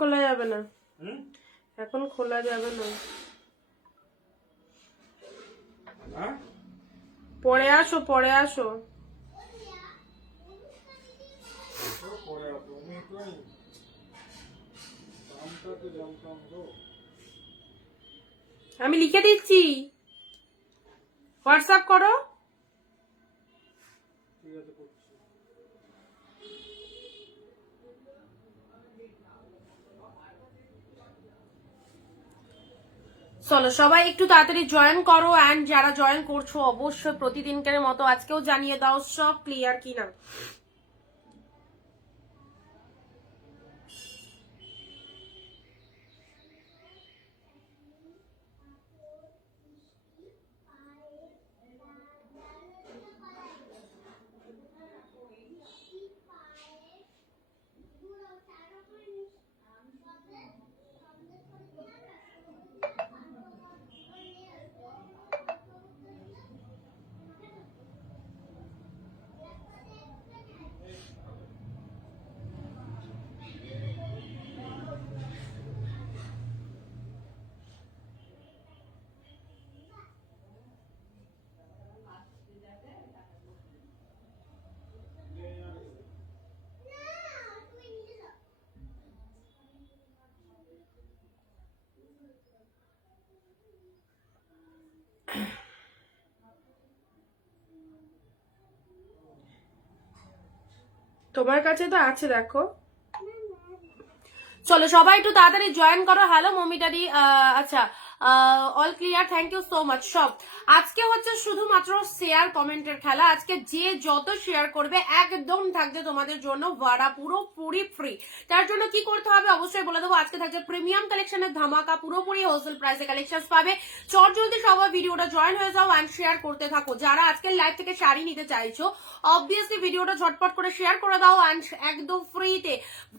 খোলা যাবে না, এখন খোলা যাবে না। পরে আসো, পরে আসো। আমি লিখে দিচ্ছি, হোয়াটসঅ্যাপ করো। চলো সবাই একটু তাড়াতাড়ি জয়েন করো, অ্যান্ড যারা জয়েন করছো অবশ্যই প্রতিদিনকার মতো আজকেও জানিয়ে দাও সব ক্লিয়ার কিনা। তোমার কাছে তো আছে, দেখো। চলো সবাই একটু তাড়াতাড়ি জয়েন করো। হ্যালো মমিটাদি, আচ্ছা all clear, thank you so much. সব আজকে হচ্ছে শুধুমাত্র শেয়ার কমেন্টের খেলা। আজকে যে যত শেয়ার করবে একদম থাকবে তোমাদের জন্য ভাড়া পুরোপুরি ফ্রি। তার জন্য কি করতে হবে অবশ্যই বলে দেবো। আজকে থাকছে প্রিমিয়াম কালেকশনের ধামাকা, পুরোপুরি হোলসেল প্রাইসে কালেকশন পাবে। চট জলদি সবাই ভিডিওটা জয়েন হয়ে যাও অ্যান্ড শেয়ার করতে থাকো। যারা আজকের লাইভ থেকে শাড়ি নিতে চাইছো অবভিয়াসলি ভিডিওটা ঝটপট করে শেয়ার করে দাও অ্যান্ড একদম ফ্রিতে।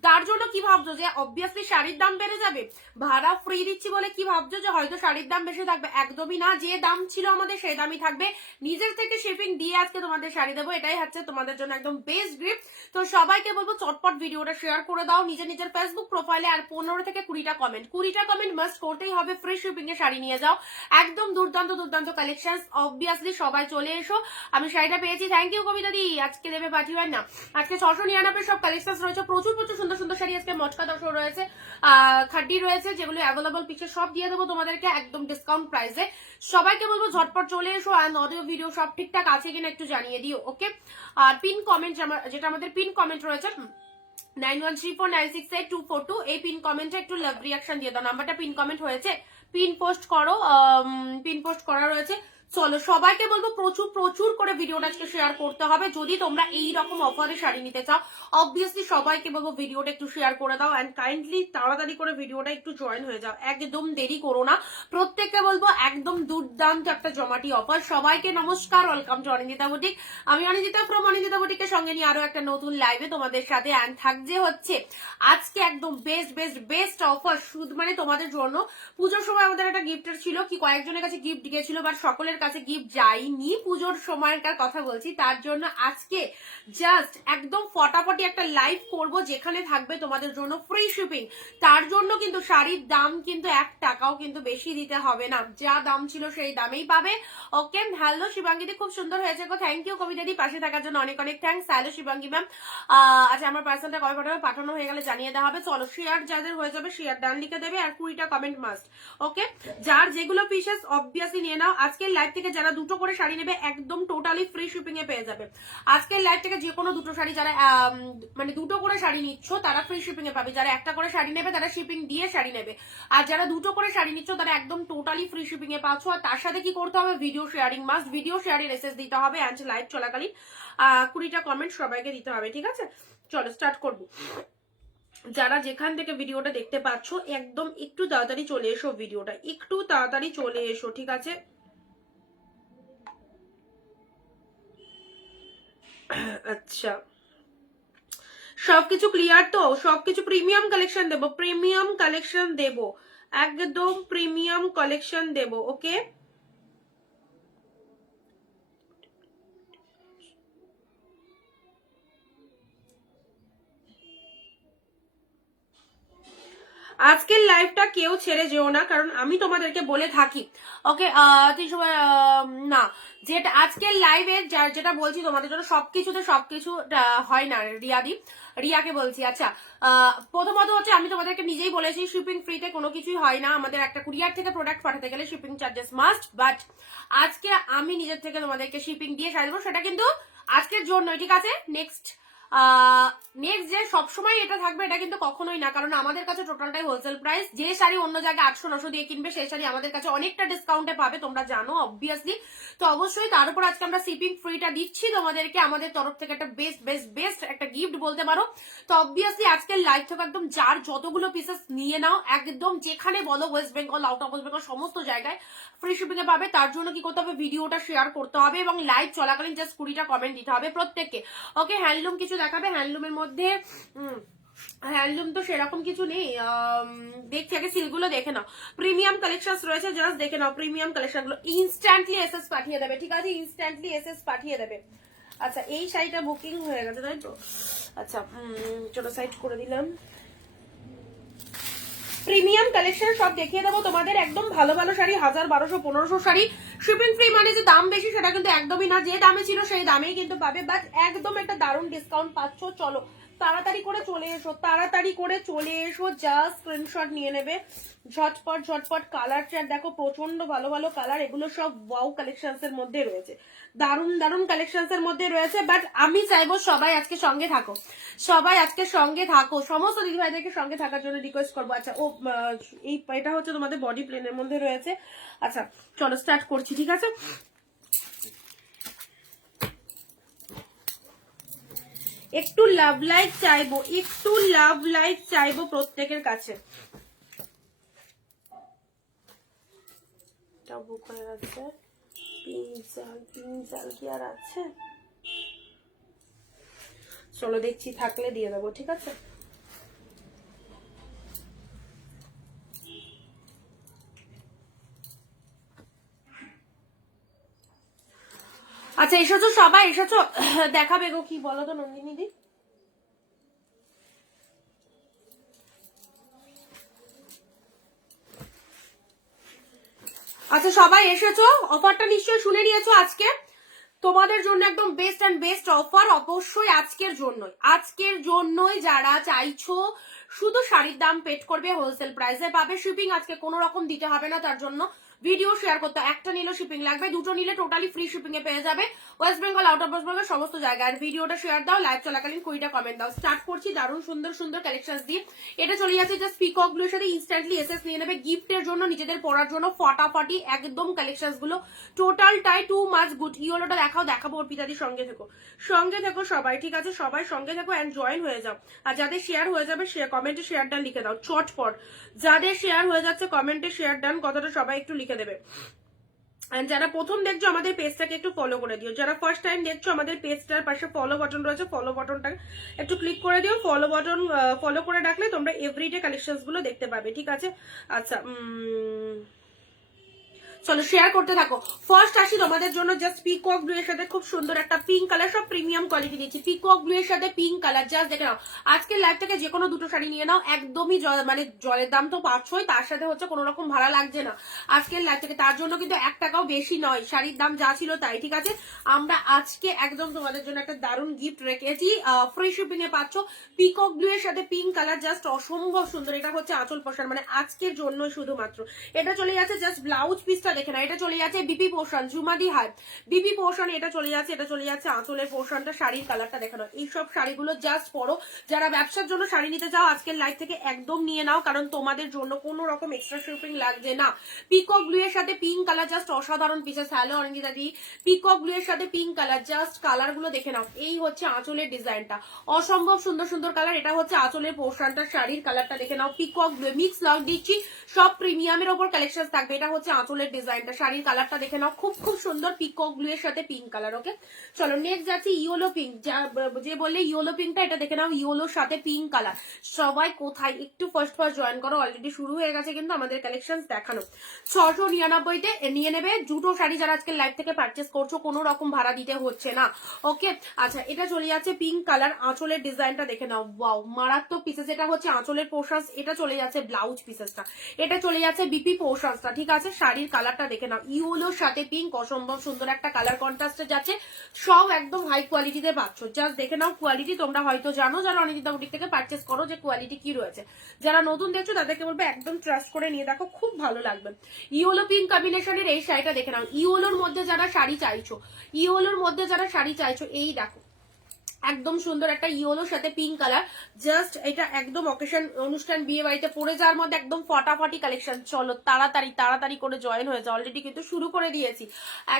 তার জন্য কি ভাবছো যে অবভিয়াসলি শাড়ির দাম বেড়ে যাবে, ভাড়া ফ্রি দিচ্ছি বলে কি ভাবছো যে হয়তো শাড়ির দাম বেশি থাকবে? একদমই না, যে দাম ছিল আমাদের সেই দামই থাকবে। নিজের থেকে শিপিং দিয়ে আজকে তোমাদের শাড়ি দেবো, এটাই হচ্ছে তোমাদের জন্য একদম বেস্ট গিফট। তো সবাইকে বলবো চটপট ভিডিওটা শেয়ার করে দাও নিজের নিজের ফেসবুক প্রোফাইলে, আর 15 থেকে 20টা কমেন্ট, 20টা কমেন্ট মাস্ট করতেই হবে। ফ্রি শিপিং এ শাড়ি নিয়ে যাও, একদম দুর্দান্ত দুর্দান্ত কালেকশন। অবভিয়াসলি সবাই চলে এসো। আমি শাড়িটা পেয়েছি, থ্যাংক ইউ কবিতা দি, আজকে দেবে পাঠিয়েন না। আজকে 699 সব কালেকশন রয়েছে, প্রচুর প্রচুর সুন্দর সুন্দর শাড়ি। আজকে মটকা দশো রয়েছে, খাড্ডি রয়েছে, যেগুলো অ্যাভেলেবল পিকচার সব দিয়ে দেবো তোমাদেরকে একদম ডিসকাউন্ট প্রাইসে। সবাইকে বলবো ঝটপট চলে এসো, আর অডিও ভিডিও সব ঠিকঠাক আছে কিনা একটু জানিয়ে দিও, ওকে। আর পিন কমেন্ট, যেটা আমাদের পিন কমেন্ট রয়েছে 9134968242, এই পিন কমেন্টে একটু লাভ রিয়াকশন দিয়ে দাও। নাম্বারটা পিন কমেন্ট হয়েছে, পিন পোস্ট করো, পিন পোস্ট করা রয়েছে। চলো সবাইকে বলবো প্রচুর প্রচুর করে ভিডিওটা আজকে শেয়ার করতে হবে যদি তোমরা এই রকম অফারে শাড়ি নিতে চাও। অবভিয়াসলি সবাইকে বলবো ভিডিওটা একটু শেয়ার করে দাও অ্যান্ড কাইন্ডলি তাড়াতাড়ি করে ভিডিওটা একটু জয়েন হয়ে যাও, একদম দেরি করো না। প্রত্যেককে বলবো একদম দুর্দান্ত একটা জমাটি অফার। সবাইকে নমস্কার, ওয়েলকাম টু অনিন্দিতা বুটিক। আমি অনিন্দিতা ফ্রম অনিন্দিতা বুটিকের সঙ্গে নিয়ে আরো একটা নতুন লাইভে তোমাদের সাথে। অ্যান্ড থাকছে হচ্ছে আজকে একদম বেস্ট বেস্ট বেস্ট অফার শুধু মানে তোমাদের জন্য। পুজোর সময় আমাদের একটা গিফটের ছিল, কি কয়েকজনের কাছে গিফট গিয়েছিল বাট সকলের কাছে গিফট যায়নি, পুজোর সময়কার কথা বলছি। তার জন্য আজকে জাস্ট একদম ফটাফটি একটা লাইভ করব যেখানে থাকবে তোমাদের জন্য ফ্রি শিপিং। তার জন্য কিন্তু শাড়ির দাম কিন্তু 1 টাকাও কিন্তু বেশি দিতে হবে না, যা দাম ছিল সেই দামেই পাবে, ওকে। হ্যালো শিবাঙ্গিদি, খুব সুন্দর হয়েছে গো, থ্যাংক ইউ কবিতাদি, পাশে থাকার জন্য অনেক অনেক থ্যাংকস। হ্যালো শিবাঙ্গি ম্যাম, আচ্ছা আমার পার্সেলটা কবে পাঠাবে? পাঠানো হয়ে গেলে জানিয়ে দেওয়া হবে। চলো শেয়ার যাদের হয়ে যাবে শেয়ার ডান লিখে দেবে, আর 20টা কমেন্ট মাস্ট, ওকে। যার যেগুলো পিসেস অবভিয়াসলি নিয়ে নাও। আজকের লাইভ থেকে যারা দুটো করে শাড়ি নেবে একদম টোটালি ফ্রি শিপিং এ পেয়ে যাবে। আজকের লাইভ থেকে যে কোনো দুটো শাড়ি, যারা মানে দুটো করে শাড়ি নিচ্ছ তারা ফ্রি শিপিং এ পাবে, যারা একটা করে শাড়ি নেবে তারা শিপিং দিয়ে শাড়ি নেবে, আর যারা দুটো করে শাড়ি নিচ্ছ তারা একদম টোটালি ফ্রি শিপিং এ পাচ্ছ। আর তার সাথে কি করতে হবে? ভিডিও শেয়ারিং মাস্ট, ভিডিও শেয়ারের এসএস দিতে হবে অ্যান্ড লাইভ চলাকালীন 20টা কমেন্ট সবাইকে দিতে হবে, ঠিক আছে? চলো স্টার্ট করবো। যারা যেখান থেকে ভিডিওটা দেখতে পাচ্ছ একদম একটু তাড়াতাড়ি চলে এসো, ভিডিওটা একটু তাড়াতাড়ি চলে এসো, ঠিক আছে? আচ্ছা সবকিছু ক্লিয়ার তো? সবকিছু প্রিমিয়াম কালেকশন দেবো, প্রিমিয়াম কালেকশন দেবো, একদম প্রিমিয়াম কালেকশন দেবো, ওকে। আজকের লাইভটা কেউ ছেড়ে যেও না, কারণ আমি তোমাদেরকে বলে থাকি ওকে না, যেটা আজকের লাইভে যেটা বলছি তোমাদের জন্য সবকিছুতে সবকিছু হয় না রিয়াকে বলছি। আচ্ছা প্রথমত হচ্ছে আমি তোমাদেরকে নিজেই বলেছি শিপিং ফ্রিতে কোনো কিছুই হয় না, আমাদের একটা কুরিয়ার থেকে প্রোডাক্ট পাঠাতে গেলে শিপিং চার্জেস মাস্ট, বাট আজকে আমি নিজের থেকে তোমাদেরকে শিপিং দিয়ে সাজাবো, সেটা কিন্তু আজকের জন্য, ঠিক আছে? নেক্সট যে সবসময় এটা থাকবে এটা কিন্তু কখনোই না, কারণ আমাদের কাছে টোটালটাই হোলসেল প্রাইস। যে শাড়ি অন্য জায়গায় 800-900 দিয়ে কিনবে সেই শাড়ি আমাদের কাছে অনেকটা ডিসকাউন্টে পাবে, তোমরা জানো অবভিয়াসলি। তো অবশ্যই তার উপর আজকে আমরা শিপিং ফ্রিটা দিচ্ছি তোমাদেরকে আমাদের তরফ থেকে, একটা বেস্ট একটা গিফট বলতে পারো। তো অবভিয়াসলি আজকের লাইভ থেকে একদম যার যতগুলো পিসেস নিয়ে নাও, একদম যেখানে বলো West Bengal, out of West Bengal সমস্ত জায়গায় ফ্রি শিপিং এ পাবে। তার জন্য কি করতে হবে, ভিডিওটা শেয়ার করতে হবে এবং লাইভ চলাকালীন জাস্ট 20টা কমেন্ট দিতে হবে প্রত্যেককে। ওকে, হ্যান্ডলুম কিছু দেখাবে, হ্যান্ডলুমের মধ্যে হ্যান্ডলুম তো সেরকম কিছু নেই, দেখছি আগে সিলগুলো দেখে নাও। প্রিমিয়াম কালেকশন রয়েছে, জাস্ট দেখে নাও প্রিমিয়াম কালেকশন গুলো। ইনস্ট্যান্টলি এসএস পাঠিয়ে দেবে, ঠিক আছে? ইনস্ট্যান্টলি এসএস পাঠিয়ে দেবে। আচ্ছা এই শাড়িটা বুকিং হয়ে গেছে তাই তো? আচ্ছা চলো সাইড করে দিলাম। প্রিমিয়াম কালেকশন সব দেখিয়ে দেবো তোমাদের, একদম ভালো ভালো শাড়ি, 1000, 1200, 1500 শাড়ি। শিপিং ফ্রি মানে যে দাম বেশি সেটা কিন্তু একদমই না, যে দামে ছিল সেই দামেই কিন্তু পাবে, বাট একদম একটা দারুণ ডিসকাউন্ট পাচ্ছ। চলো তাড়াতাড়ি করে চলে এসো, তাড়াতাড়ি করে চলে এসো, জাস্ট স্ক্রিনশট নিয়ে নেবে ঝটপট। কালার চার্ট দেখো, প্রচন্ড ভালো ভালো কালার, এগুলো সব ওয়াও কালেকশনস এর মধ্যে রয়েছে, দারুণ কালেকশনস এর মধ্যে রয়েছে। বাট আমি চাইবো সবাই আজকে সঙ্গে থাকো, সমস্ত দিদি ভাইদেরকে সঙ্গে থাকার জন্য রিকোয়েস্ট করবো। আচ্ছা এটা হচ্ছে তোমাদের বডি প্লেনের মধ্যে রয়েছে। আচ্ছা চলো স্টার্ট করছি, ঠিক আছে? একটু লাভ লাইক চাইবো প্রত্যেকের কাছে। বুক হয়ে গেছে, পিনজাল কি আর আছে? চলো দেখছি, থাকলে দিয়ে দেবো, ঠিক আছে? আচ্ছা এসেছো সবাই, এসেছো? দেখাবে গো, কি বলো তো নন্দিনী দি? আচ্ছা সবাই এসেছো, অফারটা নিশ্চয়ই শুনে নিয়েছো আজকে তোমাদের জন্য একদম বেস্ট অফার। অবশ্যই আজকের জন্যই যারা চাইছো শুধু শাড়ির দাম পেড করবে, হোলসেল প্রাইসে পাবে, শিপিং আজকে কোনো রকম দিতে হবে না, তার জন্য ভিডিও শেয়ার করতে, একটা নিলে শিপিং লাগবে, দুটো নিলে টোটালি ফ্রি শিপিং এ পেয়ে যাবে West Bengal, out of West Bengal সমস্ত জায়গায়। আর ভিডিওটা শেয়ার দাও, লাইভ চলাকালীন 20টা কমেন্ট দাও। স্টার্ট করছি দারুণ সুন্দর কালেকশন দিয়ে। এটা চলে যাচ্ছে জাস্ট পিকক ব্লুর সাথে, ইনস্ট্যান্টলি এসএস নিয়ে নেবে গিফটের জন্য, নিজেদের পড়ার জন্য ফাটাফাটি একদম কালেকশন গুলো টোটালটাই টু মাচ গুড। ইয়েলোটা দেখাবো অর্পিতাদির সঙ্গে থেকো সবাই, ঠিক আছে? সবাই সঙ্গে থেকো এন্ড জয়েন হয়ে যাও। আর যাদের শেয়ার হয়ে যাবে কমেন্টে শেয়ার ডান লিখে দাও চটপট। যাদের শেয়ার হয়ে যাচ্ছে কমেন্টে শেয়ার ডান কথাটা সবাই একটু লিখে দেবে। এন্ড যারা প্রথম দেখছো আমাদের পেজটাকে একটু ফলো করে দিও, যারা ফার্স্ট টাইম দেখছো আমাদের পেজটার পাশে ফলো বাটন রয়েছে, ফলো বাটনটা একটু ক্লিক করে দিও। ফলো করে রাখলে তোমরা এভরিডে কালেকশনস গুলো দেখতে পাবে, ঠিক আছে? আচ্ছা চলো শেয়ার করতে থাকো। ফার্স্ট আসি তোমাদের জন্য জাস্ট পিকক ব্লু এর সাথে খুব সুন্দর একটা পিঙ্ক কালার, সব প্রিমিয়াম কোয়ালিটি দিচ্ছি। পিকক ব্লু এর সাথে পিঙ্ক কালার, জাস্ট দেখে নাও। আজকের লাইভ থেকে যে কোনো দুটো শাড়ি নিয়ে নাও, একদমই মানে জলের দাম তো পাচ্ছই, তার সাথে হচ্ছে কোনো রকম ভাড়া লাগছে না আজকের লাইভ থেকে, তার জন্য কিন্তু 1 টাকাও বেশি নয়, শাড়ির দাম যা ছিল তাই, ঠিক আছে? আমরা আজকে একদম তোমাদের জন্য একটা দারুণ গিফট রেখেছি, ফ্রি শিপিং এ পাচ্ছ। পিকক ব্লু এর সাথে পিঙ্ক কালার, জাস্ট অসম্ভব সুন্দর। এটা হচ্ছে আঁচল পোর্শন, মানে আজকের জন্য শুধুমাত্র। এটা চলে যাচ্ছে জাস্ট ব্লাউজ পিসটা দেখে না, এটা চলে যাচ্ছে বিপি পোর্শন, জুমাদি হাই বিপি পোর্শন, এটা চলে যাচ্ছে আঁচলের পোর্শনটা, শাড়ির কালারটা দেখে নাও। এইসব শাড়িগুলো জাস্ট পরো, যারা ব্যবসার জন্য শাড়ি নিতে চাও আজকের লাইভ থেকে একদম নিয়ে নাও, কারণ তোমাদের জন্য কোনো রকম এক্সট্রা শিপিং লাগছে না। পিকক ব্লু এর সাথে পিঙ্ক কালার, জাস্ট অসাধারণ পিসেস। হ্যালো অরঞ্জিতা দি, পিকক ব্লু এর সাথে পিঙ্ক কালার, জাস্ট কালার গুলো দেখে নাও। এই হচ্ছে আঁচলের ডিজাইনটা, অসম্ভব সুন্দর কালার। এটা হচ্ছে আঁচলের পোর্শনটা, শাড়ির কালারটা দেখে নাও। পিকক ব্লু মিক্স লং দিচ্ছি, সব প্রিমিয়ামের ওপর কালেকশন থাকবে। এটা হচ্ছে আঁচলের ডিজাইন। ডিজাইনটা, শাড়ির কালারটা দেখে নাও, খুব খুব সুন্দর পিকক ব্লু এর সাথে পিঙ্ক কালার। ওকে চলো নেক্সট যাচ্ছি ইয়েলো পিঙ্ক, যে বললে ইয়েলো পিঙ্কটা, এটা দেখে নাও ইয়েলোর সাথে পিঙ্ক কালার। সবাই কোথায় একটু ফার্স্ট জয়েন করো, অলরেডি শুরু হয়ে গেছে কিন্তু আমাদের কালেকশন দেখানো। 699-তে নিয়ে নেবে দুটো শাড়ি যারা আজকে লাইভ থেকে পারচেস করছো, কোনো রকম ভাড়া দিতে হচ্ছে না। ওকে আচ্ছা এটা চলে যাচ্ছে পিঙ্ক কালার, আঁচলের ডিজাইনটা দেখে নাও, ওয়াও মারাত্মক পিসেস। এটা হচ্ছে আঁচলের পোর্শন, এটা চলে যাচ্ছে ব্লাউজ পিসেসটা, এটা চলে যাচ্ছে বিপি পোর্শনসটা, ঠিক আছে। শাড়ির কালারটা দেখে নাও, ইয়েলোর সাথে পিঙ্ক, অসম্ভব সুন্দর একটা কালার কন্ট্রাস্টে যাচ্ছে, সব একদম হাই কোয়ালিটিতে পাচ্ছ। জাস্ট দেখে নাও কোয়ালিটি, তোমরা হয়তো জানো যারা অনিন্দিতা বুটিক থেকে পারচেস করো যে কোয়ালিটি কি রয়েছে, যারা নতুন দেখছো তাদেরকে বলবো একদম ট্রাস্ট করে নিয়ে দেখো, খুব ভালো লাগবে। ইয়েলো পিঙ্ক কম্বিনেশনের এই শাড়িটা দেখে নাও, ইয়েলোর মধ্যে যারা শাড়ি চাইছো, ইয়েলোর মধ্যে যারা শাড়ি চাইছো, এই দেখো একদম সুন্দর একটা ইয়েলোর সাথে পিঙ্ক কালার, জাস্ট এটা একদম অকেশন অনুষ্ঠান বিয়ে বাড়িতে পরে যাওয়ার মধ্যে একদম ফটাফটি কালেকশন। চলো তাড়াতাড়ি তাড়াতাড়ি করে জয়েন হয়েছে, অলরেডি কিন্তু শুরু করে দিয়েছি।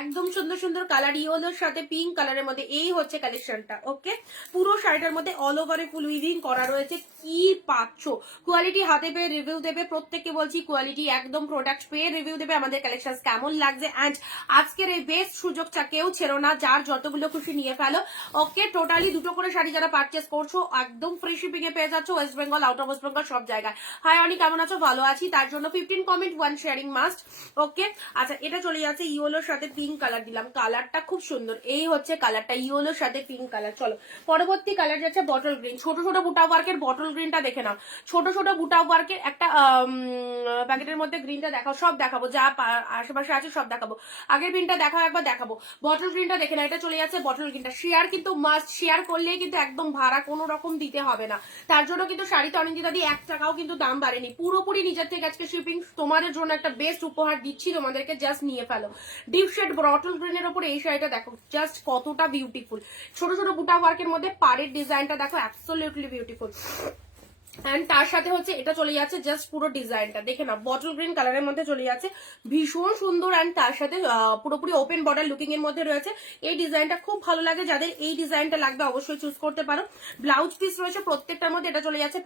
একদম সুন্দর সুন্দর কালার ইয়েলোর সাথে পিঙ্ক কালারের মধ্যে, এই হচ্ছে কালেকশনটা। ওকে পুরো শাড়িটার মধ্যে অল ওভারে ফুল উইভিং করা রয়েছে, কি পাচ্ছ কোয়ালিটি হাতে পেয়ে রিভিউ দেবে, প্রত্যেককে বলছি কোয়ালিটি একদম প্রোডাক্ট পেয়ে রিভিউ দেবে, আমাদের কালেকশন কেমন লাগছে। অ্যান্ড আজকের এই বেস্ট সুযোগটা কেউ ছেড়ো না, যার যতগুলো খুশি নিয়ে ফেলো। ওকে টোটালি দুটো করে শাড়ি যারা পারচেস করছো একদম ফ্রি শিপিং এ পেয়ে যাচ্ছ, West Bengal, out of West Bengal সব জায়গায়। হাই অনি কেমন আছো? ভালো আছি, তার জন্য 15 কমেন্ট 1 শেয়ারিং মাস্ট। ওকে আচ্ছা এটা চলে যাচ্ছে ইয়েলোর সাথে পিঙ্ক কালার দিলাম, কালারটা খুব সুন্দর, এই হচ্ছে কালারটা ইয়েলোর সাথে পিঙ্ক কালার। চলো পরবর্তী কালার যাচ্ছে বটল গ্রিন, ছোট ছোট বুটা ওয়ার্কের বটল গ্রিনটা দেখে নাও, ছোট ছোট বুটা ওয়ার্কের একটা প্যাকেটের মধ্যে গ্রিনটা দেখাও, সব দেখাবো যা আশেপাশে আছে সব দেখাবো। আগের গ্রিনটা দেখাও একবার, দেখাবো বটল গ্রিনটা দেখে না, এটা চলে যাচ্ছে বটল গ্রিনটা। শেয়ার কিন্তু মাস্ট, শেয়ার করলে কিন্তু একদম ভাড়া কোনো রকম দিতে হবে না, তার জন্য কিন্তু শাড়িতে অনিন্দিতা দি 1 টাকাও কিন্তু দাম বাড়েনি, পুরোপুরি নিজের থেকে আজকে শিপিং তোমাদের জন্য একটা বেস্ট উপহার দিচ্ছি তোমাদেরকে, জাস্ট নিয়ে ফেলো। ডিপ শেড বটল গ্রিনের উপরে এই শাড়িটা দেখো, জাস্ট কতটা বিউটিফুল, ছোট ছোট বুটা ওয়ার্কের মধ্যে পাড়ের ডিজাইনটা দেখো, অ্যাবসলিউটলি বিউটিফুল। এন্ড তার সাথে হচ্ছে এটা চলে যাচ্ছে জাস্ট পুরো ডিজাইনটা দেখে না, বটল গ্রিন কালারের মধ্যে চলে যাচ্ছে, ভীষণ সুন্দর। এন্ড তার সাথে পুরোপুরি ওপেন বর্ডার লুকিং এর মধ্যে রয়েছে, এই ডিজাইনটা খুব ভালো লাগে, যাদের এই ডিজাইনটা লাগবে অবশ্যই চুজ করতে পারো। ব্লাউজ পিস রয়েছে প্রত্যেকটার মধ্যে, এটা চলে যাচ্ছে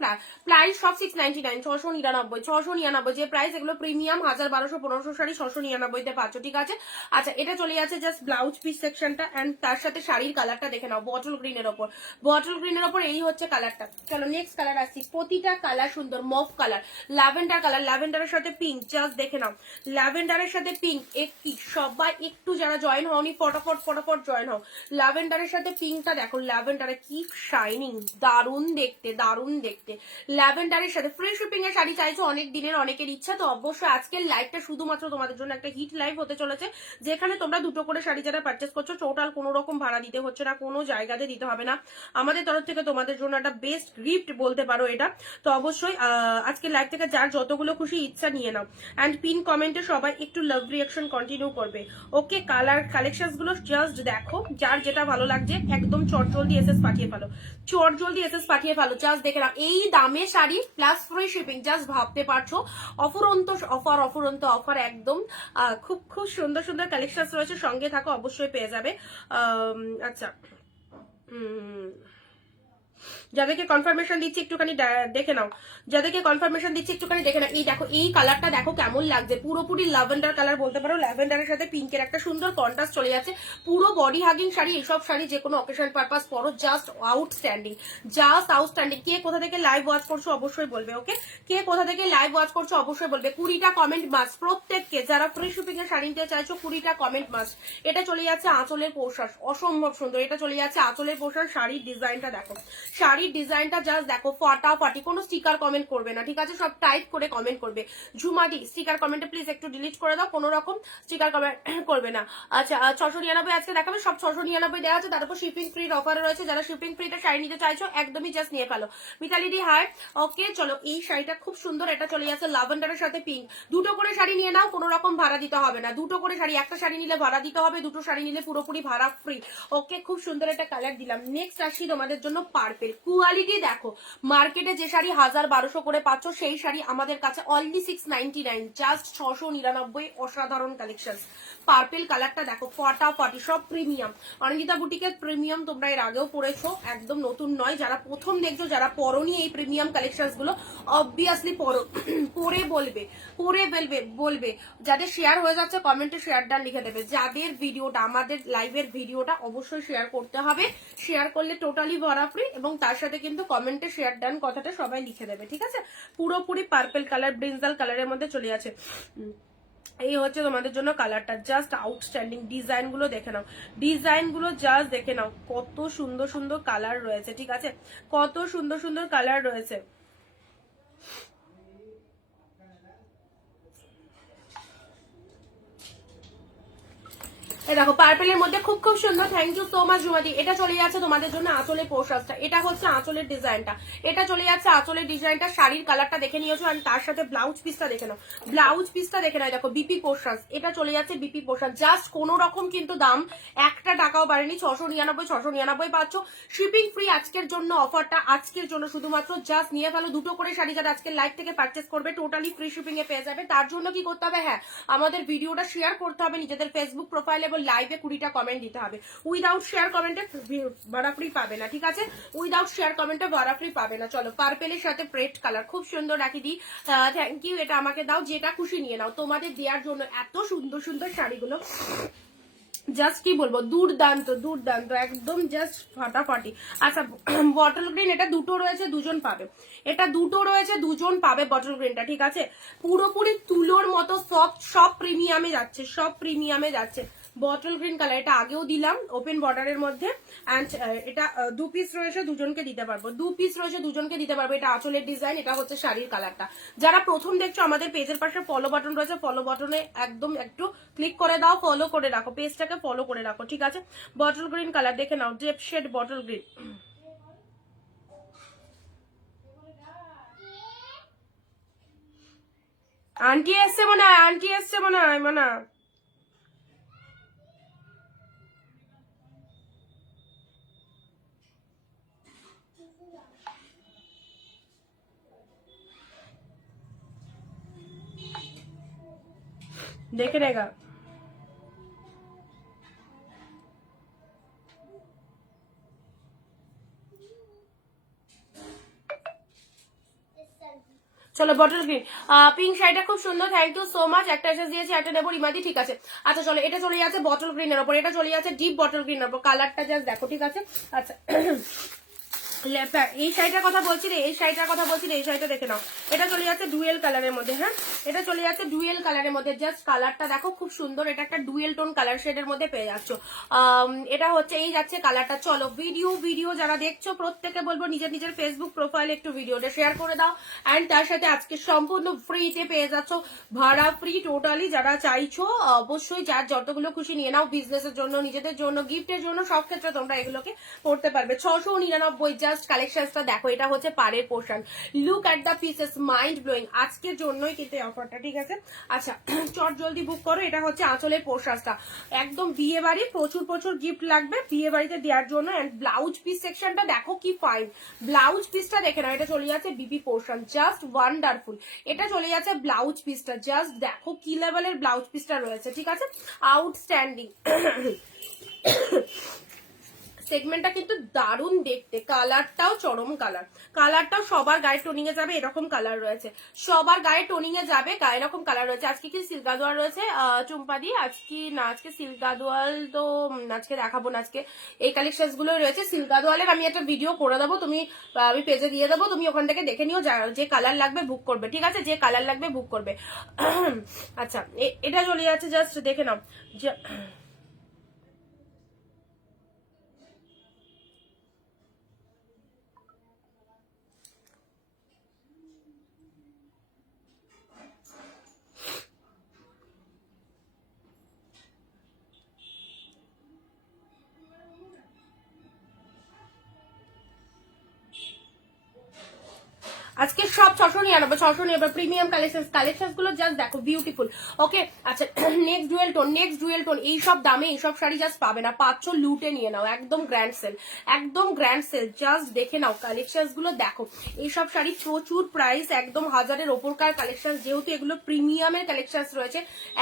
প্রাইস সব 699, 699 যে প্রাইস, এগুলো প্রিমিয়াম 1000 1200 1500 শাড়ি 699 পাচ্ছ, ঠিক আছে। আচ্ছা এটা চলে যাচ্ছে জাস্ট ব্লাউজ পিস সেকশনটা, এন্ড তার সাথে শাড়ির কালারটা দেখে নাও, বটল গ্রিনের ওপর, বটল গ্রিনের ওপর এই হচ্ছে কালারটা। চলো নেক্সট কালার আসছি, প্রতিটা কালার সুন্দর, মফ কালার, ল্যাভেন্ডার কালার, ল্যাভেন্ডারের সাথে পিঙ্ক, জাস্ট দেখে নাও ল্যাভেন্ডারের সাথে পিঙ্ক। একটি সবাই একটু যারা জয়েন হওনি ফটাফট ফটাফট জয়েন হও, ল্যাভেন্ডারের সাথে পিঙ্কটা দেখো, ল্যাভেন্ডারে কি শাইনিং, দারুণ দেখতে দারুণ দেখতে। ল্যাভেন্ডারের সাথে ফ্রি শিপিং এর শাড়ি চাইছো অনেক দিনের, অনেকের ইচ্ছা, তো অবশ্যই আজকের লাইভটা শুধুমাত্র তোমাদের জন্য একটা হিট লাইভ হতে চলেছে, যেখানে তোমরা দুটো করে শাড়ি যারা পারচেস করছো টোটাল কোনো রকম ভাড়া দিতে হচ্ছে না, কোনো জায়গাতে দিতে হবে না, আমাদের তরফ থেকে তোমাদের জন্য একটা বেস্ট গিফট বলতে পারো এটা। তো অবশ্যই আজকে লাইভ থেকে যার যতগুলো খুশি ইচ্ছা নিয়ে নাও, এন্ড পিন কমেন্টে সবাই একটু লাভ রিঅ্যাকশন কন্টিনিউ করবে। ওকে কালার কালেকশনস গুলো জাস্ট দেখো, যার যেটা ভালো লাগছে একদম চটজলদি এসএস পাঠিয়ে ফেলো, চটজলদি এসএস পাঠিয়ে ফেলো, জাস্ট দেখে নাও এই দামে sari plus free shipping, just ভাবতে পারছো অফুরন্ত অফার, অফুরন্ত অফার একদম। খুব খুব সুন্দর সুন্দর কালেকশনস রয়েছে, সঙ্গে থাকো অবশ্যই পেয়ে যাবে। আচ্ছা যাদেরকে কনফার্মেশন দিচ্ছি একটুখানি দেখে নাও, যাদেরকে কনফার্মেশন দিচ্ছি একটুখানি দেখে নাও, এই দেখো এই কালারটা দেখো কেমন লাগছে, পুরোপুরি ল্যাভেন্ডার কালার বলতে পারো, ল্যাভেন্ডারের সাথে পিঙ্কের একটা সুন্দর কন্ট্রাস্ট চলে যাচ্ছে, পুরো বডি হাগিং শাড়ি, এইসব শাড়ি যে কোনো অকেশন পারপাস পরো, জাস্ট আউটস্ট্যান্ডিং, জাস্ট আউটস্ট্যান্ডিং। কে কোথা থেকে লাইভ ওয়াচ করছো অবশ্যই বলবে, ওকে কে কোথা থেকে লাইভ ওয়াচ করছো অবশ্যই বলবে। 20টা কমেন্ট মাস্ট প্রত্যেককে, যারা ফ্রি শিপিং এর শাড়ি নিতে চাইছো 20টা কমেন্ট মাস্ট। এটা চলে যাচ্ছে আঁচলের পোশাক, অসম্ভব সুন্দর, এটা চলে যাচ্ছে আঁচলের পোশাক, শাড়ির ডিজাইনটা দেখো, শাড়ির ডিজাইনটা জাস্ট দেখো, ফাটাফাটি, কোনো স্টিকার কমেন্ট করবে না, ঠিক আছে, সব টাইপ করে কমেন্ট করবে। ঝুমাদি স্টিকার কমেন্টে প্লিজ একটু ডিলিট করে দাও, কোনো রকম স্টিকার কমেন্ট করবে না। আচ্ছা 699 আজকে দেখাবে, সব 699 দেওয়া আছে, তারপর শিপিং ফ্রির অফার রয়েছে, যারা শিপিং ফ্রিতে শাড়ি নিতে চাইছো একদমই জাস্ট নিয়ে ফেলো। মিতালিদি হাই, ওকে চলো এই শাড়িটা খুব সুন্দর, এটা চলে যাচ্ছে ল্যাভেন্ডারের সাথে পিঙ্ক, দুটো করে শাড়ি নিয়ে নাও, কোনো রকম ভাড়া দিতে হবে না, দুটো করে শাড়ি, একটা শাড়ি নিলে ভাড়া দিতে হবে, দুটো শাড়ি নিলে পুরোপুরি ভাড়া ফ্রি। ওকে খুব সুন্দর একটা কালার দিলাম। নেক্সট আসি তোমাদের জন্য পার্পল, পার্পেল। কোয়ালিটি দেখো, মার্কেটে যে শাড়ি 1000-1200 করে পাচ্ছ সেই শাড়ি আমাদের কাছে অনলি 699, জাস্ট 699। অসাধারণ কালেকশন। পার্পেল কালারটা দেখো ফাটাফাটি, সব প্রিমিয়াম। অনিন্দিতা বুটিকের প্রিমিয়াম তোমরা এর আগেও পড়েছো, একদম নতুন নয়। যারা প্রথম দেখছো, যারা পরনি এই প্রিমিয়াম কালেকশন গুলো, অবভিয়াসলি পড়ো, পরে বলবে। যাদের শেয়ার হয়ে যাচ্ছে কমেন্টে শেয়ার ডান লিখে দেবে। যাদের ভিডিওটা, আমাদের লাইভের ভিডিওটা অবশ্যই শেয়ার করতে হবে। শেয়ার করলে টোটালি ভরা ফ্রি, এবং তার সাথে কিন্তু কমেন্টে শেয়ার ডান কথাটা সবাই লিখে দেবে, ঠিক আছে? পুরোপুরি পার্পেল কালার, ব্রিঞ্জাল কালারের মধ্যে চলে আছে। এই হচ্ছে তোমাদের জন্য কালারটা, জাস্ট আউটস্ট্যান্ডিং। ডিজাইন গুলো দেখে নাও, ডিজাইন গুলো জাস্ট দেখে নাও, কত সুন্দর সুন্দর কালার রয়েছে, ঠিক আছে? কত সুন্দর সুন্দর কালার রয়েছে। দেখো পার্পেলের মধ্যে খুব খুব সুন্দর। থ্যাংক ইউ সো মাচ জুমাদি। এটা চলে যাচ্ছে তোমাদের জন্য আঁচলের পোশাকটা, এটা হচ্ছে আঁচলের ডিজাইনটা, এটা চলে যাচ্ছে আঁচলের ডিজাইনটা। শাড়ির কালারটা দেখে নিয়েছো, আর তার সাথে ব্লাউজ পিসটা দেখে নাও, ব্লাউজ পিসটা দেখে নাও। দেখো বিপি পোশাক, এটা চলে যাচ্ছে বিপি পোশাক। জাস্ট কোনো রকম কিন্তু দাম একটা টাকাও বাড়েনি, 699 পাচ্ছ। শিপিং ফ্রি আজকের জন্য অফারটা, আজকের জন্য শুধুমাত্র। জাস্ট নিয়ে ফেলো দুটো করে শাড়ি, যারা আজকের লাইভ থেকে পারচেস করবে টোটালি ফ্রি শিপিং এ পেয়ে যাবে। তার জন্য কি করতে হবে? হ্যাঁ, আমাদের ভিডিওটা শেয়ার করতে হবে নিজেদের ফেসবুক প্রোফাইলে, এবং লাইভে 20টা কমেন্ট দিতে হবে। উইদাউট শেয়ার কমেন্টে ভাড়া ফ্রি পাবে না, ঠিক আছে? উইদাউট শেয়ার কমেন্টে ভাড়া ফ্রি পাবে না। চলো পার্পেলের সাথে রেড কালার, খুব সুন্দর রাখি দিই। থ্যাংক ইউ, এটা আমাকে দাও, যেটা খুশি নিয়ে নাও। তোমাদের দেওয়ার জন্য এত সুন্দর সুন্দর শাড়িগুলো, জাস্ট কি বলবো, দুর্দান্ত দুর্দান্ত, একদম জাস্ট ফাটাফাটি। আচ্ছা বটল গ্রিন, এটা দুটো রয়েছে, দুজন পাবে। এটা দুটো রয়েছে, দুজন পাবে বটল গ্রিনটা, ঠিক আছে? পুরোপুরি তুলোর মতো সফট, সব প্রিমিয়ামে যাচ্ছে, সব প্রিমিয়ামে যাচ্ছে। বটল গ্রিন কালার, এটা আগেও দিলাম ওপেন বর্ডারের মধ্যে। অ্যান্ড এটা 2 পিস রয়েছে, দুজনকে দিতে পারবো, 2 পিস রয়েছে, দুজনকে দিতে পারবো। এটা আঁচলের ডিজাইন, এটা হচ্ছে শাড়ির কালারটা। যারা প্রথম দেখছো, আমাদের পেজের পাশে ফলো বাটন রয়েছে, ফলো বাটনে একদম একটু ক্লিক করে দাও, ফলো করে রাখো, পেজটাকে ফলো করে রাখো, ঠিক আছে? বটল গ্রিন কালার দেখে নাও, deep shade bottle green. Aunty এসছে মনে হয়, আন্টি এসছে মনে হয়, মানা। দেখে রেগা। চলো বটল গ্রিন, পিঙ্ক শাড়িটা খুব সুন্দর, থ্যাংক ইউ সো মাচ। একটা এসে দিয়েছে, একটা নেবো রিমাদি, ঠিক আছে? আচ্ছা চলো, এটা চলে যাচ্ছে বটল গ্রিনের ওপর, এটা চলে যাচ্ছে ডিপ বটল গ্রিনের ওপর। কালারটা জাস্ট দেখো, ঠিক আছে? আচ্ছা এই শাড়িটার কথা বলছি রে, এই শাড়িটার কথা বলছি রে, এই শাড়িটা দেখে নাও। এটা চলে যাচ্ছে ডুয়েল কালারের মধ্যে, হ্যাঁ এটা চলে যাচ্ছে ডুয়েল কালারের মধ্যে। জাস্ট কালারটা দেখো, খুব সুন্দর। এটা একটা ডুয়েল টোন কালার শেডের মধ্যে পেয়ে যাচ্ছ। এটা হচ্ছে এই যাচ্ছে কালারটা। চলো ভিডিও যারা দেখছো প্রত্যেকে বলবো নিজের নিজের ফেসবুক প্রোফাইলে একটু ভিডিওটা শেয়ার করে দাও। অ্যান্ড তার সাথে আজকে সম্পূর্ণ ফ্রিতে পেয়ে যাচ্ছ, ভাড়া ফ্রি টোটালি। যারা চাইছো অবশ্যই যার যতগুলো খুশি নিয়ে নাও, বিজনেসের জন্য, নিজেদের জন্য, গিফটের জন্য, সব ক্ষেত্রে তোমরা এগুলোকে করতে পারবে। 699 জাস্ট কালেকশনটা দেখো। এটা হচ্ছে পাড়ের portion, look at the pieces, mind blowing. আজকের জন্যই কিন্তু এই অফারটা, ঠিক আছে? আচ্ছা চট জলদি বুক করো। এটা হচ্ছে আঁচলের পোর্শনটা, একদম বিয়ে বাড়ি, প্রচুর প্রচুর গিফট লাগবে বিয়ে বাড়িতে দেওয়ার জন্য। এন্ড ব্লাউজ পিস সেকশনটা দেখো কি ফাইন, ব্লাউজ পিসটা দেখে নাও। এটা চলে যাচ্ছে বিপি পোর্শন, জাস্ট ওয়ান্ডারফুল। এটা চলে যাচ্ছে ব্লাউজ পিসটা, জাস্ট দেখো কি লেভেলের ব্লাউজ পিসটা রয়েছে, ঠিক আছে? আউটস্ট্যান্ডিং। সেগমেন্টটা কিন্তু দারুণ দেখতে, কালারটাও চরম কালার, কালারটাও সবার গায়ে টোনিং এ যাবে, এরকম কালার রয়েছে। সবার গায়ে টোনিং এ যাবে, এরকম কালার রয়েছে। আজকে কি সিল্ক গাদোয়াল রয়েছে চুম্পাদি? আজকে না, আজকে সিল্ক গাদোয়াল তো আজকে দেখাবো না। আজকে এই কালেকশন গুলো রয়েছে। সিল্ক গাদোয়ালের আমি একটা ভিডিও করে দেবো, তুমি আমি পেজে দিয়ে দেবো, তুমি ওখান থেকে দেখে নিও। যে কালার লাগবে বুক করবে, ঠিক আছে? যে কালার লাগবে বুক করবে। আচ্ছা এটা চলে যাচ্ছে, জাস্ট দেখে নাও। আজকে সব 699 প্রিমিয়াম কালেকশন গুলো জাস্ট দেখো বিউটিফুল। ওকে আচ্ছা নেক্সট ডুয়েল টোন এইসব দামে এইসব শাড়ি জাস্ট পাবে না, পাচ্ছ লুটে নিয়ে নাও, একদম গ্র্যান্ড সেল। জাস্ট দেখে নাও কালেকশন গুলো দেখো, এইসব শাড়ি প্রচুর প্রাইস, একদম 1000-এর ওপরকার কালেকশন, যেহেতু এগুলো প্রিমিয়ামের কালেকশন রয়েছে,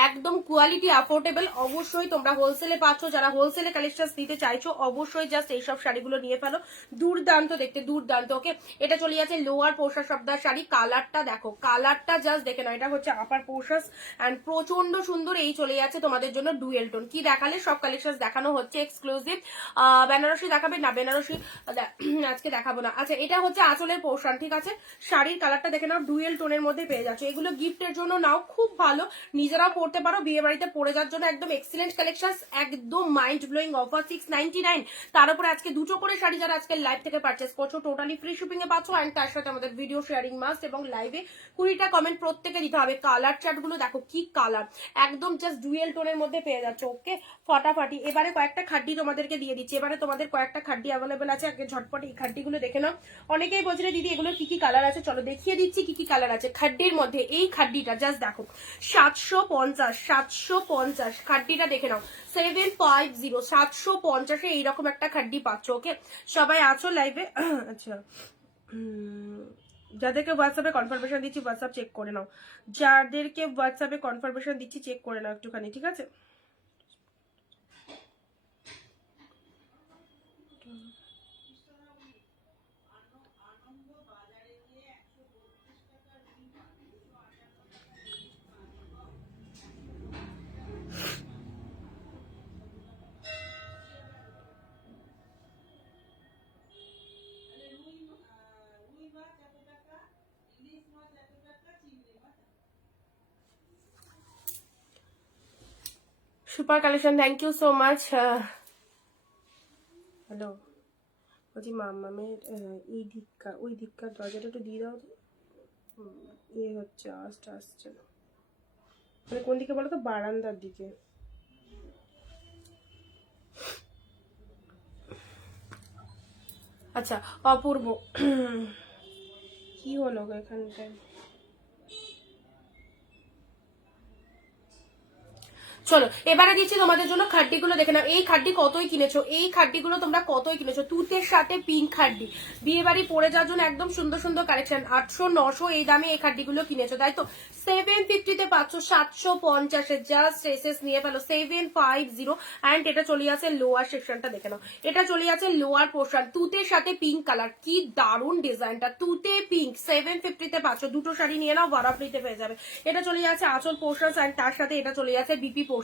একদম কোয়ালিটি অ্যাফোর্ডেবল। অবশ্যই তোমরা হোলসেলে পাচ্ছ, যারা হোলসেলে কালেকশন নিতে চাইছো অবশ্যই জাস্ট এইসব শাড়িগুলো নিয়ে ফেলো, দুর্দান্ত দেখতে, দুর্দান্ত। ওকে এটা চলে যাচ্ছে লোয়ার পোশাক শব্দার শাড়ি, কালারটা দেখো, কালারটা জাস্ট দেখে নাও, এটা হচ্ছে আপার পোশাক এন্ড প্রচন্ড সুন্দর। এই চলে যাচ্ছে তোমাদের জন্য ডুয়েল টোন। কি দেখালে সব কালেকশন দেখানো হচ্ছে এক্সক্লুসিভ। বেনারসি দেখাবে না, বেনারসি আজকে দেখাবো না। আচ্ছা এটা হচ্ছে আঁচলের পোর্শন, ঠিক আছে, শাড়ির কালারটা দেখে নাও, ডুয়েল টোনের মধ্যে পেয়ে যাচ্ছে। এগুলো গিফটের জন্য নাও, খুব ভালো, নিজেরাও পড়তে পারো, বিয়ে বাড়িতে পরে যাওয়ার জন্য একদম এক্সিলেন্ট কালেকশন, একদম মাইন্ড ব্লোয়িং অফার 699। তার উপরে আজকে দুটো করে শাড়ি যারা আজকে লাইভ থেকে পারচেস করছো টোটালি ফ্রি শিপিং এ পাচ্ছ, এন্ড তার সাথে আমাদের ভিডিও শেয়ারিং মাস্ট, এবং লাইভে 20টা কমেন্ট প্রত্যেকে দিতে হবে। কালার চার্ট গুলো দেখো কি কালার, একদম জাস্ট ডুয়েল টোনের মধ্যে পেয়ে যাচ্ছে। ওকে ফাটাফাটি। এবারে কয়েকটা খাড্ডি তোমাদেরকে দিয়ে দিচ্ছি, এবারে তোমাদের কয়েকটা খাড্ডি অ্যাভেলেবেল আছে, আগে ঝটপট এই খাড্ডি গুলো দেখে নাও। অনেকেই বলছে দিদি এগুলো কি কি কালার আছে, চলো দেখিয়ে দিচ্ছি কি কি কালার আছে খাড্ডির মধ্যে। এই খাড্ডিটা জাস্ট দেখো 750 খাড্ডিটা দেখে নাও, 750 750 এইরকম একটা খাড্ডি পাচ্ছ। ওকে সবাই আছো লাইভে? আচ্ছা যাদেরকে হোয়াটসঅ্যাপে কনফার্মেশন দিচ্ছি হোয়াটসঅ্যাপ চেক করে নাও, যাদেরকে হোয়াটসঅ্যাপে কনফার্মেশন দিচ্ছি চেক করে নাও একটুখানি, ঠিক আছে? Super collection, thank you so much. Hello বলছি মামের এই দিককার ওই দিককার দরজাটা একটু দিয়ে দাও তো, হচ্ছে আওয়াজটা আসছে না, মানে কোন দিকে বলো তো, বারান্দার দিকে। আচ্ছা অপূর্ব কি হলো এখানটায়? চলো এবারে দিচ্ছি তোমাদের জন্য খাড্ডিগুলো দেখে নাও। এই খাড্ডি কতই কিনেছো, এই খাড্ডিগুলো তোমরা কতই কিনেছো, তুতের সাথে পিঙ্ক খাড্ডি, বিয়ে বাড়ি পরে যাওয়ার জন্য একদম সুন্দর সুন্দর কালেকশন। 800-900 এই দামে এই খাড্ডিগুলো কিনেছো, তাই তো? 750 পাচ্ছ 750 জাস্ট এসএস নিয়ে ফেলো, 750। অ্যান্ড এটা চলে আছে লোয়ার সেকশনটা দেখে নাও, এটা চলে আছে লোয়ার পোর্শন, তুতের সাথে পিঙ্ক কালার, কি দারুণ ডিজাইনটা, তুতে পিঙ্ক। 750 পাচ্ছ, দুটো শাড়ি নিয়ে নাও, বারাফ্রিতে পেয়ে যাবে। এটা চলে যাচ্ছে আঁচল পোর্শন, অ্যান্ড তার সাথে এটা চলে যাচ্ছে বিপি পোর্শন।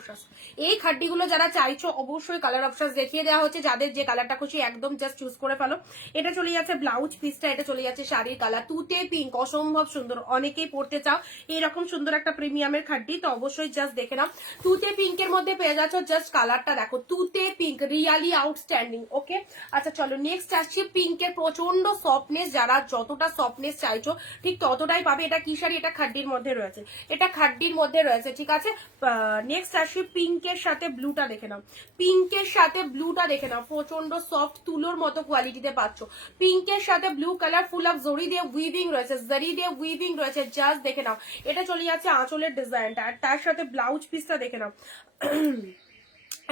এই খাড্ডিগুলো যারা চাইছো অবশ্যই কালার অপশন দেখিয়ে দেওয়া হচ্ছে, যাদের যে কালারটা খুশি একদম জাস্ট চুজ করে ফেলো। এটা চলে যাচ্ছে ব্লাউজ পিসটা, এটা চলে যাচ্ছে শাড়ির কালার, তুতে পিঙ্ক, অসম্ভব সুন্দর, অনেকেই পড়তে চাও এরকম সুন্দর একটা প্রিমিয়ামের খাড্ডি, তো অবশ্যই জাস্ট দেখে নাও। তুতে পিঙ্কের মধ্যে পেয়ে যাচ্ছ, জাস্ট কালারটা দেখো, তুতে পিঙ্ক, রিয়ালি আউটস্ট্যান্ডিং। ওকে আচ্ছা চলো নেক্সট আসছি পিঙ্কের প্রচন্ড সফটনেস, যারা যতটা সফটনেস চাইছো ঠিক ততটাই পাবে। এটা কি শাড়ি, এটা খাড্ডির মধ্যে রয়েছে, এটা খাড্ডির মধ্যে রয়েছে, ঠিক আছে? নেক্সট আসি পিঙ্কের সাথে ব্লুটা দেখে নাও, পিঙ্কের সাথে ব্লুটা দেখে নাও, প্রচন্ড সফট তুলোর মতো কোয়ালিটিতে পাচ্ছ। পিঙ্কের সাথে ব্লু কালার, ফুল অফ জরি দিয়ে উইভিং রয়েছে, জরি দিয়ে উইভিং রয়েছে, জাস্ট দেখে নাও। এটা চলে যাচ্ছে আঁচলের ডিজাইনটা, আর তার সাথে ব্লাউজ পিসটা দেখে নাও,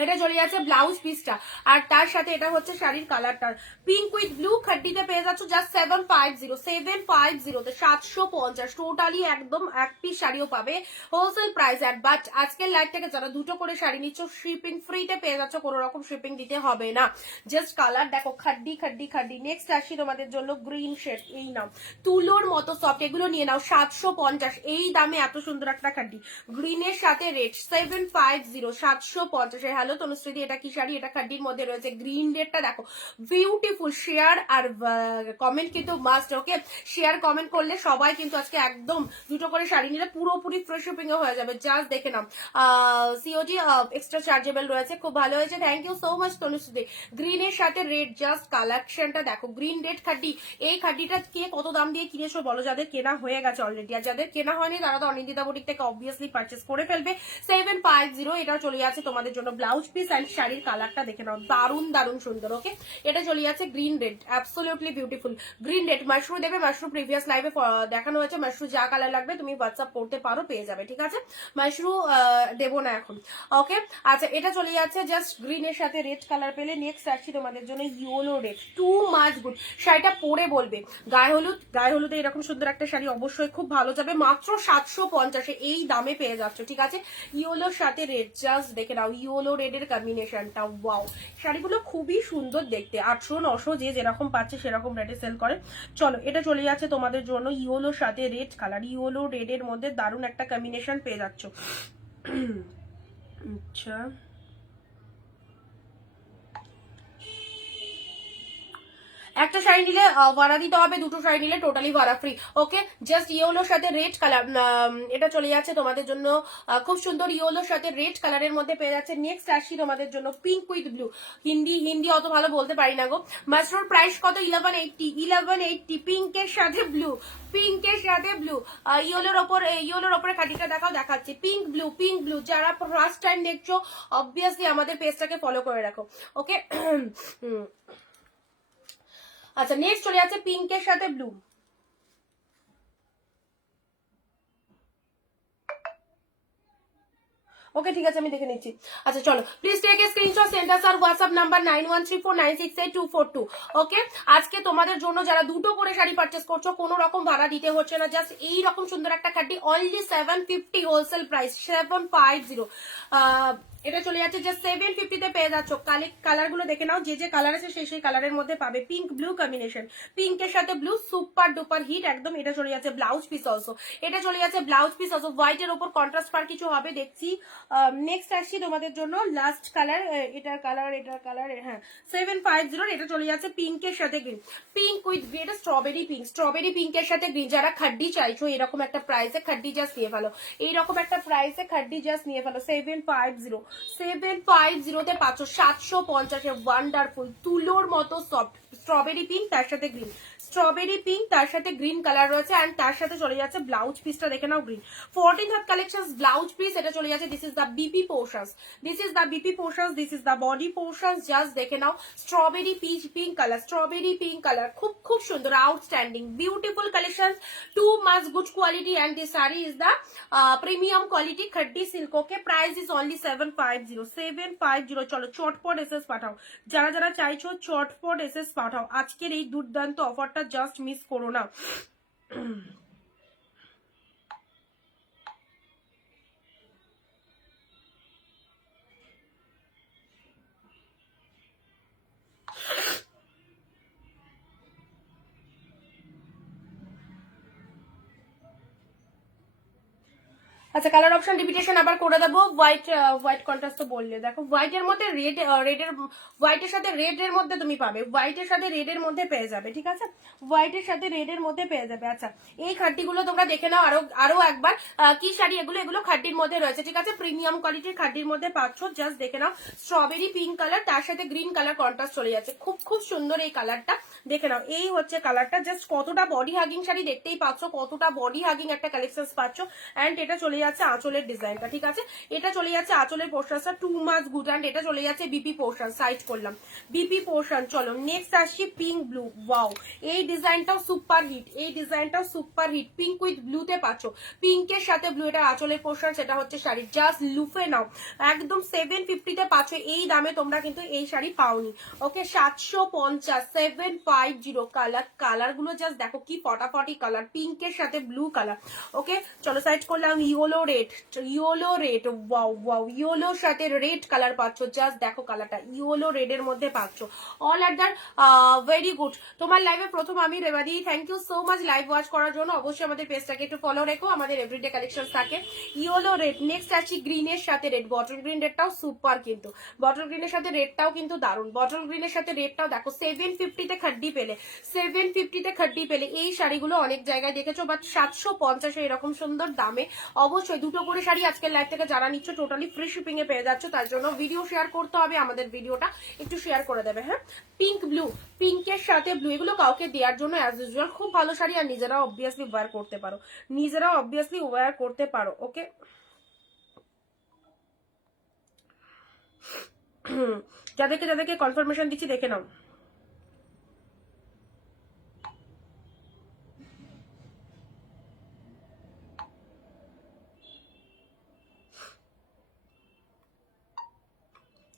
এটা চলে যাচ্ছে ব্লাউজ পিসটা, আর তার সাথে এটা হচ্ছে শাড়ির কালারটা, পিঙ্ক উইথ ব্লু খাড্ডিতে পেয়ে যাচ্ছ জাস্ট 750 750 টোটালি একদম এক পিস শাড়িও পাবে হোলসেল প্রাইস। আর বাট আজকের লাইভ থেকে যারা দুটো করে শাড়ি নিচ্ছ শিপিং ফ্রিতে পেয়ে যাচ্ছ, কোনো রকম শিপিং দিতে হবে না, জাস্ট কালার দেখো, খাড্ডি খাড্ডি খাড্ডি। নেক্সট আসি তোমাদের জন্য গ্রিন শেড, এই নাও তুলোর মতো সফট, এগুলো নিয়ে নাও 750 এই দামে, এত সুন্দর একটা খাড্ডি, গ্রিনের সাথে রেড, 750 750। হ্যালো তনুশ্রী, এটা কি শাড়ি, এটা খাড্ডির মধ্যে রয়েছে, গ্রিন রেডটা দেখো বিউটিফুল। শেয়ার আর কমেন্ট কিন্তু মাস্ট। ওকে শেয়ার কমেন্ট করলে সবাই কিন্তু আজকে একদম দুটো করে শাড়ি নিলে পুরোপুরি ফ্রি শিপিং এ হয়ে যাবে, জাস্ট দেখে নাও। সিওজি এক্সট্রা চার্জেবল রয়েছে, খুব ভালো হয়েছে, thank you so much Tanushree. গ্রিনের সাথে রেড, জাস্ট কালেকশনটা দেখো, গ্রিন রেড খাড্ডি। এই খাড্ডিটা কে কত দাম দিয়ে কিনেছো বলো, যাদের কেনা হয়ে গেছে অলরেডি, আর যাদের কেনা হয়নি তারা তো অনিন্দিতা বুটিক থেকে অবভিয়াসলি পারচেস করে ফেলবে। 750 এটা চলে যাচ্ছে তোমাদের জন্য ব্লাউজ ব্লাউজ পিস অ্যান্ড শাড়ির কালারটা দেখে নাও, দারুণ দারুণ সুন্দর। ওকে, এটা চলে যাচ্ছে green red, absolutely beautiful green red. Mashru দেবে, মাশরু প্রিভিয়াস লাইভে দেখানো হয়েছে, মাশরু যা কালার লাগবে তুমি হোয়াটসঅ্যাপ করতে পারো, পেয়ে যাবে, ঠিক আছে? মাশরু দেবো না এখন। ওকে, আচ্ছা এটা চলে যাচ্ছে জাস্ট গ্রিনের সাথে রেড কালার পেলে। নেক্সট আসছি তোমাদের জন্য yellow red, two much good. শাড়িটা পরে বলবে গায়ে হলুদে এরকম সুন্দর একটা শাড়ি অবশ্যই খুব ভালো যাবে, মাত্র 750 এই দামে পেয়ে যাচ্ছ, ঠিক আছে? ইয়েলোর সাথে রেড, জাস্ট দেখে নাও ইয়েলো রেডের কম্বিনেশনটা, ওয়াও। শাড়িগুলো খুবই সুন্দর দেখতে, 800 900 যে যেরকম পাচ্ছে সেরকম রেটে সেল করে। চলো এটা চলে যাচ্ছে তোমাদের জন্য ইয়েলোর সাথে রেড কালার, ইয়েলো রেডের মধ্যে দারুণ একটা কম্বিনেশন পেয়ে যাচ্ছ। আচ্ছা, একটা শাড়ি নিলে ভাড়া দিতে হবে, দুটো শাড়ি নিলে টোটালি ভাড়া ফ্রি। ওকে, জাস্ট ইয়েলোর সাথে রেড কালার, এটা চলে যাচ্ছে তোমাদের জন্য খুব সুন্দর ইয়েলোর সাথে রেড কালারের মধ্যে পেয়ে যাচ্ছে। নেক্সট আসছি তোমাদের জন্য পিঙ্ক উইথ ব্লু, হিন্দি অত ভালো বলতে পারি না গো। মাস্টার প্রাইস কত? 1180 পিঙ্কের সাথে ব্লু, পিঙ্কের সাথে ব্লু, ইয়েলোর ওপরে খাটিটা দেখাচ্ছি, পিঙ্ক ব্লু। যারা ফার্স্ট টাইম দেখছো অবভিয়াসলি আমাদের পেজটাকে ফলো করে রাখো। ওকে, আচ্ছা নেক্সট চলে যাচ্ছে পিঙ্কের সাথে ব্লু। ওকে ঠিক আছে, আমি দেখে নিচ্ছি। আচ্ছা চলো, please take a screenshot, send us our WhatsApp number 9134968242। Okay, আজকে তোমাদের জন্য যারা দুটো করে শাড়ি পারচেস করছো কোনো রকম ভাড়া দিতে হচ্ছে না, জাস্ট এই রকম সুন্দর একটা খাটি, অনলি 750 হোলসেল প্রাইস, 750। এটা চলে যাচ্ছে যে 750 তে পেয়ে যাচ্ছ। কালার গুলো দেখে নাও, যে কালার আছে সেই কালারের মধ্যে পাবে। পিঙ্ক ব্লু কম্বিনেশন, পিঙ্কের সাথে ব্লু, সুপার ডুপার হিট একদম। এটা চলে যাচ্ছে ব্লাউজ পিস অলসো, হোয়াইট এর উপর কন্ট্রাস্ট পার কিছু হবে দেখছি। নেক্সট আসছি তোমাদের জন্য লাস্ট কালার, এটার কালার হ্যাঁ 750। এটা চলে যাচ্ছে পিঙ্কের সাথে গ্রিন, পিঙ্ক উইথ গ্রিন, এটা স্ট্রবেরি পিঙ্কের সাথে গ্রিন। যারা খাড্ডি চাইছো এরকম একটা প্রাইসে খাড্ডি জাস্ট নিয়ে ফেলো, এইরকম একটা প্রাইসে খাড্ডি জাস্ট নিয়ে ফেলো। 750 তে পাচ্ছ 750 ওয়ান্ডারফুল তুলোর মতো সফট স্ট্রবেরি পিঙ্ক তার সাথে গ্রিন, স্ট্রবেরি পিঙ্ক তার সাথে গ্রিন কালার রয়েছে। এন্ড তার সাথে চলে যাচ্ছে ব্লাউজ পিসটা দেখে নাও গ্রিন, 14 হাত কালেকশন ব্লাউজ পিস। এটা চলে যাচ্ছে, this is the BP portions, this is the body portions. Just দেখে নাও স্ট্রবেরি পিঙ্ক কালার, খুব সুন্দর, outstanding beautiful collection, too much good quality. And this sari is the premium quality khaddi silk. Okay, price is only 750। চলো চটপট SS পাঠাও, যারা চাইছো চটপট SS পাঠাও। আজকের এই দুর্দান্ত অফারটা জাস্ট মিস করো না। আচ্ছা কালার অপশন রিপিটেশন আবার করে দেবো। হোয়াইট কন্ট্রাস্ট তো বললে, দেখো হোয়াইটের মধ্যে হোয়াইটের সাথে রেডের মধ্যে তুমি পাবে, হোয়াইটের সাথে রেডের মধ্যে পেয়ে যাবে, ঠিক আছে? হোয়াইটের সাথে রেডের মধ্যে পেয়ে যাবে। আচ্ছা এই খাড্ডিগুলো তোমরা দেখে নাও আরো একবার, কি শাড়ি এগুলো খাড্ডির মধ্যে রয়েছে, ঠিক আছে? প্রিমিয়াম কোয়ালিটির খাড্ডির মধ্যে পাচ্ছ। জাস্ট দেখে নাও স্ট্রবেরি পিঙ্ক কালার, তার সাথে গ্রিন কালার কন্ট্রাস্ট চলে যাচ্ছে, খুব সুন্দর এই কালারটা দেখে নাও। এই হচ্ছে কালারটা, জাস্ট কতটা বডি হাগিং শাড়ি দেখতেই পাচ্ছ, কতটা বডি হাগিং একটা কালেকশন পাচ্ছ। এন্ড এটা চলে যাচ্ছে আঁচলের ডিজাইনটা, ঠিক আছে? এটা চলে যাচ্ছে আঁচলের পোর্শনটা, টু মাচ গুড। এন্ড এটা চলে যাচ্ছে বিপি পোর্শন, সাইড করলাম বিপি পোর্শন। চলো নেক্সট আসছি পিঙ্ক ব্লু, ওয়াও এই ডিজাইনটাও সুপার হিট, পিঙ্ক উইথ ব্লুতে পাচ্ছ, পিঙ্কের সাথে ব্লু, এটা আঁচলের পোর্শন, সেটা হচ্ছে শাড়ি। জাস্ট লুফে নাও, একদম 750 তে পাচ্ছ। এই দামে তোমরা কিন্তু এই শাড়ি পাওনি। ওকে 750, 750 কালার গুলো জাস্ট দেখো কি ফটাফটি কালার, পিঙ্কের সাথে ব্লু কালার। ওকে চলো সাইড করলাম ইয়েলো রেড, ওয়াও ইয়েলোর সাথে রেড কালার পাচ্ছ। জাস্ট দেখো কালারটা ইয়েলো রেডের মধ্যে পাচ্ছ। All are that very good. তোমার লাইভে প্রথম আমি রেবাদি, thank you so much live watch করার জন্য। অবশ্যই আমাদের পেজটাকে একটু ফলো রেখো, আমাদের এভরিডে কালেকশন থাকে। ইয়েলো রেড, নেক্সট আসছি গ্রিনের সাথে রেড, বটল গ্রিন রেডটাও সুপার, কিন্তু বটল গ্রিনের সাথে রেডটাও কিন্তু দারুণ। বটল গ্রিনের সাথে রেডটাও দেখো 750 তে খাড্ডি পেলে। এই শাড়িগুলো অনেক জায়গায় দেখেছো, বাট 750 এরকম সুন্দর দামে অবশ্যই দুটো করে শাড়ি আজকের লাইভ থেকে যারা নিচ্ছ টোটালি ফ্রি শিপিং এ পেয়ে যাচ্ছ। তার জন্য ভিডিও শেয়ার করতে হবে, আমাদের ভিডিওটা একটু শেয়ার করে দেবে। হ্যাঁ পিঙ্ক ব্লু, পিঙ্কের সাথে ব্লু, এগুলো কাউকে দেওয়ার জন্য অ্যাজ ইউজুয়াল খুব ভালো শাড়ি, আর নিজেরাও অবভিয়াসলি ওয়্যার করতে পারো। ওকে যাদেরকে যাদেরকে কনফার্মেশন দিচ্ছি দেখে নাও।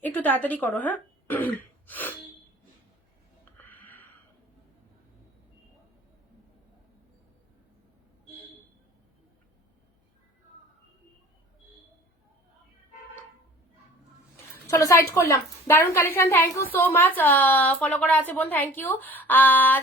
একটু তাড়াতাড়ি করো, হ্যাঁ। চলো সাইড করলাম। দারুন collection, thank you so much. Follow করা আছে বোন, থ্যাংক ইউ।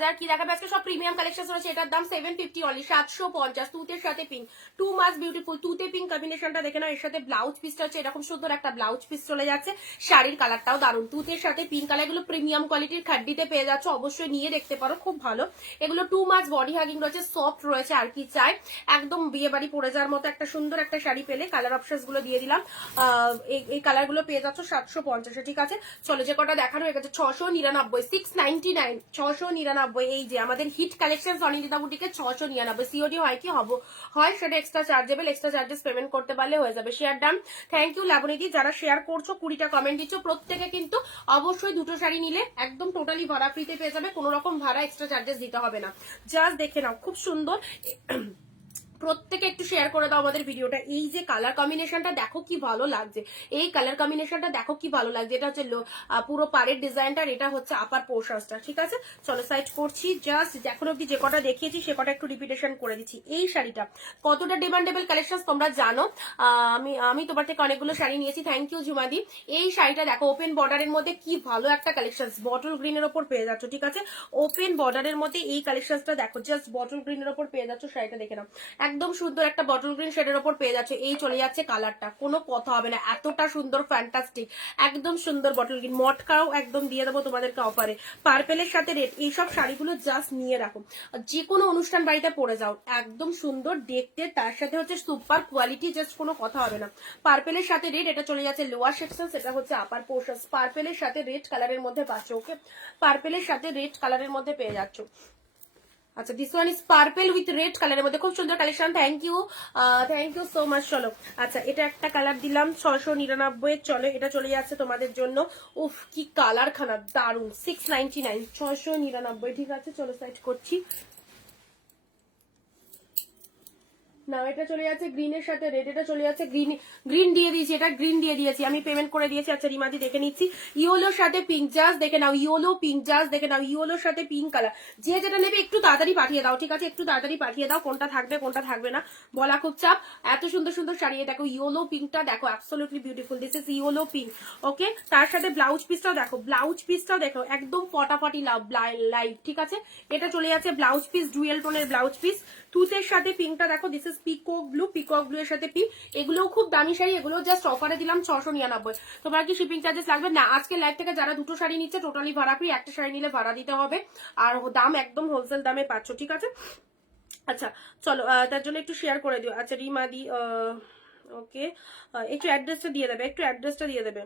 আর কি দেখাবে আজকে, সব প্রিমিয়াম কালেকশন রয়েছে। এটার দাম 750 অনলি, 750। তুতের সাথে পিঙ্ক, টু মাচ বিউটিফুল। তুতে পিঙ্ক কম্বিনেশনটা দেখে নাও। এর সাথে ব্লাউজ পিসটা হচ্ছে এরকম সুন্দর একটা ব্লাউজ পিস চলে যাচ্ছে। শাড়ির কালারটাও দারুন। তুতের সাথে পিঙ্ক কালার, এগুলো প্রিমিয়াম কোয়ালিটির খাড্ডিতে পেয়ে যাচ্ছে, অবশ্যই নিয়ে দেখতে পারো, খুব ভালো। এগুলো টু মাচ বডি হাগিং রয়েছে, সফট রয়েছে। আর কি চাই, একদম বিয়ে বাড়ি পরে যাওয়ার মতো একটা সুন্দর একটা শাড়ি পেলে। কালার অপশনস গুলো দিয়ে দিলাম। এই কালার গুলো পেয়ে যাচ্ছ 750, ঠিক আছে। চলো যে কটা দেখানো হয়ে গেছে, 699, 699, 699। এই যে আমাদের হিট কালেকশন অনিন্দিতা বুটিকে 699। সিওডি হয় কি হয় সেটা extra chargeable, extra charges payment করতে পারলে হয়ে যাবে। শেয়ার ডান, থ্যাংক ইউ লাবণীদি। যারা শেয়ার করছো, 20টা কমেন্ট দিচ্ছ, প্রত্যেকে কিন্তু অবশ্যই দুটো শাড়ি নিলে একদম টোটালি ভাড়া ফ্রিতে পেয়ে যাবে, কোনো রকম ভাড়া এক্সট্রা চার্জেস দিতে হবে না। জাস্ট দেখে নাও, খুব সুন্দর। প্রত্যেকে একটু শেয়ার করে দাও আমাদের ভিডিওটা। এই যে কালার কম্বিনেশনটা দেখো কি ভালো লাগছে, এই কালার কম্বিনেশনটা দেখো কি ভালো লাগছে। এটা হচ্ছে পুরো পাড়ের ডিজাইনটা, এটা হচ্ছে আপার পোর্শনটা, ঠিক আছে। চলো সাইড করছি। জাস্ট এখন অব্দি যে কটা দেখিয়েছি সে কটা একটু রিপিটেশন করে দিচ্ছি। এই শাড়িটা কতটা ডিমান্ডেবল কালেকশন তোমরা জানো। আমি তোমার থেকে অনেকগুলো শাড়ি নিয়েছি, থ্যাংক ইউ ঝুমাদি। এই শাড়িটা দেখো, ওপেন বর্ডারের মধ্যে কি ভালো একটা কালেকশন, বটল গ্রিনের ওপর পেয়ে যাচ্ছ, ঠিক আছে। ওপেন বর্ডারের মধ্যে এই কালেকশনটা দেখো, জাস্ট বটল গ্রিনের ওপর পেয়ে যাচ্ছ। শাড়িটা দেখে নাও, একদম সুন্দর একটা বটল গ্রিন শেডের ওপর পেয়ে যাচ্ছে। এই চলে যাচ্ছে কালারটা, কোনো কথা হবে না, এতটা সুন্দর, ফ্যান্টাস্টিক, একদম সুন্দর বটল গ্রিন। মটকাও একদম দিয়ে দেবো তোমাদেরকে অফারে, পার্পেলের সাথে রেড। এইসব শাড়িগুলো জাস্ট নিয়ে রাখো, যে কোনো অনুষ্ঠান বাড়িতে পরে যাও, একদম সুন্দর দেখতে, তার সাথে হচ্ছে সুপার কোয়ালিটি, জাস্ট কোনো কথা হবে না। পার্পেলের সাথে রেড, এটা চলে যাচ্ছে লোয়ার সেকশন, এটা হচ্ছে আপার পোর্শন। পার্পেলের সাথে রেড কালারের মধ্যে পাচ্ছ, ওকে, পার্পেলের সাথে রেড কালারের মধ্যে পেয়ে যাচ্ছ। আচ্ছা, this one is purple with red কালারের মধ্যে, খুব সুন্দর collection, thank you so much. চলো আচ্ছা, এটা একটা কালার দিলাম 699। চলো এটা চলে যাচ্ছে তোমাদের জন্য। উফ, কি কালার খানা, দারুন, 699, 699, ঠিক আছে। চলো সাইড করছি না, এটা চলে যাচ্ছে গ্রিনের সাথে রেড, এটা চলে যাচ্ছে গ্রিন দিয়ে দিয়েছি, এটা গ্রিন দিয়ে দিয়েছি, আমি পেমেন্ট করে দিয়েছি। আচ্ছা রিমাদি দেখে নিচ্ছি, ইয়েলোর সাথে পিঙ্ক, জাস্ট দেখে নাও, ইয়েলো পিঙ্ক, জাস্ট দেখে নাও, ইয়েলোর সাথে পিঙ্ক কালার। যে যেটা নেবে একটু তাড়াতাড়ি পাঠিয়ে দাও, ঠিক আছে, একটু তাড়াতাড়ি পাঠিয়ে দাও, কোনটা থাকবে কোনটা থাকবে না বলা খুব চাপ। এত সুন্দর সুন্দর শাড়ি, দেখো ইয়েলো পিঙ্কটা দেখো, absolutely beautiful, this is yellow pink, okay. তার সাথে ব্লাউজ পিসটাও দেখো, ব্লাউজ পিসটাও দেখো, একদম ফটাফটি লাইট, ঠিক আছে। এটা চলে যাচ্ছে ব্লাউজ পিস, ডুয়েল টোনের ব্লাউজ পিস। তুতের সাথে পিঙ্কটা দেখো, this is peacock blue, peacock blue এর সাথে পিঙ্ক। এগুলোও খুব দামি শাড়ি, এগুলো জাস্ট অফারে দিলাম 699। তোমার কি শিপিং চার্জেস লাগবে না? আজকে লাইভ থেকে যারা দুটো শাড়ি নিচ্ছে টোটালি ভাড়া ফ্রি, একটা শাড়ি নিলে ভাড়া দিতে হবে, আর দাম একদম হোলসেল দামে পাচ্ছ, ঠিক আছে। আচ্ছা চলো, তার জন্য একটু শেয়ার করে দিও। আচ্ছা রিমাদি, ওকে, একটু অ্যাড্রেসটা দিয়ে দেবে, একটু অ্যাড্রেসটা দিয়ে দেবে।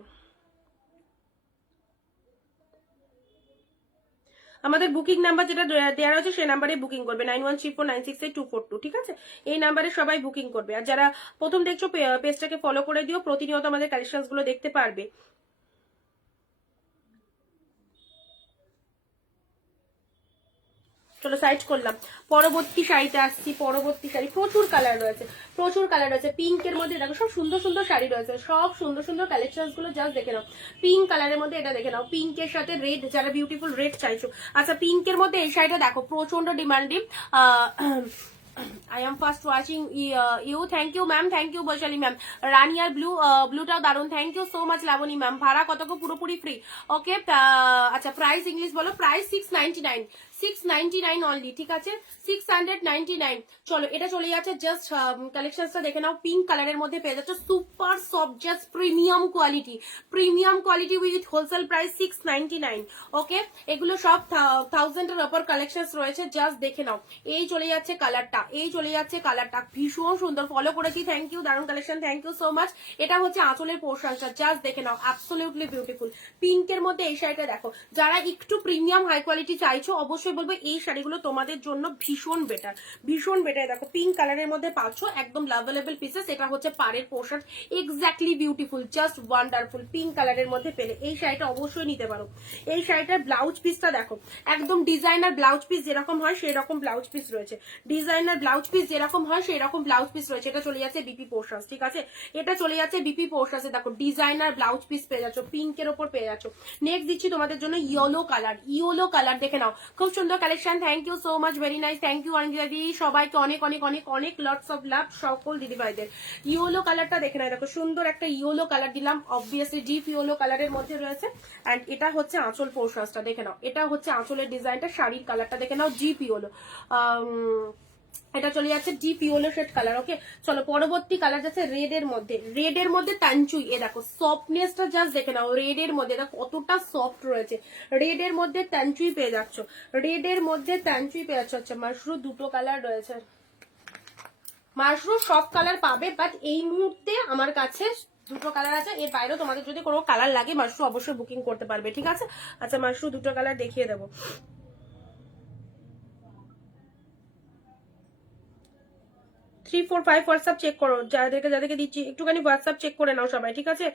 আমাদের বুকিং নাম্বার যেটা দেওয়া রয়েছে সেই নাম্বারে বুকিং করবে, 9134968242, ঠিক আছে। এই নাম্বারে সবাই বুকিং করবে। আর যারা প্রথম দেখছো পেজটাকে ফলো করে দিও, প্রতিনিয়ত আমাদের কালেকশনস গুলো দেখতে পারবে। চলো সাইড করলাম, পরবর্তী শাড়িতে আসছি। পরবর্তী শাড়ি প্রচুর কালার রয়েছে, প্রচুর কালার রয়েছে। পিঙ্কের মধ্যে দেখো, সব সুন্দর সুন্দর শাড়ি রয়েছে, সব সুন্দর সুন্দর কালেকশন গুলো জাস্ট দেখে নাও। পিঙ্ক কালারের মধ্যে এটা দেখে নাও, পিঙ্কের সাথে রেড, যারা বিউটিফুল রেড চাইছো। আচ্ছা পিঙ্কের মধ্যে এই শাড়িটা দেখো, প্রচন্ড demanding. I am first watching you, thank you ma'am, thank you Vaishali ma'am. রানিয়ার ব্লুটাও দারুন, thank you so much Laboni ma'am. ভাড়া কত গো? পুরোপুরি ফ্রি, ওকে। আচ্ছা প্রাইস ইংলিশ বলো, প্রাইস 699, 699 অনলি, ঠিক আছে, 699। চলো এটা চলে যাচ্ছে, জাস্ট কালেকশনটা দেখে নাও, পিঙ্ক কালারের মধ্যে পেয়ে যাচ্ছে, super soft, just premium quality with wholesale price 699, ওকে। এগুলো সব 1000 এর উপর কালেকশন রয়েছে, জাস্ট দেখে নাও। এই চলে যাচ্ছে কালারটা, এই চলে যাচ্ছে কালারটা, ভীষণ সুন্দর, ফলো করেছি, থ্যাংক ইউ, দারুন collection, thank you so much. এটা হচ্ছে আঁচলের পোর্শনটা, জাস্ট দেখে নাও, অ্যাবসলিউটলি বিউটিফুল। পিঙ্কের মধ্যে এই শাড়িটা দেখো, যারা একটু প্রিমিয়াম হাই কোয়ালিটি চাইছো অবশ্যই অবশ্যই বলবো এই শাড়িগুলো তোমাদের জন্য ভীষণ বেটার, ভীষণ বেটার। দেখো পিঙ্ক কালারের মধ্যে পাচ্ছ, একদম লাভেলেবল পিসেস। এটা হচ্ছে পাড়ের portion, exactly beautiful, just wonderful. Pink কালারের মধ্যে পেলে এই শাড়িটা অবশ্যই নিতে পারো। এই শাড়িটার ব্লাউজ পিসটা দেখো, একদম ডিজাইনার ব্লাউজ পিস যেরকম হয় সেই রকম ব্লাউজ পিস রয়েছে, ডিজাইনার ব্লাউজ পিস যেরকম হয় সেই রকম ব্লাউজ পিস রয়েছে। এটা চলে যাচ্ছে বিপি পোর্শন, ঠিক আছে, এটা চলে যাচ্ছে বিপি পোর্শনে। দেখো ডিজাইনার ব্লাউজ পিস পেয়ে যাচ্ছ, পিঙ্কের ওপর পেয়ে যাচ্ছ। নেক্সট দিচ্ছি তোমাদের জন্য ইয়েলো কালার, ইয়েলো কালার দেখে নাও, খুব সুন্দর collection. Thank you so much, very nice, thank you Anindita di, সবাইকে অনেক অনেক অনেক অনেক লটস অফ লাভ সকল দিদিভাইদের। ইয়েলো কালারটা দেখে নাও, দেখো সুন্দর একটা ইয়েলো কালার দিলাম, অবভিয়াসলি ডিপ ইয়েলো কালারের মধ্যে রয়েছে। অ্যান্ড এটা হচ্ছে আঁচল পোর্শনটা দেখে নাও, এটা হচ্ছে আঁচলের ডিজাইনটা, শাড়ির কালারটা দেখে নাও, ডিপ ইয়েলো। এটা চলে যাচ্ছে ডিপ ইয়েলো শেড কালার। ওকে, চলো পরবর্তী কালার যাচ্ছে রেড এর মধ্যে, রেড এর মধ্যে তানচুই। এ দেখো সফটনেসটা জাস্ট দেখে নাও, রেড এর মধ্যে দেখো কতটা সফট রয়েছে। রেড এর মধ্যে তানচুই পেয়ে যাচ্ছ, রেড এর মধ্যে তানচুই পেয়ে যাচ্ছ। আচ্ছা মাশরুম দুটো কালার রয়েছে, মাশরুম সব কালার পাবে, বাট এই মুহূর্তে আমার কাছে দুটো কালার আছে। এর বাইরেও তোমাদের যদি কোনো কালার লাগে মাশরুম অবশ্যই বুকিং করতে পারবে, ঠিক আছে। আচ্ছা মাশরুম দুটো কালার দেখিয়ে দেবো। 3 4 5 হোয়াটসঅ্যাপ চেক করো, যাদেরকে যাদেরকে দিচ্ছি একটুখানি হোয়াটসঅ্যাপ চেক করে নাও সবাই, ঠিক আছে।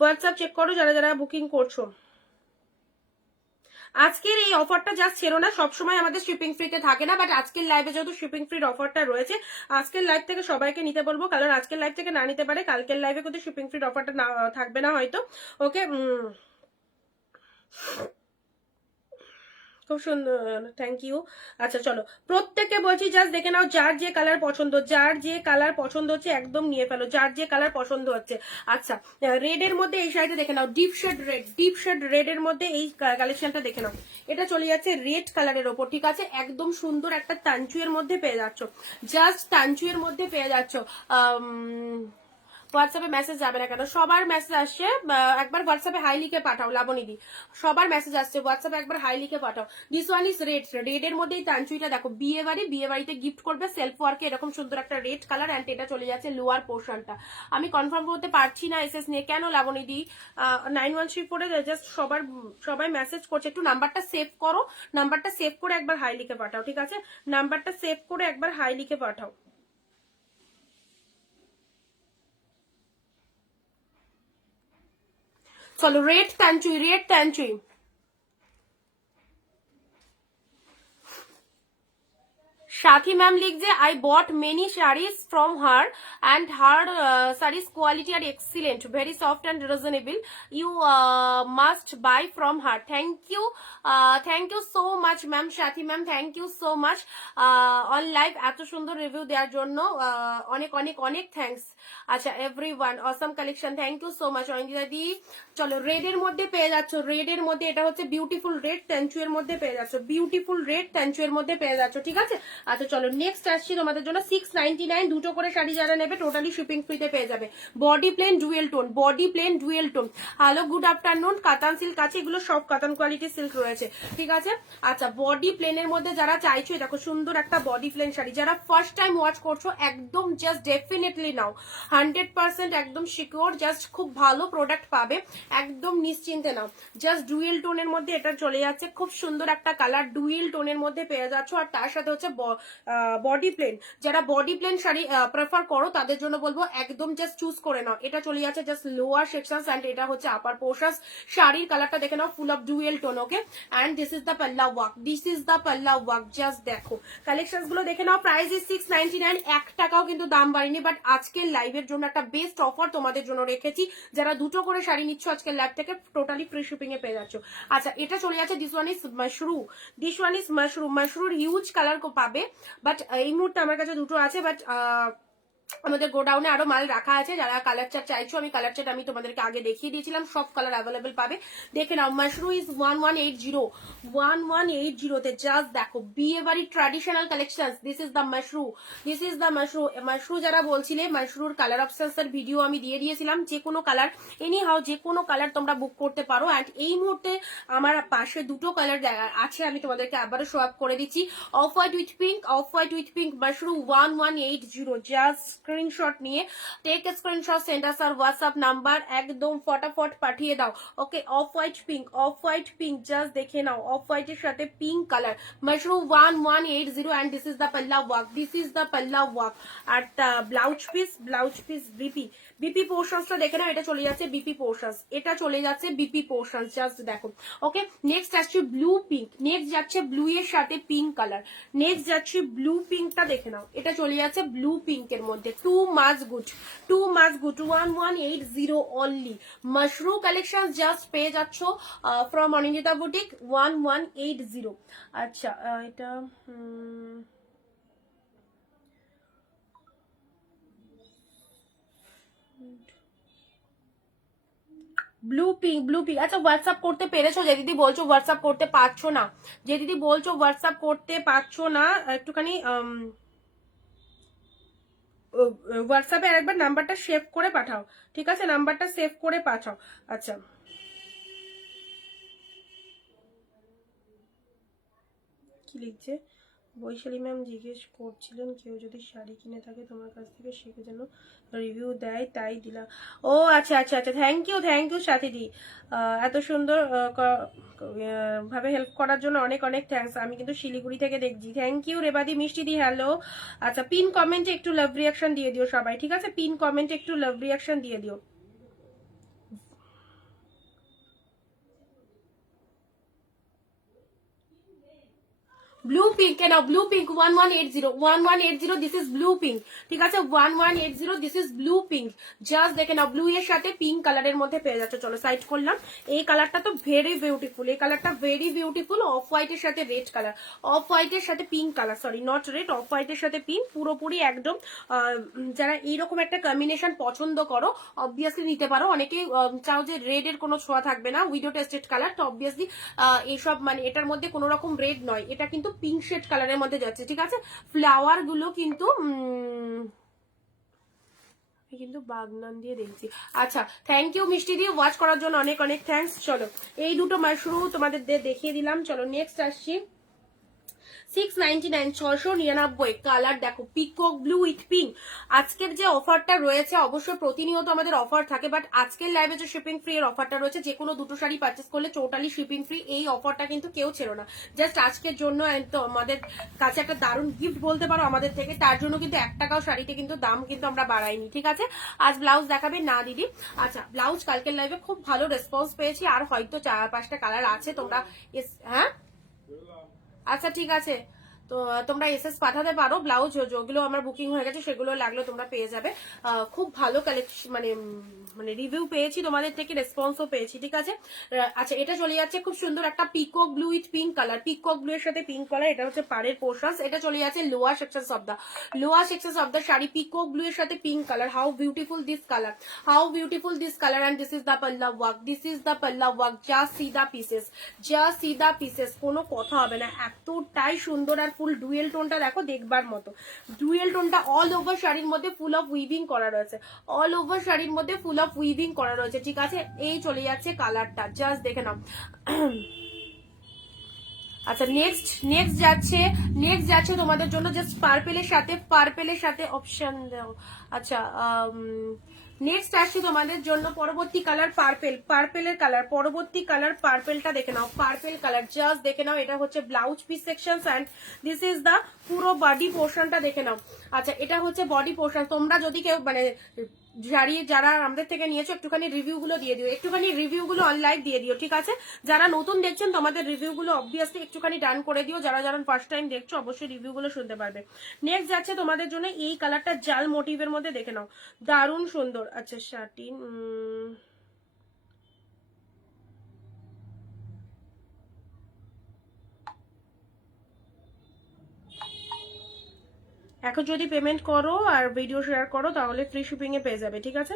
হোয়াটসঅ্যাপ চেক করো যারা যারা বুকিং করছো। আজকের এই অফারটা জাস্ট ছেড়ো না, সবসময় আমাদের শিপিং ফ্রিতে থাকে না, বাট আজকের লাইভে যেহেতু শিপিং ফ্রির অফারটা রয়েছে, আজকের লাইভ থেকে সবাইকে নিতে বলবো, কারণ আজকের লাইভ থেকে না নিতে পারে কালকের লাইভে কিন্তু শিপিং ফ্রির অফারটা না থাকবে না হয়তো। ওকে, খুব সুন্দর, থ্যাংক ইউ। আচ্ছা চলো প্রত্যেককে বলছি জাস্ট দেখে নাও, যার যে কালার পছন্দ, যার যে কালার পছন্দ হচ্ছে একদম নিয়ে ফেলো, যার যে কালার পছন্দ হচ্ছে। আচ্ছা রেড এর মধ্যে এই শাড়িটা দেখে নাও, deep shade red, deep shade red এর মধ্যে এই কালেকশনটা দেখে নাও। এটা চলে যাচ্ছে রেড কালারের ওপর, ঠিক আছে, একদম সুন্দর একটা তানচুয়ের মধ্যে পেয়ে যাচ্ছ, জাস্ট তানচুয়ের মধ্যে পেয়ে যাচ্ছ। হোয়াটসঅ্যাপে মেসেজ যাবে না কেন, সবার মেসেজ আসছে, একবার হোয়াটসঅ্যাপে হাই লিখে পাঠাও লাবণী দি, সবার মেসেজ আসছে হোয়াটসঅ্যাপে একবার হাই লিখে পাঠাও। This one is red, red এর মধ্যে এই তানচুইটা দেখো, বিয়ে বাড়িতে গিফট করবে সেলফ ওয়ার্কে এরকম সুন্দর একটা রেড কালার। অ্যান্ড এটা চলে যাচ্ছে লোয়ার পোর্শনটা। আমি কনফার্ম করতে পারছি না এসএস নিয়ে, কেন লাবণী দি 913 করে জাস্ট সবাই মেসেজ করছে, একটু নাম্বারটা সেভ করো, নাম্বারটা সেভ করে একবার হাই লিখে পাঠাও, ঠিক আছে, নাম্বারটা সেভ করে একবার হাই লিখে পাঠাও। চলো রেড তানচুই, রেড তানচুই। Shaki ma'am লিখছে I bought many sarees from her and her sarees quality are excellent, very soft and reasonable. You must buy from her. Thank you so much ma'am, Shaki ma'am, thank you so much on live এত সুন্দর review দেওয়ার জন্য অনেক অনেক অনেক thanks. আচ্ছা everyone awesome collection, thank you so much Anindita di. চলো red এর মধ্যে পেয়ে যাচ্ছ, রেড এর মধ্যে এটা হচ্ছে বিউটিফুল রেড তানচু এর মধ্যে পেয়ে যাচ্ছ, বিউটিফুল রেড তানচু এর মধ্যে পেয়ে যাচ্ছ, ঠিক আছে। আচ্ছা চলো নেক্সট আসছি তোমাদের জন্য 699 দুটো করে শাড়ি যারা নেবে টোটালি শিপিং ফ্রিতে পেয়ে যাবে। Body plain dual tone, body plain dual tone. Hello good afternoon, কাতান সিল্ক আছে, এগুলো সব কাতান কোয়ালিটির সিল্ক রয়েছে, ঠিক আছে। আচ্ছা বডি প্লেনের মধ্যে যারা চাইছো দেখো সুন্দর একটা বডি প্লেন শাড়ি, যারা ফার্স্ট টাইম ওয়াচ করছো একদম জাস্ট ডেফিনেটলি নাও, 100% একদম সিকিউর, জাস্ট খুব ভালো প্রোডাক্ট পাবে, একদম নিশ্চিন্তে নাও। জাস্ট ডুয়েল টোনের মধ্যে এটা চলে যাচ্ছে, খুব সুন্দর একটা কালার ডুয়েল টোনের মধ্যে পেয়ে যাচ্ছ। আর তার সাথে হচ্ছে বডি প্লেন, যারা বডি প্লেন শাড়ি প্রেফার করো তাদের জন্য বলবো একদম জাস্ট চুজ করে নাও। এটা চলে যাচ্ছে জাস্ট লোয়ার সেকশন অ্যান্ড এটা হচ্ছে আপার পোর্শন। শাড়ির কালারটা দেখে নাও, full of dual tone, okay. And this is the palla work, this is the palla work, just দেখো কালেকশন গুলো দেখে নাও। প্রাইস ইজ 699, 1 টাকাও কিন্তু দাম বাড়েনি, বাট আজকের লাইভের জন্য একটা বেস্ট অফার তোমাদের জন্য রেখেছি। যারা দুটো করে শাড়ি নিচ্ছ আজকের লাইভ থেকে টোটালি ফ্রি শিপিং এ পেয়ে যাচ্ছ। আচ্ছা এটা চলে যাচ্ছে this one is mushroom, this one is mushroom, mushroom huge colour পাবে, বাট এই মুহূর্তে আমার কাছে দুটো আছে, বাট আমাদের গোডাউনে আরো মাল রাখা আছে। যারা কালার চার্ট চাইছো, আমি কালার চার্ট আমি তোমাদেরকে আগে দেখিয়ে দিয়েছিলাম, সব কালার অ্যাভেলেবেল পাবে। দেখে নাও মাশরুম ইজ 1180 তে, জাস্ট দেখো বিয়ে বাড়ি traditional collection. This is the mushroom, this is the mushroom. Mushroom যারা বলছিলে মাশরুর কালার অপশনস এর ভিডিও আমি দিয়ে দিয়েছিলাম, যে কোনো কালার এনি হাউ যে কোনো কালার তোমরা বুক করতে পারো। অ্যান্ড এই মুহূর্তে আমার পাশে দুটো কালার আছে, আমি তোমাদেরকে আবারও শো আপ করে দিচ্ছি। Off white with pink, off white with pink mushroom 1180, just screenshot নিয়ে take screenshot send us our WhatsApp number, একদম ফটাফট পাঠিয়ে দাও। ওকে, অফ হোয়াইট পিঙ্ক জাস্ট দেখে নাও, অফ হোয়াইটের সাথে pink colour, mushroom 1180 and this is the palla work. R blouse piece BP পোর্শনসটা দেখে নাও, এটা চলে যাচ্ছে বিপি পোর্শনস, জাস্ট দেখো। ওকে, নেক্সট আসছে ব্লু পিঙ্ক, নেক্সট যাচ্ছে ব্লু এর সাথে পিঙ্ক কালার, নেক্সট যাচ্ছে ব্লু পিঙ্কটা দেখে নাও, এটা চলে যাচ্ছে ব্লু পিঙ্কের মধ্যে। Two much good 1180 only. Mashru collection just পেয়ে যাচ্ছ ফ্রম অনিন্দিতা বুটিক 1180। আচ্ছা, এটা ব্লু পিঙ্ক আচ্ছা, হোয়াটসঅ্যাপ করতে পেরেছো? যে দিদি বলছো হোয়াটসঅ্যাপ করতে পারছো না, একটুখানি হোয়াটসঅ্যাপে আরেকবার নাম্বারটা সেভ করে পাঠাও, ঠিক আছে? নাম্বারটা সেভ করে পাঠাও। আচ্ছা, কি লিখছে? বৈশালী ম্যাম জিজ্ঞেস করছিলেন কেউ যদি শাড়ি কিনে থাকে তোমার কাছ থেকে সেকে যেন রিভিউ দেয়, তাই দিলা। ও আচ্ছা, থ্যাংক ইউ সাথীদি, এত সুন্দর ভাবে হেল্প করার জন্য অনেক থ্যাঙ্কস। আমি কিন্তু শিলিগুড়ি থেকে দেখছি। থ্যাংক ইউ রেবাদি মিষ্টি দি, হ্যালো। আচ্ছা, পিন কমেন্টে একটু লাভ রিয়াকশন দিয়ে দিও সবাই, ঠিক আছে? পিন কমেন্টে একটু লাভ রিয়াকশন দিয়ে দিও। ব্লু পিঙ্ক, কেন blue pink 1180 this is blue pink, ঠিক আছে? 1180 this is blue pink, just দেখে নাও। ব্লু এর সাথে পিঙ্ক কালারের মধ্যে পেয়ে যাচ্ছে। চলো সাইড করলাম। এই কালারটা তো ভেরি বিউটিফুল, অফ হোয়াইটের সাথে রেড কালার, অফ হোয়াইটের সাথে pink colour, sorry not red, of হোয়াইটের সাথে পিঙ্ক, পুরোপুরি একদম। যারা এইরকম একটা কম্বিনেশন পছন্দ করো অবভিয়াসলি নিতে পারো। অনেকেই চাও যে রেড এর কোনো ছোঁয়া থাকবে না, উইডো টেস্টেড কালার, তো অবভিয়াসলি এইসব মানে এটার মধ্যে কোনো রকম রেড নয়, এটা কিন্তু পিঙ্ক শেড কালারের মধ্যে যাচ্ছে, ঠিক আছে? ফ্লাওয়ার গুলো কিন্তু বাগনান দিয়ে দেখছি। আচ্ছা, থ্যাংক ইউ মিষ্টি দিয়ে ওয়াচ করার জন্য অনেক থ্যাঙ্কস। চলো, এই দুটো মাশরুম তোমাদের দেখিয়ে দিলাম। চলো নেক্সট আসছি। 699 699 কালার দেখো, পিকক ব্লু উইথ পিঙ্ক। আজকের যে অফারটা রয়েছে, অবশ্যই প্রতিনিয়ত আমাদের অফার থাকে, বাট আজকের লাইভে যে শিপিং ফ্রি এর অফারটা রয়েছে, যে কোনো দুটো শাড়ি পারচেস করলে টোটালি শিপিং ফ্রি, এই অফারটা কিন্তু কেউ ছিল না, জাস্ট আজকের জন্য। তো আমাদের কাছে একটা দারুণ গিফট বলতে পারো আমাদের থেকে, তার জন্য কিন্তু 1 টাকাও শাড়িতে কিন্তু দাম কিন্তু আমরা বাড়াইনি, ঠিক আছে? আজ ব্লাউজ দেখাবে না দিদি? আচ্ছা, ব্লাউজ কালকের লাইভে খুব ভালো রেসপন্স পেয়েছি, আর হয়তো 4-5টা কালার আছে, তোমরা হ্যাঁ আচ্ছা ঠিক আছে, তো তোমরা এসএস পাঠাতে পারো। ব্লাউজ যেগুলো আমার বুকিং হয়ে গেছে সেগুলো লাগলে তোমরা পেয়ে যাবে। খুব ভালো কালেকশন, মানে রিভিউ পেয়েছি তোমাদের থেকে, রেসপন্সও পেয়েছি, ঠিক আছে? আচ্ছা, এটা চলে যাচ্ছে খুব সুন্দর একটা peacock blue with pink colour, peacock blue এর সাথে পিঙ্ক কালার, এটা হচ্ছে পাড়ের পোর্শন। এটা চলে যাচ্ছে lower section of the sari, peacock blue এর সাথে pink colour. How beautiful this colour, and this is the palla work, just see the pieces, কোনো কথা হবে না, এতটাই সুন্দর। আর ফুল ডুয়েল টোনটা দেখো, দেখবার মতো। ডুয়েল টোনটা অল ওভার শাড়ির মধ্যে ফুল অফ উইভিং করা রয়েছে, ঠিক আছে? এই চলে যাচ্ছে কালারটা, জাস্ট দেখে নাও। আচ্ছা, নেক্সট যাচ্ছে তোমাদের জন্য জাস্ট পার্পেলের সাথে অপশন দাও। আচ্ছা, নেক্সট আসছে তোমাদের জন্য পরবর্তী কালার পার্পেলের কালার, পরবর্তী কালার পার্পেলটা দেখে নাও, পার্পেল কালার, জাস্ট দেখে নাও। এটা হচ্ছে blouse piece section and this is the পুরো বডি পোর্শনটা দেখে নাও। আচ্ছা, এটা হচ্ছে বডি পোর্শন। তোমরা যদি কেউ মানে যারা আমাদের থেকে নিয়েছো, একটুখানি রিভিউগুলো দিয়ে দিও, অনলাইন দিয়ে দিও, ঠিক আছে? যারা নতুন দেখছেন তোমাদের রিভিউগুলো অবভিয়াসলি একটুখানি ডান করে দিও, যারা ফার্স্ট টাইম দেখছো অবশ্যই রিভিউগুলো শুনতে পারবে। নেক্সট যাচ্ছে তোমাদের জন্য এই কালারটা, জাল মোটিভের মধ্যে দেখে নাও, দারুণ সুন্দর। আচ্ছা, শার্টিন এখন যদি পেমেন্ট করো আর ভিডিও শেয়ার করো তাহলে ফ্রি শিপিং এ পেয়ে যাবে, ঠিক আছে?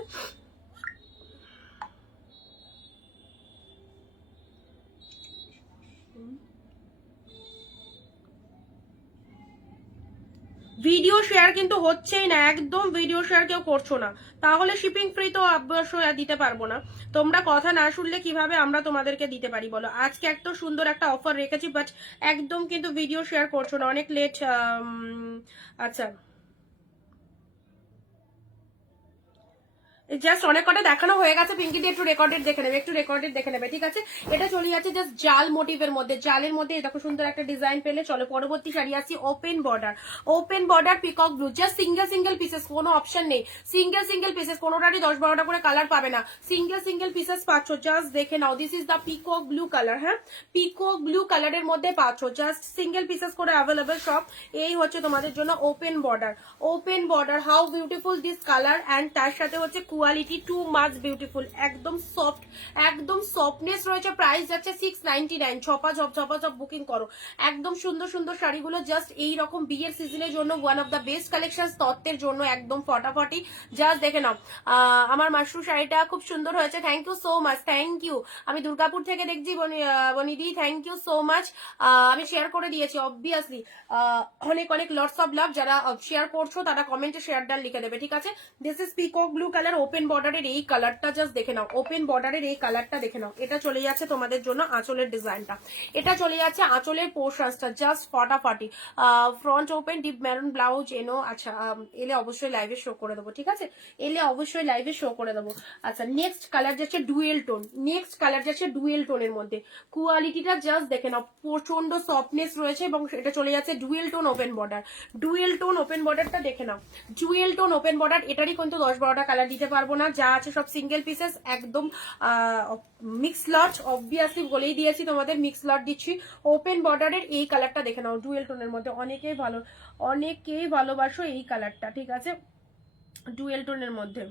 ভিডিও শেয়ার কিন্তু হচ্ছেই না, একদম ভিডিও শেয়ার কেউ করছো না, তাহলে শিপিং ফ্রি তো অবশ্যই দিতে পারবো না। তোমরা কথা না শুনলে কিভাবে আমরা তোমাদেরকে দিতে পারি বলো? আজকে এত সুন্দর একটা অফার রেখেছি, বাট একদম কিন্তু ভিডিও শেয়ার করছো না, অনেক লেট। আচ্ছা, জাস্ট অনেক কটা দেখানো হয়ে গেছে পিঙ্কিটি, একটু রেকর্ডেড দেখে নেবে, একটু রেকর্ডেড দেখে নেবে, ঠিক আছে। এটা চলে যাচ্ছে জাস্ট জাল মোটিভের মধ্যে, জালের মধ্যে দেখো সুন্দর একটা ডিজাইন পেলে। চলো পরবর্তী শাড়ি আসছি, open border peacock blue, just single pieces, কোনো অপশন নেই, সিঙ্গেল পিসেস, কোনোটারই 10-12টা করে কালার পাবে না, সিঙ্গেল পিসেস পাচ্ছ। জাস্ট দেখে নাও, this is the peacock blue colour, হ্যাঁ পিকক ব্লু কালারের মধ্যে পাচ্ছ, জাস্ট সিঙ্গেল পিসেস করে অ্যাভেলেবেল সব। এই হচ্ছে তোমাদের জন্য open border, how beautiful this colour, and তার সাথে হচ্ছে কোয়ালিটি টু মাচ বিউটিফুল, একদম সফট, একদম সফটনেস রয়েছে। প্রাইস যাচ্ছে 699, ছপা বুকিং করো। একদম সুন্দর শাড়িগুলো জাস্ট এইরকম বিয়ের সিজনের জন্য one of the best collection, তত্ত্বের জন্য একদম ফটাফটি। জাস্ট দেখে নাও, আমার মাশরু শাড়িটা খুব সুন্দর হয়েছে, thank you so much, thank you. আমি দুর্গাপুর থেকে দেখছি বনিদি, থ্যাংক ইউ সো মাচ। আমি শেয়ার করে দিয়েছি অবভিয়াসলি, অনেক লটস অফ লাভ। যারা শেয়ার করছো তারা কমেন্টে শেয়ার ডান লিখে দেবে, ঠিক আছে। This is peacock blue colour, open বর্ডারের এই কালারটা জাস্ট দেখে নাও, ওপেন বর্ডারের এই কালারটা দেখে নাও। এটা চলে যাচ্ছে তোমাদের জন্য আঁচলের ডিজাইনটা, এটা চলে যাচ্ছে আঁচলের পোর্শনসটা, জাস্ট ফটাফটি। Front open, deep maroon blouse এনো। আচ্ছা এলে অবশ্যই লাইভে শো করে দেবো, ঠিক আছে, এলে অবশ্যই লাইভে শো করে দেবো। আচ্ছা নেক্সট কালার যাচ্ছে ডুয়েল টোনের মধ্যে, কোয়ালিটিটা জাস্ট দেখে নাও, প্রচন্ড সফটনেস রয়েছে, এবং এটা চলে যাচ্ছে ডুয়েল টোন ওপেন বর্ডারটা দেখে নাও, ডুয়েল টোন ওপেন বর্ডার। এটারই কিন্তু 10-12টা কালার দিতে পারবো না, যা আছে সব সিঙ্গেল পিসেস, একদম মিক্স লট, অবভিয়াসলি বলেই দিয়েছি তোমাদের মিক্স লট দিচ্ছি। ওপেন বর্ডারের এই কালারটা দেখে নাও, ডুয়েল টোনের মধ্যে, অনেকেই ভালোবাসো এই কালারটা, ঠিক আছে, ডুয়েল টোনের মধ্যে।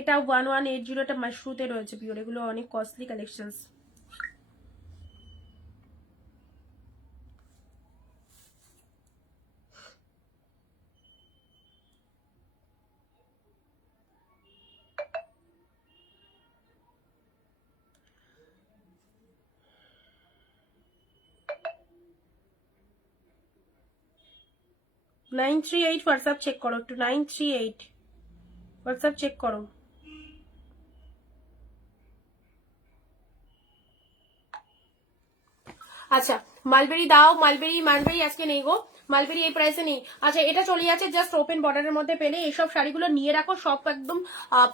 এটা 1180, এটা মাশরুতে রয়েছে পিওর, এগুলো অনেক কস্টলি কালেকশনস।938 হোয়াটসঅ্যাপ চেক করো একটু, 938 হোয়াটসঅ্যাপ চেক করো। আচ্ছা মালবেরি দাও, মালবেরি আজকে নেই গো, মালবেরি এই প্রাইসে নেই। আচ্ছা এটা চলে যাচ্ছে জাস্ট ওপেন বর্ডারের মধ্যে পেলে। এইসব শাড়িগুলো নিয়ে রাখো, সব একদম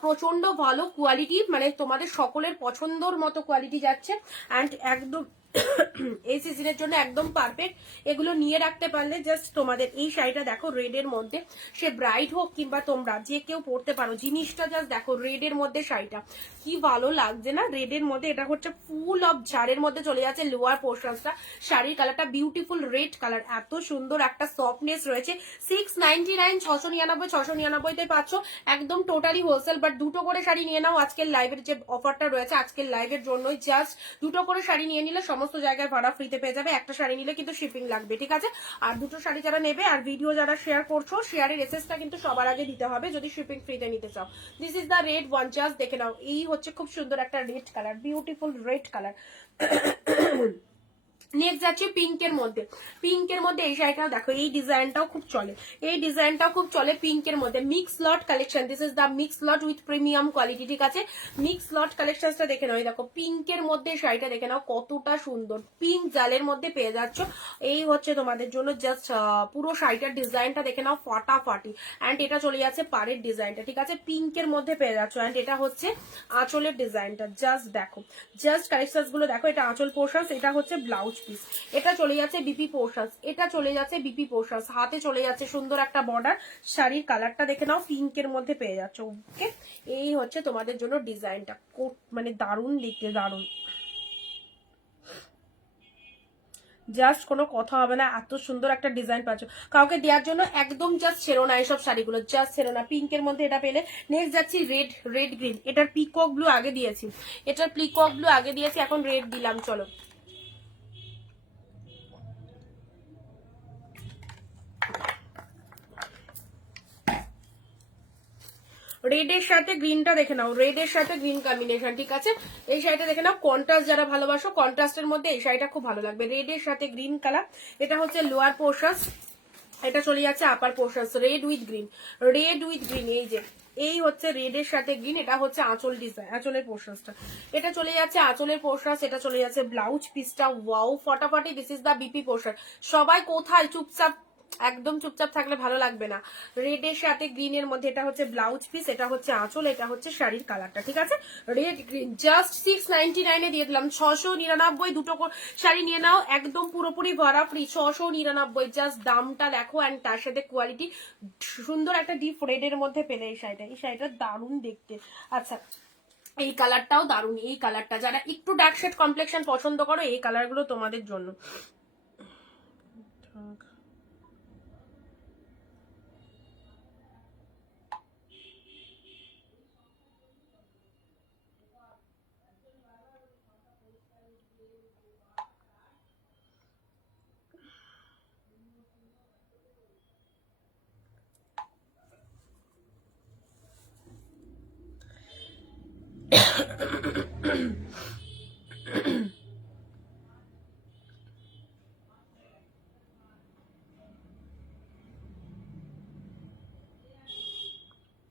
প্রচন্ড ভালো কোয়ালিটি, মানে তোমাদের সকলের পছন্দর মতো কোয়ালিটি যাচ্ছে, অ্যান্ড একদম এই সিজনের জন্য একদম পারফেক্ট। এগুলো নিয়ে রাখতে পারলে জাস্ট তোমাদের এই শাড়িটা দেখো রেডের মধ্যে, সে ব্রাইড হোক কিংবা তোমরা যে কেউ পরতে পারো, জিনিসটা জাস্ট দেখো রেডের মধ্যে শাড়িটা কি ভালো লাগছে না, রেডের মধ্যে। এটা হচ্ছে ফুল অফ ঝাড়ের মধ্যে চলে যাচ্ছে লোয়ার পোর্শনসটা, শাড়ির কালারটা বিউটিফুল রেড কালার, এত সুন্দর একটা সফটনেস রয়েছে। 699, 699 পাচ্ছ, একদম টোটালি হোলসেল। বাট দুটো করে শাড়ি নিয়ে নাও, আজকের লাইভের যে অফারটা রয়েছে আজকের লাইভের জন্যই, জাস্ট দুটো করে শাড়ি নিয়ে নিলে সমস্ত জায়গায় ভাড়া ফ্রিতে পেয়ে যাবে। একটা শাড়ি নিলে কিন্তু শিপিং লাগবে, ঠিক আছে। আর দুটো শাড়ি যারা নেবে আর ভিডিও যারা শেয়ার করছো, শেয়ারের এসএসটা কিন্তু সবার আগে দিতে হবে যদি শিপিং ফ্রিতে নিতে চাও। This is the red one, just দেখে নাও, এই হচ্ছে খুব সুন্দর একটা red colour, beautiful red colour. Next যাচ্ছে পিঙ্কের মধ্যে এই শাড়িটাও দেখো, এই ডিজাইনটাও খুব চলে, পিঙ্কের মধ্যে mix lot collection. This is the mix lot with premium quality, ঠিক আছে। মিক্স লট কালেকশনটা দেখে নাও, দেখো পিঙ্কের মধ্যে শাড়িটা দেখে নাও কতটা সুন্দর, পিঙ্ক জালের মধ্যে পেয়ে যাচ্ছ। এই হচ্ছে তোমাদের জন্য জাস্ট পুরো শাড়িটার ডিজাইনটা দেখে নাও ফাটাফাটি, অ্যান্ড এটা চলে যাচ্ছে পাড়ের ডিজাইনটা, ঠিক আছে, পিঙ্কের মধ্যে পেয়ে যাচ্ছ। অ্যান্ড এটা হচ্ছে আঁচলের ডিজাইনটা, জাস্ট দেখো, জাস্ট কালেকশন গুলো দেখো। এটা আঁচল পোর্শন, এটা হচ্ছে ব্লাউজ পিস, এটা চলে যাচ্ছে বিপি পোর্শনস, হাতে চলে যাচ্ছে সুন্দর একটা বর্ডার। শাড়ির কালারটা দেখে নাও, পিঙ্কের মধ্যে পেয়ে যাচ্ছে, ওকে। এই হচ্ছে তোমাদের জন্য ডিজাইনটা, মানে দারুণ দেখতে, দারুণ, জাস্ট কোনো কথা হবে না, এত সুন্দর একটা ডিজাইন পাচ্ছ। কাউকে দেওয়ার জন্য একদম জাস্ট ছেড়ো না, এইসব শাড়িগুলো জাস্ট ছেড়ো না। পিঙ্কের মধ্যে এটা পেলে। নেক্সট যাচ্ছি রেড গ্রিন, এটার পিকক ব্লু আগে দিয়েছি, এখন রেড দিলাম। চলো রেডের সাথে গ্রিনটা দেখে নাও, রেডের সাথে গ্রিন কম্বিনেশন, ঠিক আছে। এই শাড়িটা দেখে নাও, কন্ট্রাস্ট যারা ভালোবাসো, কন্ট্রাস্টের মধ্যে এই শাড়িটা খুব ভালো লাগবে, রেডের সাথে গ্রিন কালার। এটা হচ্ছে লোয়ার পোর্শনস, এটা চলে যাচ্ছে আপার পোর্শনস, রেড উইথ গ্রিন, এই হচ্ছে রেডের সাথে গ্রিন। এটা হচ্ছে আঁচল ডিজাইন, আঁচলের পোর্শনসটা, এটা চলে যাচ্ছে আঁচলের পোর্শনস, এটা চলে যাচ্ছে ব্লাউজ পিসটা। ওয়াও ফটাফটি, this is the BP portion. সবাই কোথায় চুপচাপ একদম চুপচাপ থাকলে ভালো লাগবে না। রেডের সাথে গ্রিনের মধ্যে এটা হচ্ছে ব্লাউজ পিস, এটা হচ্ছে আঁচল, এটা হচ্ছে শাড়ির কালারটা, ঠিক আছে? রেড গ্রিন, জাস্ট 699 দিয়ে দিলাম। 699 দুটো শাড়ি নিয়ে নাও, একদম পুরোপুরি ভরা ফ্রি। 699 জাস্ট, দামটা দেখো অ্যান্ড তার সাথে কোয়ালিটি। সুন্দর একটা ডিপ রেডের মধ্যে পেলে এই শাড়িটা, এই শাড়িটা দারুণ দেখতে। আচ্ছা, এই কালারটাও দারুণ। এই কালারটা যারা একটু ডার্ক শেড কমপ্লেকশন পছন্দ করো, এই কালারগুলো তোমাদের জন্য।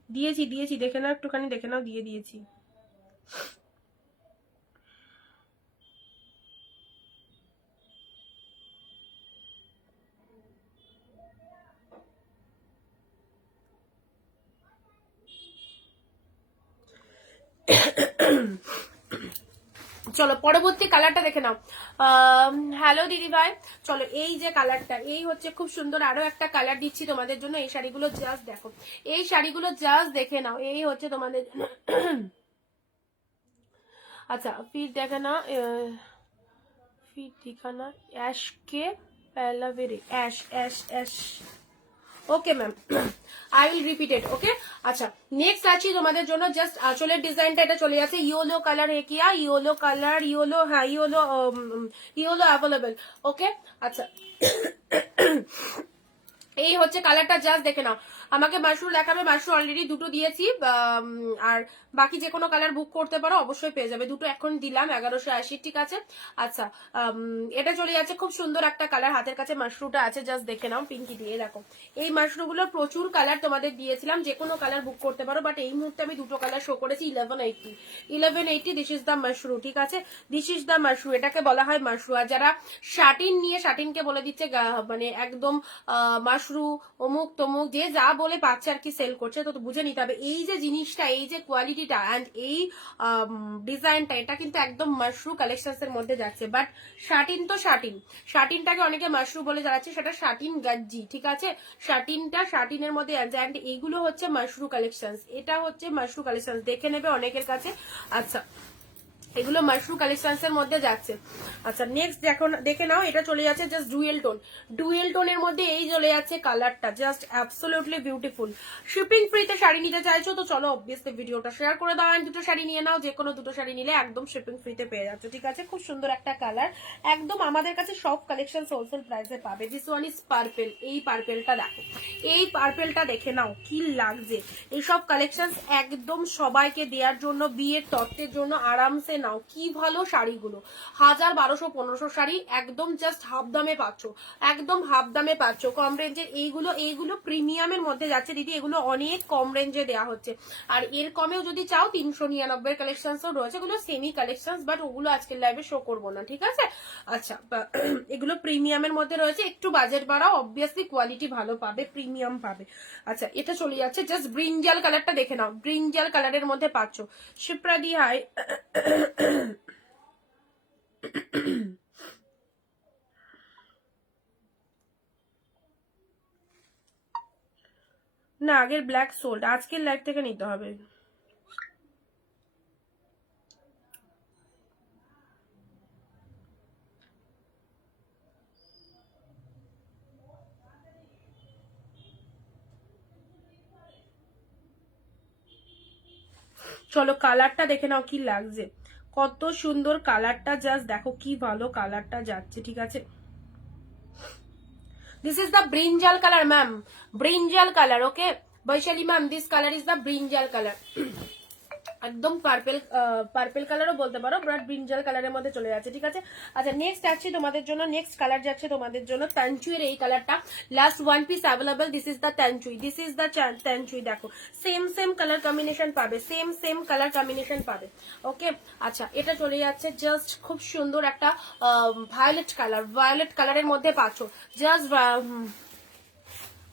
দিয়েছি দিয়েছি, দেখে নাও একটুখানি, দেখে নাও, দিয়ে দিয়েছি। চলো পরবর্তী কালারটা দেখে নাও। হ্যালো দিদি ভাই, চলো এই যে কালারটা, এই হচ্ছে খুব সুন্দর আরো একটা কালার দিচ্ছি তোমাদের জন্য। এই শাড়িগুলো জাস্ট দেখো, এই শাড়িগুলো জাস্ট দেখে নাও, এই হচ্ছে তোমাদের। আচ্ছা ফির দেখে না, ফির দিখানা অ্যাশ কে পহলা বেরে ash ash ash. Okay ma'am, I will repeat it. Okay, আচ্ছা নেক্সট আছি তোমাদের জন্য। জাস্ট আঁচলের ডিজাইনটা এটা চলে যাচ্ছে ইয়েলো কালার। হে কিয়া ইয়েলো কালার, ইয়েলো, হ্যাঁ ইয়েলো, ইয়েলো অ্যাভেলেবেল। ওকে, আচ্ছা এই হচ্ছে কালারটা, জাস্ট দেখে নাও। আমাকে মাশরুম দেখাবে, মাশরুম অলরেডি দুটো দিয়েছি, আর বাকি যে কোনো কালার বুক করতে পারো, অবশ্যই পেয়ে যাবে। দুটো এখন দিলাম 1180, ঠিক আছে? আচ্ছা, এটা চলে যাচ্ছে খুব সুন্দর একটা কালার, হাতের কাছে মাশরুমটা আছে, জাস্ট দেখে নাও, পিঙ্কি দিয়ে দেখো। এই মাশরুমগুলোর প্রচুর কালার তোমাদের দিয়েছিলাম, যে কোনো কালার বুক করতে পারো, বাট এই মুহূর্তে আমি দুটো কালার শো করেছি। 1180 দিস ইজ দ্য মাশরুম, ঠিক আছে? দিস ইজ দ্য মাশরুম, এটাকে বলা হয় মাশরুম। আর যারা শাটিন নিয়ে, শাটিনকে বলে দিচ্ছে মানে একদম মাশরু অমুক তমুক, যে যা বলে পাচ্ছে আর কি সেল করছে, তো বুঝে নিতে হবে এই যে জিনিসটা, এই যে কোয়ালিটিটা অ্যান্ড এই ডিজাইনটা, এটা কিন্তু একদম মাশরু কালেকশনস এর মধ্যে যাচ্ছে। বাট শাটিন তো শাটিন, শাটিনটাকে অনেকে মাশরু বলে যাচ্ছে, সেটা শাটিন গাজ্জি, ঠিক আছে? শাটিনটা শাটিনের মধ্যে আছে, অ্যান্ড এইগুলো হচ্ছে মাশরু কালেকশনস, এটা হচ্ছে মাশরু কালেকশনস, দেখে নেবে অনেকের কাছে। আচ্ছা, এগুলো মাশরুম কালেকশনস এর মধ্যে যাচ্ছে। আচ্ছা নেক্সট দেখে নাও, এটা চলে যাচ্ছে জাস্ট ডুয়েল টোন। ডুয়েল টোনের মধ্যে এই চলে যাচ্ছে কালারটা, জাস্ট অ্যাবসলিউটলি বিউটিফুল। শিপিং ফ্রিতে শাড়ি নিতে চাইছো তো চলো অবভিয়াসলি ভিডিওটা শেয়ার করে দাও, এন্ড দুটো শাড়ি নিয়ে নাও, যে কোনো দুটো শাড়ি নিলে একদম শিপিং ফ্রিতে পেয়ে যাচ্ছ, ঠিক আছে? খুব সুন্দর একটা কালার, একদম আমাদের কাছে সব কালেকশন হোলসেল প্রাইসে পাবে। দিস ওয়ান ইজ পার্পেল, এই পার্পেলটা দেখো, এই পার্পেলটা দেখে নাও কি লাগছে। এইসব কালেকশন একদম সবাইকে দেওয়ার জন্য, বিয়ের তত্ত্বের জন্য আরামসে নাও। কি ভালো শাড়িগুলো, 1000, 1200, 1500 শাড়ি একদম জাস্ট হাফ দামে পাচ্ছ, একদম হাফ দামে পাচ্ছ, কম রেঞ্জের। এইগুলো প্রিমিয়ামের মধ্যে যাচ্ছে দিদি, এগুলো অনেক কম রেঞ্জে দেওয়া হচ্ছে। আর এর কমেও যদি চাও 399 কালেকশনসও রয়েছে, এগুলো সেমি কালেকশনস, বাট ওগুলো আজকের লাইভে শো করবো না, ঠিক আছে? আচ্ছা, এগুলো প্রিমিয়ামের মধ্যে রয়েছে, একটু বাজেট বাড়াও, অবভিয়াসলি কোয়ালিটি ভালো পাবে, প্রিমিয়াম পাবে। আচ্ছা, এটা চলে যাচ্ছে জাস্ট ব্রিঞ্জাল কালারটা দেখে নাও, ব্রিঞ্জাল কালারের মধ্যে পাচ্ছ। শিপ্রা দি হাই। না, আগের ব্ল্যাক সোল্ড, আজকের লাইভ থেকে নিতে হবে। চলো কালারটা দেখে নাও কি লাগছে, কত সুন্দর কালারটা, জাস্ট দেখো কি ভালো কালারটা যাচ্ছে, ঠিক আছে? This is the brinjal color, ma'am. Brinjal color, okay? Vaishali ma'am, this color is the brinjal color. একদম পার্পেল কালারও বলতে পারো, বাট ব্রিঞ্জাল কালারের মধ্যে চলে যাচ্ছে, ঠিক আছে? আচ্ছা নেক্সট আসছে তোমাদের জন্য, নেক্সট কালার যাচ্ছে তোমাদের জন্য তানচুইয়ের এই কালারটা, last one piece available. This is the Tanchoi, this is the Tanchoi, দেখো সেম কালার কম্বিনেশন পাবে, সেম কালার কম্বিনেশন পাবে। ওকে, আচ্ছা এটা চলে যাচ্ছে জাস্ট খুব সুন্দর একটা ভায়োলেট কালারের মধ্যে পাচ্ছ, জাস্ট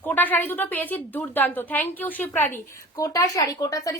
কোটা শাড়ি দুটো পেয়েছি দুর্দান্ত, থ্যাংক ইউ শিপ্রাদি। কোটা শাড়ি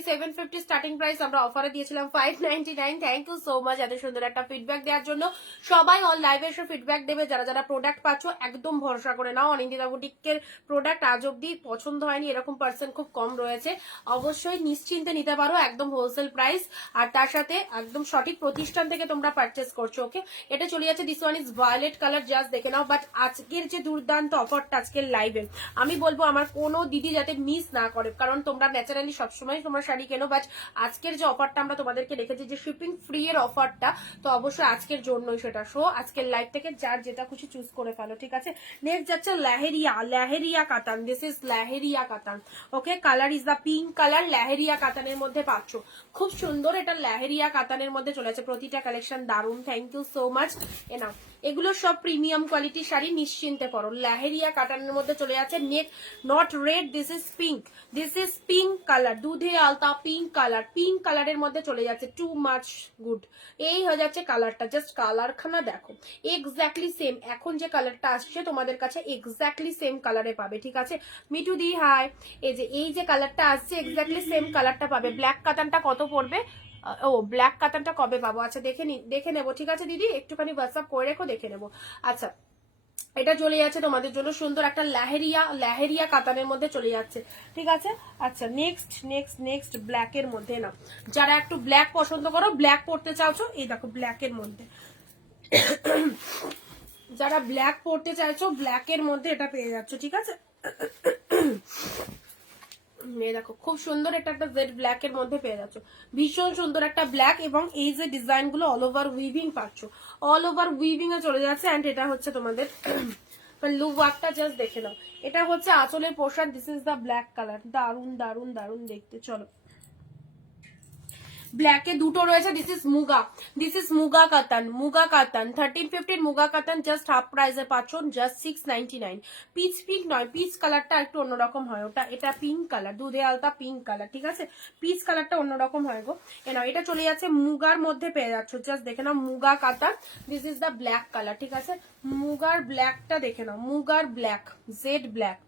750 স্টার্টিং প্রাইস, আমরা অফারে দিয়েছিলাম 599। থ্যাংক ইউ সো মাচ এত সুন্দর একটা ফিডব্যাক দেওয়ার জন্য। সবাই অন লাইভে এসে ফিডব্যাক দেবে, যারা যারা প্রোডাক্ট পাচ্ছ একদম ভরসা করে নাও। অনিন্দিতা বুটিকের প্রোডাক্ট আজ অব্দি পছন্দ হয়নি এরকম পার্সেন্ট খুব কম রয়েছে, অবশ্যই নিশ্চিন্তে নিতে পারো, একদম হোলসেল প্রাইস, আর তার সাথে একদম সঠিক প্রতিষ্ঠান থেকে তোমরা পারচেস করছো। ওকে, এটা চলে যাচ্ছে, this one is violet colour, just দেখে নাও। বাট আজকের যে দুর্দান্ত অফারটা আজকের লাইভে, আমি বলবো আমার কোনো দিদি যাতে মিস না করে, কারণ তোমরা ন্যাচারালি সবসময় তোমরা শাড়ি কেনো, বাট আজকের যে অফারটা আমরা তোমাদেরকে রেখেছি, যে শিপিং ফ্রি এর অফারটা, তো অবশ্যই আজকের জন্যই সেটা। সো আজকের লাইভ থেকে যার যেটা খুশি চুজ করে ফেলো, ঠিক আছে। নেক্সট যাচ্ছে লেহেরিয়া কাতান, this is Leheriya Katan. Okay, colour is the pink colour, Leheriya কাতানের মধ্যে পাচ্ছ, খুব সুন্দর। এটা লেহেরিয়া কাতানের মধ্যে চলে আছে, প্রতিটা কালেকশন দারুন, থ্যাংক ইউ সো মাচ। এনা এগুলো সব প্রিমিয়াম কোয়ালিটি শাড়ি, নিশ্চিন্তে পরো। লেহেরিয়া কাতানের মধ্যে চলে যাচ্ছে, neck not red, this is pink, this is pink colour, দুধে আলতা পিঙ্ক কালার, পিঙ্ক কালারের মধ্যে চলে যাচ্ছে, টু মাচ গুড। এই হয়ে যাচ্ছে কালারটা, জাস্ট কালারখানা দেখো, এক্স্যাক্টলি সেম। এখন যে কালারটা আসছে তোমাদের কাছে এক্স্যাক্টলি সেম কালারে পাবে, ঠিক আছে। মিটু দি হাই, এই যে কালারটা আসছে এক্স্যাক্টলি সেম কালারটা পাবে। ব্ল্যাক কাতানটা কত পড়বে? ও, ব্ল্যাক কাতানটা কবে পাবো? আচ্ছা দেখে নেবো, ঠিক আছে দিদি, একটুখানি হোয়াটসঅ্যাপ করে রেখো, দেখে নেবো। আচ্ছা, এটা চলে যাচ্ছে তোমাদের জন্য সুন্দর একটা লেহেরিয়া কাতানের মধ্যে চলে যাচ্ছে, ঠিক আছে। আচ্ছা, নেক্সট ব্ল্যাকের মধ্যে, না যারা একটু ব্ল্যাক পছন্দ করো, ব্ল্যাক পড়তে চাওছো, এই দেখো ব্ল্যাকের মধ্যে, যারা ব্ল্যাক পড়তে চাইছো ব্ল্যাকের মধ্যে এটা পেয়ে যাচ্ছ, ঠিক আছে। দেখো খুব সুন্দর, এটা একটা জেড ব্ল্যাক এর মধ্যে পেয়ে যাচ্ছ, ভীষণ সুন্দর একটা ব্ল্যাক, এবং এই যে ডিজাইন গুলো অল ওভার উইভিং পাচ্ছ, অল ওভার উইভিং এ চলে যাচ্ছে। এন্ড এটা হচ্ছে তোমাদের লুক ওয়ার্কটা, জাস্ট দেখে নাও। এটা হচ্ছে আঁচলের পোশাক, this is the black colour, দারুন দারুন দারুন দেখতে। চলো, ব্ল্যাকে দুটো রয়েছে, দিস ইজ মুগা কাতান 1350 মুগা কাতান, জাস্ট হাফ প্রাইসে পাচ্ছ, জাস্ট 699। পিঙ্ক নয়, পিচ কালারটা একটু অন্যরকম হয়, ওটা এটা পিঙ্ক কালার, দুধে আলতা পিঙ্ক কালার, ঠিক আছে। পিচ কালারটা অন্যরকম হয় গো। এটা চলে যাচ্ছে মুগার মধ্যে পেয়ে যাচ্ছ, জাস্ট দেখে নাও, muga katan, this is the black colour, ঠিক আছে। মুগার ব্ল্যাকটা দেখে নাও, মুগার black, jet black.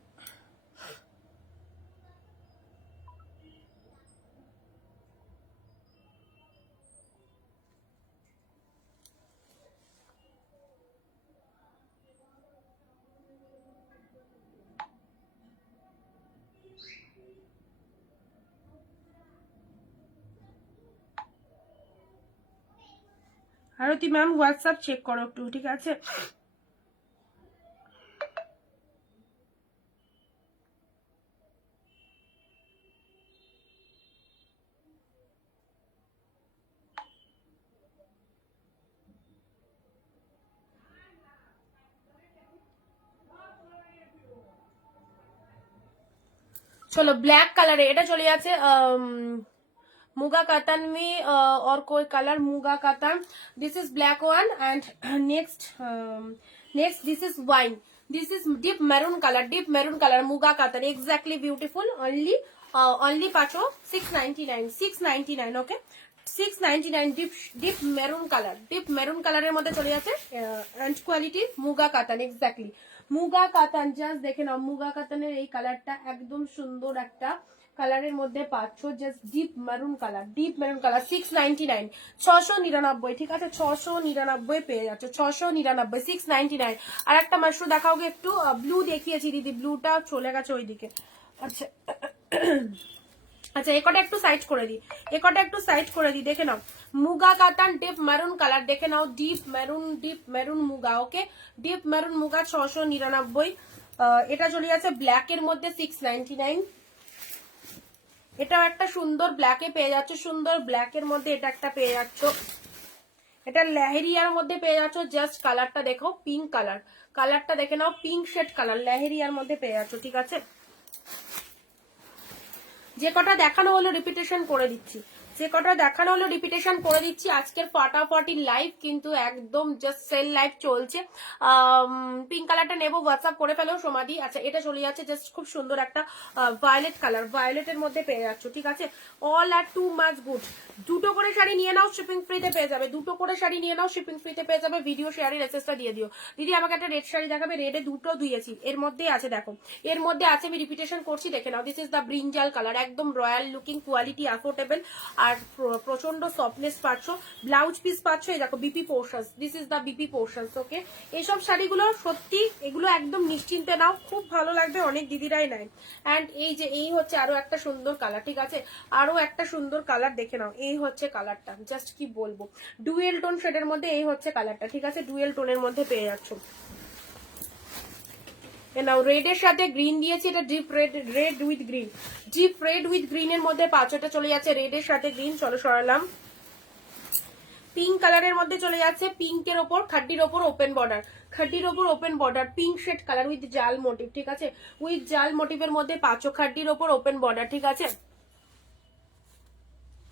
Aarti ma'am WhatsApp check করো একটু, ঠিক আছে। चलो ब्लैक कलर है, এটা চলে যাচ্ছে मुगा कातन में और कोई colour Muga Katan, this is black one. And next this is wine, this is deep maroon colour Muga Katan, exactly beautiful, only पाचो 699 ओके 699 ডিপ মেরুন কালারের মধ্যে চলে যাচ্ছে। এন্ড কোয়ালিটি মুগা কাতান, এক্স্যাক্টলি মুগা কাতান, জাস্ট দেখে নাও, মুগা কাতানের এই কালারটা একদম সুন্দর একটা কালারের মধ্যে পাচ্ছ, জাস্ট ডিপ মেরুন কালার 699 699, ঠিক আছে। 699 পেয়ে যাচ্ছ, 699 699। আর একটা মাশরু দেখাওগে একটু, ব্লু দেখিয়েছি দিদি, ব্লুটা চলে গেছে ওইদিকে। আচ্ছা আচ্ছা, একটা একটু সাইড করে দিই, দেখে নাও, মুগা কাতান ডিপ মেরুন কালার, দেখে নাও, ডিপ মেরুন মুগা, ওকে, ডিপ মেরুন মুগা 699। এটা চলে যাচ্ছে ব্ল্যাক এর মধ্যে 699। এটাও একটা সুন্দর ব্ল্যাকে পেয়ে যাচ্ছ, সুন্দর ব্ল্যাকের মধ্যে এটা একটা পেয়ে যাচ্ছ, এটা লেহেরিয়ার মধ্যে পেয়ে যাচ্ছ, জাস্ট কালারটা দেখো, পিঙ্ক কালারটা দেখে নাও, পিঙ্ক শেড কালার লেহেরিয়ার মধ্যে পেয়ে যাচ্ছ, ঠিক আছে। যে কটা দেখানো হলো রিপিটেশন করে দিচ্ছি, যে কটা দেখানো হলো রিপিটেশন করে দিচ্ছি। আজকের ফাটাফাটি লাইভ কিন্তু একদম জাস্ট সেল লাইভ চলছে। পিঙ্ক কালারটা নেবো, হোয়াটসঅ্যাপ করে ফেলো সমাধি। আচ্ছা এটা চলে যাচ্ছে জাস্ট খুব সুন্দর একটা ভায়োলেট কালার, ভায়োলেটের মধ্যে পেয়ে যাচ্ছ, ঠিক আছে। অল আর টু মাচ গুড। দুটো করে শাড়ি নিয়ে নাও, শিপিং ফ্রিতে পেয়ে যাবে। দুটো করে শাড়ি নিয়ে নাও, শিপিং ফ্রিতে পেয়ে যাবে। ভিডিও শেয়ারের মেসেজটা দিয়ে দিও। দিদি আমাকে একটা রেড শাড়ি দেখাবে, রেডে দুটো দিয়েছি, এর মধ্যেই আছে দেখো, এর মধ্যে আছে, আমি রিপিটেশন করছি দেখে নাও। This is the brinjal colour, একদম রয়্যাল লুকিং, কোয়ালিটি অ্যাফোর্ডেবল আর প্রচন্ড সফটনেস পাচ্ছ। ব্লাউজ পিস পাচ্ছ, এই দেখো BP portions, this is the BP portions. Okay, এইসব শাড়িগুলো সত্যি এগুলো একদম নিশ্চিন্তে নাও, খুব ভালো লাগবে, অনেক দিদিরাই নেয়। অ্যান্ড এই যে এই হচ্ছে আরো একটা সুন্দর কালার, ঠিক আছে, আরো একটা সুন্দর কালার দেখে নাও। এই হচ্ছে কালারটা, জাস্ট কি বলবো, ডুয়েল টোন শেডের মধ্যে এই হচ্ছে কালারটা, ঠিক আছে, ডুয়েল টোনের মধ্যে পেয়ে যাচ্ছ। নাও রেডের সাথে গ্রিন দিয়েছি, এটা deep red, red with green, deep red with green এর মধ্যে পাঁচটা চলে যাচ্ছে, রেডের সাথে গ্রিন। চলো সরালাম। পিঙ্ক কালারের মধ্যে চলে যাচ্ছে, পিঙ্কের ওপর খাড্ডির ওপর ওপেন বর্ডার, খাড্ডির ওপর open border, pink shade colour with jaal motif, ঠিক আছে, উইথ জাল মোটিভের মধ্যে পাঁচো, খাড্ডির ওপর ওপেন বর্ডার, ঠিক আছে।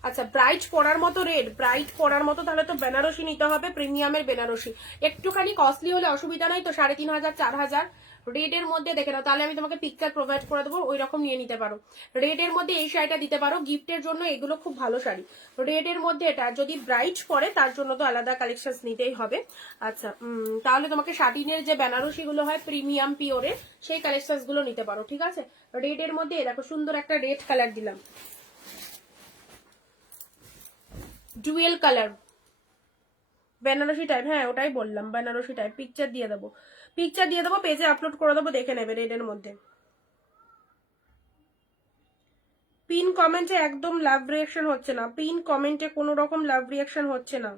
আচ্ছা ব্রাইট পরার মতো রেড, ব্রাইট পরার মতো তাহলে তো বেনারসি নিতে হবে, প্রিমিয়ামের বেনারসি। একটুখানি কস্টলি হলে অসুবিধা নাই তো, 3500 4000 রেডের মধ্যে দেখে নাও, তাহলে আমি তোমাকে পিকচার প্রোভাইড করে দেবো, ওই রকম নিয়ে নিতে পারো। রেডের মধ্যে এই শাড়িটা দিতে পারো গিফটের জন্য, এগুলো খুব ভালো শাড়ি। রেডের মধ্যে এটা যদি ব্রাইট পরে তার জন্য তো আলাদা কালেকশন নিতেই হবে। আচ্ছা তাহলে তোমাকে শাটিনের যে বেনারসি গুলো হয় প্রিমিয়াম পিওরের, সেই কালেকশন গুলো নিতে পারো, ঠিক আছে। রেডের মধ্যে দেখো সুন্দর একটা রেড কালার দিলাম, ডুয়েল কালার বেনারসি টাইপ, হ্যাঁ ওটাই বললাম বেনারসি টাইপ। পিকচার দিয়ে দেবো, পিকচার দিয়ে দেবো, পেজে আপলোড করে দেবো, দেখে নেবে। রেডের মধ্যে পিন কমেন্টে একদম লাভ রিয়াকশন হচ্ছে না, পিন কমেন্টে কোনো রকম লাভ রিয়াকশন হচ্ছে না।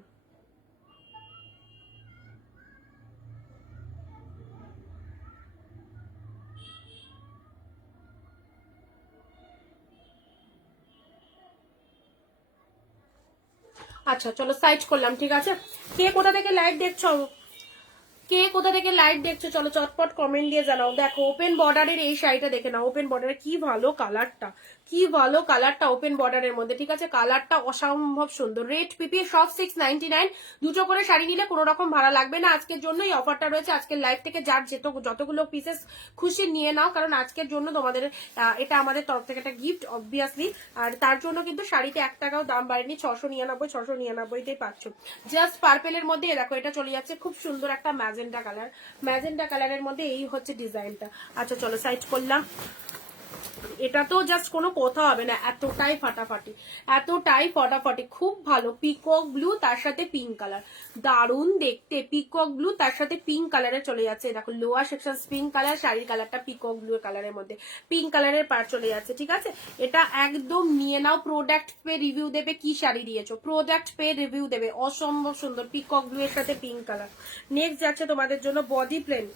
আচ্ছা চলো সাইড করলাম, ঠিক আছে। কে কোথা থেকে লাইভ দেখছো, কে কোথা থেকে লাইভ দেখছো চলো চটপট কমেন্ট দিয়ে জানাও। দেখো ওপেন বর্ডারের এই শাড়িটা দেখে নাও, ওপেন বর্ডারে কি ভালো কালারটা, কি ভালো কালারটা ওপেন বর্ডারের মধ্যে, ঠিক আছে, কালারটা অসম্ভব সুন্দর। রেট পিপি সব 699, দুটো করে শাড়ি নিলে কোনো রকম ভাড়া লাগবে না। আজকের জন্য এই অফারটা রয়েছে, আজকের লাইভ থেকে যার যতগুলো পিসেস খুশি নিয়ে নাও, কারণ আজকের জন্য তোমাদের এটা আমাদের তরফ থেকে একটা গিফট অবভিয়াসলি। আর তার জন্য কিন্তু শাড়িতে 1 টাকাও দাম বাড়েনি, 699 পাচ্ছ। জাস্ট পার্পেলের মধ্যে দেখো এটা চলে যাচ্ছে, খুব সুন্দর একটা ম্যাজেন্টা কালার, ম্যাজেন্টা কালারের মধ্যে এই হচ্ছে ডিজাইনটা। আচ্ছা চলো সাইড করলাম। এটা তো জাস্ট কোনো কথা হবে না, এতটাই ফাটাফাটি, এতটাই ফাটাফাটি, খুব ভালো। পিকক ব্লু তার সাথে পিঙ্ক কালার, দারুণ দেখতে। পিকক ব্লু তার সাথে পিঙ্ক কালারে চলে যাচ্ছে, দেখো লোয়ার সেকশন পিঙ্ক কালার, শাড়ির কালারটা পিকক ব্লু কালারের মধ্যে পিঙ্ক কালারের পার চলে যাচ্ছে, ঠিক আছে। এটা একদম নিয়ে নাও, প্রোডাক্ট পে রিভিউ দেবে, কি শাড়ি দিয়েছো, প্রোডাক্ট পে রিভিউ দেবে, অসম্ভব সুন্দর পিকক ব্লু এর সাথে পিঙ্ক কালার। নেক্সট যাচ্ছে তোমাদের জন্য বডি প্লেন,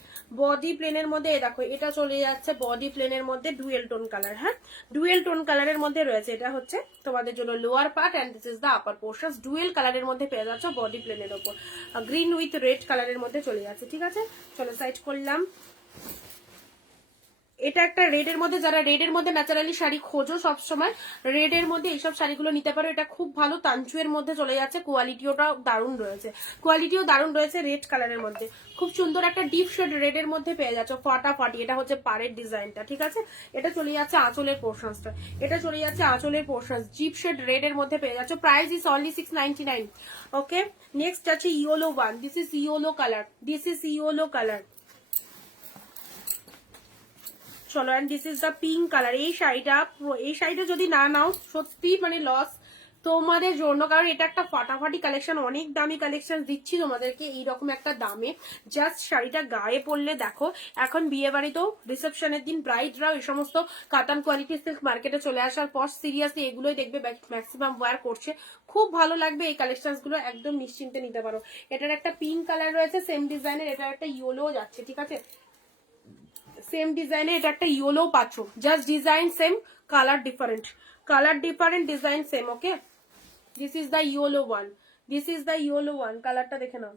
বডি প্লেনের মধ্যে দেখো এটা চলে যাচ্ছে বডি প্লেনের মধ্যে ডুয়েল টোন কালার, হ্যাঁ ডুয়েল টোন কালারের মধ্যে রয়েছে। এটা হচ্ছে তোমাদের জন্য lower part and this is the upper portion, dual কালারের মধ্যে পেয়ে যাচ্ছ বডি প্লেনের ওপর, গ্রিন উইথ রেড কালারের মধ্যে চলে যাচ্ছে, ঠিক আছে। চলো সাইড করলাম। এটা একটা রেডের মধ্যে, যারা রেডের মধ্যে ন্যাচারালি শাড়ি খোঁজো সবসময়, রেডের মধ্যে এইসব শাড়িগুলো নিতে পারো। এটা খুব ভালো তাঞ্চুয়ের মধ্যে চলে যাচ্ছে, কোয়ালিটিওটাও দারুণ রয়েছে, কোয়ালিটিও দারুণ রয়েছে। রেড কালারের মধ্যে খুব সুন্দর একটা ডিপ শেড রেডের মধ্যে পেয়ে যাচ্ছ, ফাটাফাটি। এটা হচ্ছে পাড়ের ডিজাইনটা, ঠিক আছে। এটা চলে যাচ্ছে আঁচলের পোর্শনসটা, এটা চলে যাচ্ছে আঁচলের পোর্শনস, ডিপ শেড রেডের মধ্যে পেয়ে যাচ্ছ। Price is only 699। Okay next আছে yellow one, this is yellow colour, this is yellow colour. চলো and this is the pink colour. এই শাড়িটা যদি না নাও সত্যি মানে লস তোমাদের জন্য, কারণ এটা একটা ফাটাফাটি কালেকশন, অনেক দামি কালেকশন দিচ্ছি তোমাদেরকে এইরকম একটা দামে। জাস্ট শাড়িটা গায়ে পরলে দেখো, এখন বিয়ে বাড়িতেও রিসেপশনের দিন ব্রাইডরাও এই সমস্ত কাতান কোয়ালিটি সিল্ক মার্কেটে চলে আসার পর সিরিয়াসলি এগুলোই দেখবে ম্যাক্সিমাম ওয়্যার করছে, খুব ভালো লাগবে। এই কালেকশন গুলো একদম নিশ্চিন্তে নিতে পারো। এটার একটা পিঙ্ক কালার রয়েছে সেম ডিজাইনের, এটার একটা ইয়েলো যাচ্ছে, ঠিক আছে, সেম ডিজাইনে এটা একটা ইয়েলো পাচ্ছ, just design same, colour different, colour different, design same. Okay this is the yellow one, this is the yellow one, কালারটা দেখে নাও।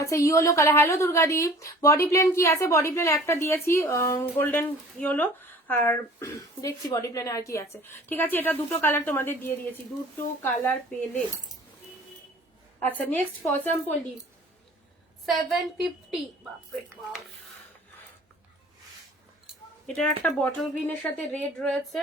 আচ্ছা ইয়েলো কালার, হ্যালো দুর্গাদি। বডি প্লেন কি আছে? বডি প্লেন একটা দিয়েছি গোল্ডেন ইয়েলো, আর দেখছি বডি প্লেনে আর কি আছে। ঠিক আছে, এটা দুটো কালার তোমাদের দিয়ে দিয়েছি, দুটো কালার পেলে। আচ্ছা নেক্সট পচামপল্লি 750, বাপরে বাপ। এটার একটা বটল গ্রিনের সাথে রেড রয়েছে,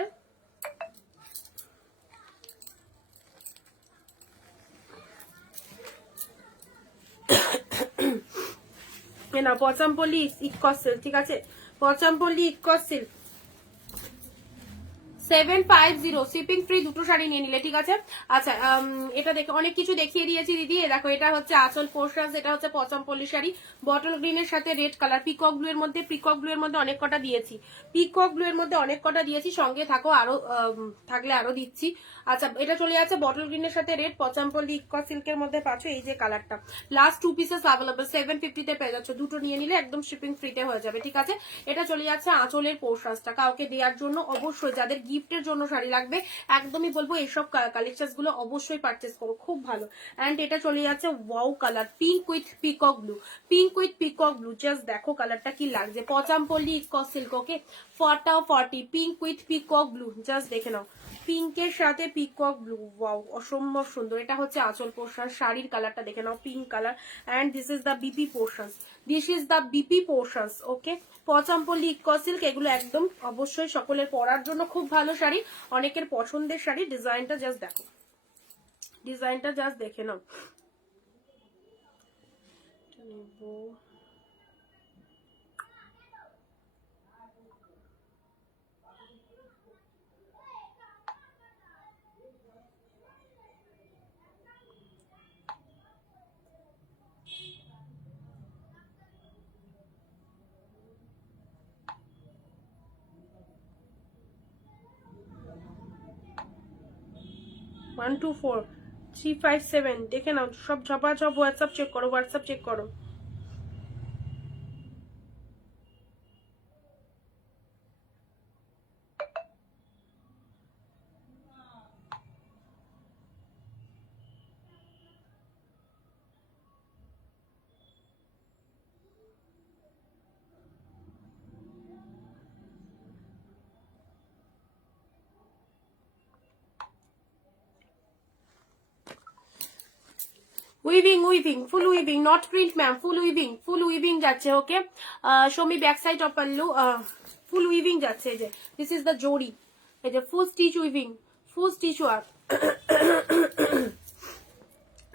না পচামপল্লি ইকস সিল্ক, ঠিক আছে পচামপল্লি ইকস সিল্ক 750 শিপিং ফ্রি, দুটো শাড়ি নিয়ে নিলে, ঠিক আছে। আচ্ছা এটা দেখে অনেক কিছু দেখিয়ে দিয়েছি দিদি, দেখো এটা হচ্ছে আঁচল পোর্শন, এটা হচ্ছে পচামপল্লি শাড়ি, বটল গ্রিনের সাথে রেড কালার, পিকক ব্লু এর মধ্যে, পিকক ব্লু এর মধ্যে অনেক কটা দিয়েছি, পিকক ব্লু এর মধ্যে অনেক কটা দিয়েছি, সঙ্গে থাকো আরো থাকলে আরো দিচ্ছি। আচ্ছা এটা চলে যাচ্ছে বটল গ্রিনের সাথে রেড, পচামপল্লি ইকস সিল্কের মধ্যে পাচ্ছ এই যে কালারটা, লাস্ট 2 পিসেস অ্যাভেলেবল, 750 তে পেয়ে যাচ্ছ, দুটো নিয়ে নিলে একদম শিপিং ফ্রিতে হয়ে যাবে, ঠিক আছে। এটা চলে যাচ্ছে আঁচলের পোর্শনটা, কাউকে দেওয়ার জন্য অবশ্যই, যাদের গিফটের জন্য শাড়ি লাগবে একদমই বলবো এইসব কালেকশন গুলো অবশ্যই পারচেস করো, খুব ভালো। এন্ড এটা চলে যাচ্ছে wow colour, pink with peacock blue, pink with peacock blue, just দেখো কালারটা কি লাগছে, Pochampally ikat silk, okay 40 pink with peacock blue, just দেখে নাও, পিঙ্কের সাথে পিকক ব্লু, ওয়াও অসম্ভব সুন্দর। এটা হচ্ছে আঁচল পোর্শন, শাড়ির কালারটা দেখে নাও pink colour, and this is the BP portion, this is the BP portion, okay Pochampally ikat silk, এগুলো একদম অবশ্যই সকলের পরার জন্য খুব ভালো শাড়ি, অনেকের পছন্দের শাড়ি। ডিজাইনটা জাস্ট দেখো, ডিজাইনটা জাস্ট দেখে নাও। নেবো 124357 দেখে নাও, সব ঝপাঝপ হোয়াটসঅ্যাপ চেক করো, হোয়াটসঅ্যাপ চেক করো। Weaving weaving full weaving, not print ma'am, full weaving, full weaving যাচ্ছে, okay Shami back side of pallu, full weaving যাচ্ছে, এই যে দিস ইজ দ্য জড়ি, এই যে full stitch weaving, full stitch work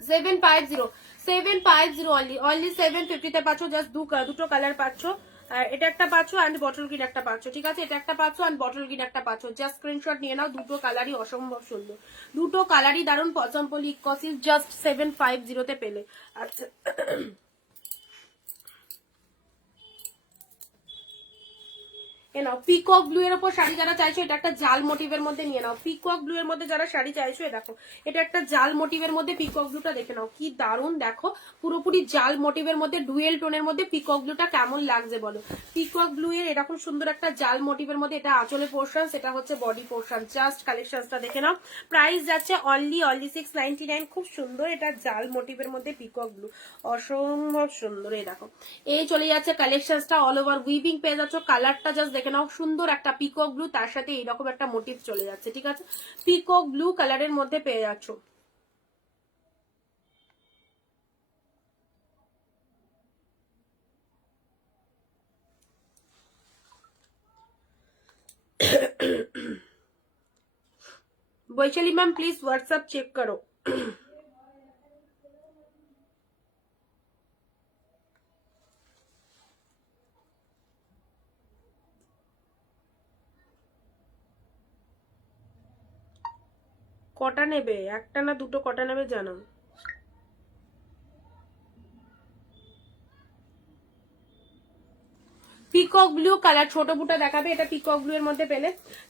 750 only, only 750 তে পাচ্ছ, জাস্ট দুটো কালার পাচ্ছ, আর এটা একটা পাচ্ছ অ্যান্ড বটল গ্রিন একটা পাচ্ছ, ঠিক আছে এটা একটা পাচ্ছ অ্যান্ড বটল গ্রিন একটা পাচ্ছ, জাস্ট স্ক্রিনশট নিয়ে নাও, দুটো কালারই অসম্ভব সুন্দর, দুটো কালারই দারুণ, পচামপল্লি ইকস সিল্ক জাস্ট 750 তে পেলে। আচ্ছা নাও পিকক ব্লু এর উপর শাড়ি যারা চাইছো, এটা একটা জাল মোটিভের মধ্যে নিয়ে নাও, পিকক ব্লু এর মধ্যে যারা শাড়ি চাইছো, দেখো এটা একটা জাল মোটিভের মধ্যে পিকক ব্লুটা দেখে নাও, কি দারুণ, দেখো পুরোপুরি জাল মোটিভের মধ্যে ডুয়েল টোনের মধ্যে পিকক ব্লুটা কেমন লাগছে বলো, পিকক ব্লু এর এরকম সুন্দর একটা জাল মোটিভের মধ্যে, এটা আঁচলের পোর্শন, এটা হচ্ছে বডি পোর্শন, জাস্ট কালেকশনটা দেখে নাও, প্রাইস যাচ্ছে অনলি 699, খুব সুন্দর, এটা জাল মোটিভের মধ্যে পিকক ব্লু, অসম্ভব সুন্দর। এই দেখো এই চলে যাচ্ছে কালেকশনটা, অল ওভার উইভিং পেয়ে যাচ্ছ, কালারটা জাস্ট দেখে নাও, সুন্দর একটা পিকক ব্লু, তার সাথে এইরকম একটা মোটিভ চলে যাচ্ছে, ঠিক আছে পিকক ব্লু কালারের মধ্যে পেয়ে যাচ্ছ। Baishali ma'am please WhatsApp check করো। কটা নেবে, একটা না দুটো, কটা নেবে জানো? পিকক ব্লু কালার, ছোট বুটা দেখাবে, এটা পিকক ব্লু এর মধ্যে পেলে।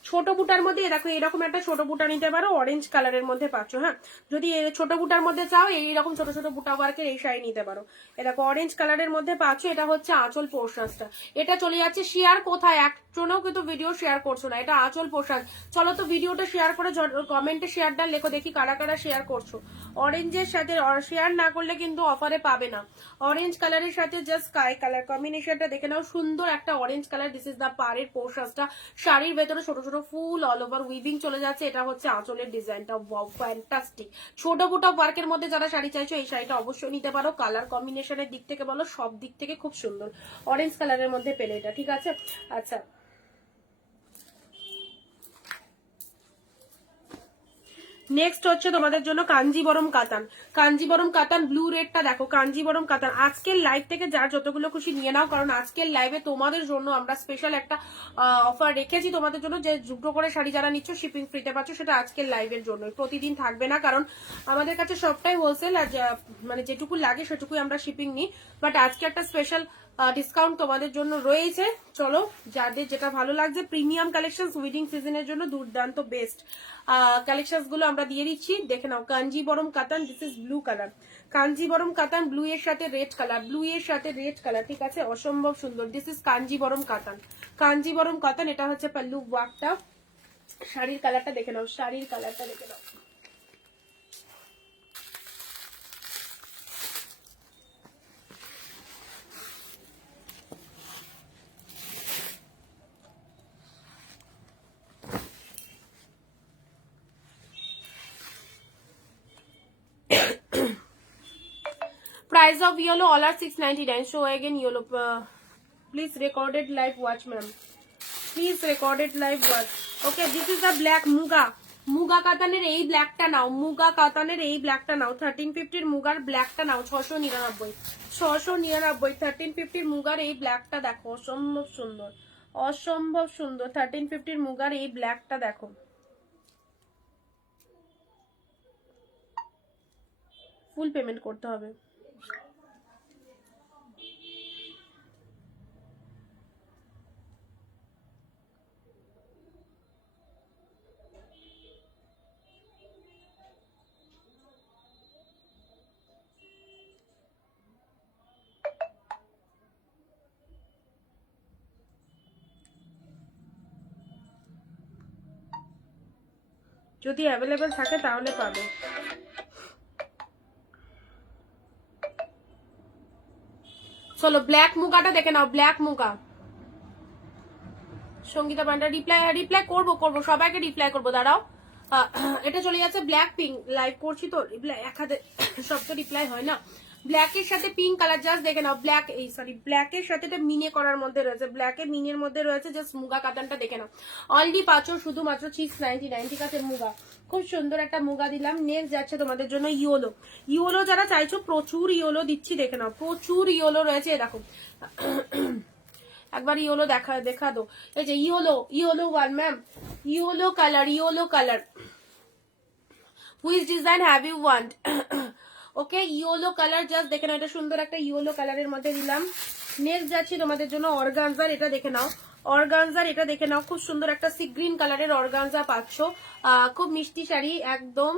ছোট বুটার মধ্যে দেখো এরকম একটা ছোট বুটা নিতে পারো, অরেঞ্জ কালারের মধ্যে পাচ্ছ। হ্যাঁ, যদি ছোট বুটার মধ্যে চাও এইরকম ছোট ছোট বুটা ওয়ার্কের এই শাড়ি নিতে পারো। এটা অরেঞ্জ কালারের মধ্যে পাচ্ছ। এটা হচ্ছে আঁচল পোর্শনটা। এটা চলে যাচ্ছে শেয়ার কোথায়, একজনও কিন্তু ভিডিও শেয়ার করছো না, এটা আঁচল পোর্শন। চলো তো ভিডিওটা শেয়ার করে কমেন্টে শেয়ারটা লেখো, দেখি কারা কারা শেয়ার করছো। অরেঞ্জের সাথে শেয়ার না করলে কিন্তু অফারে পাবে না। অরেঞ্জ কালারের সাথে জাস্ট স্কাই কালার কম্বিনেশনটা দেখে নাও, সুন্দর একটা orange colour. This is the পাড়ের পোর্শনটা। শাড়ির ভেতরে ছোট ছোট ফুল অল ওভার উইভিং চলে যাচ্ছে। এটা হচ্ছে আঁচলের ডিজাইনটা, ওয়াও ফ্যান্টাস্টিক। ছোট মোটা ওয়ার্কের মধ্যে যারা শাড়ি চাইছো এই শাড়িটা অবশ্যই নিতে পারো। কালার কম্বিনেশনের দিক থেকে বলো, সব দিক থেকে খুব সুন্দর। অরেঞ্জ কালারের মধ্যে পেলে এটা, ঠিক আছে। আচ্ছা, নেক্সট হচ্ছে তোমাদের জন্য কাঞ্জিবরম কাতান। কাঞ্জিবরম কাতান ব্লু রেডটা দেখো, কাঞ্জিবরম কাতান। আজকের লাইভ থেকে যার যতগুলো খুশি নিয়ে নাও, কারণ আজকের লাইভে তোমাদের জন্য আমরা স্পেশাল একটা অফার রেখেছি তোমাদের জন্য, যে দুটো করে শাড়ি যারা নিচ্ছ শিপিং ফ্রিতে পাচ্ছ। সেটা আজকের লাইভের জন্য, প্রতিদিন থাকবে না, কারণ আমাদের কাছে সবটাই হোলসেল, আর মানে যেটুকু লাগে সেটুকুই আমরা শিপিং নিই। বাট আজকে একটা স্পেশাল ডিসকাউন্ট তোমাদের জন্য রয়েছে। চলো, যাদের যেটা ভালো লাগছে, প্রিমিয়াম কালেকশন উইডিং সিজনের জন্য দুর্দান্ত বেস্ট কালেকশন গুলো আমরা দিয়ে দিচ্ছি, দেখে নাও। কাঞ্জিবরম কাতান, this is blue colour. Kanjeevaram কাতান ব্লু এর সাথে রেড কালার, ব্লু এর সাথে রেড কালার, ঠিক আছে, অসম্ভব সুন্দর। দিস ইজ কাঞ্জিবরম কাতান। কাঞ্জিবরম কাতান, এটা হচ্ছে পাল্লু ওয়ার্কটা। শাড়ির কালারটা দেখে নাও, শাড়ির কালারটা দেখে নাও। Price of yellow all are 699. Show again yellow. Please recorded live watch, ma'am. Please recorded live watch. Okay, this is the black muga. Muga কাতানের এই ব্ল্যাকটা নাও, মুগা কাতানের এই ব্ল্যাকটা নাও। 1350 মুগার ব্ল্যাকটা নাও, 699। 699 1350 মুগার এই ব্ল্যাকটা দেখো, অসম্ভব সুন্দর, অসম্ভব সুন্দর। 1350 মুগার এই ব্ল্যাকটা দেখো, ফুল পেমেন্ট করতে হবে। যদি অ্যাভেলেবেল থাকে তাহলে পাবে। চলো, ব্ল্যাক মুগাটা দেখে নাও, ব্ল্যাক মুগা। সঙ্গীতা পান্ডা রিপ্লাই করবো, সবাইকে রিপ্লাই করবো, দাঁড়াও। এটা চলে যাচ্ছে ব্ল্যাক পিঙ্ক, লাইভ করছি তো রিপ্লাই এক হাতে সব তো রিপ্লাই হয় না। ব্ল্যাকের সাথে পিঙ্ক কালার, জাস্ট দেখে নাও। ব্ল্যাক, এই সরি, ব্ল্যাকের সাথে এটা মিনে করার মধ্যে রয়েছে, ব্ল্যাকের মিনের মধ্যে রয়েছে। জাস্ট মুগা কাতানটা দেখে নাও। অলরেডি পাচ্ছ শুধুমাত্র 699, ঠিক আছে। মুগা, খুব সুন্দর একটা মুগা দিলাম। নেক্সট যাচ্ছে তোমাদের জন্য ইয়োলো। ইয়োলো যারা চাইছো, প্রচুর ইয়োলো দিচ্ছি, দেখে নাও, প্রচুর ইয়োলো রয়েছে। দেখো একবার ইয়োলো দেখা দো। এই যে yellow one ma'am, yellow colour, yellow colour. Which design have you want? Okay, yellow colour, just দেখে নাও, এটা সুন্দর একটা ইয়োলো কালারের মধ্যে দিলাম। নেক্সট যাচ্ছি তোমাদের জন্য অর্গানজার, এটা দেখে নাও। অর্গানজার এটা দেখে নাও, খুব সুন্দর একটা সি গ্রিন কালারের অর্গানজা পাচ্ছ। খুব মিষ্টি শাড়ি একদম।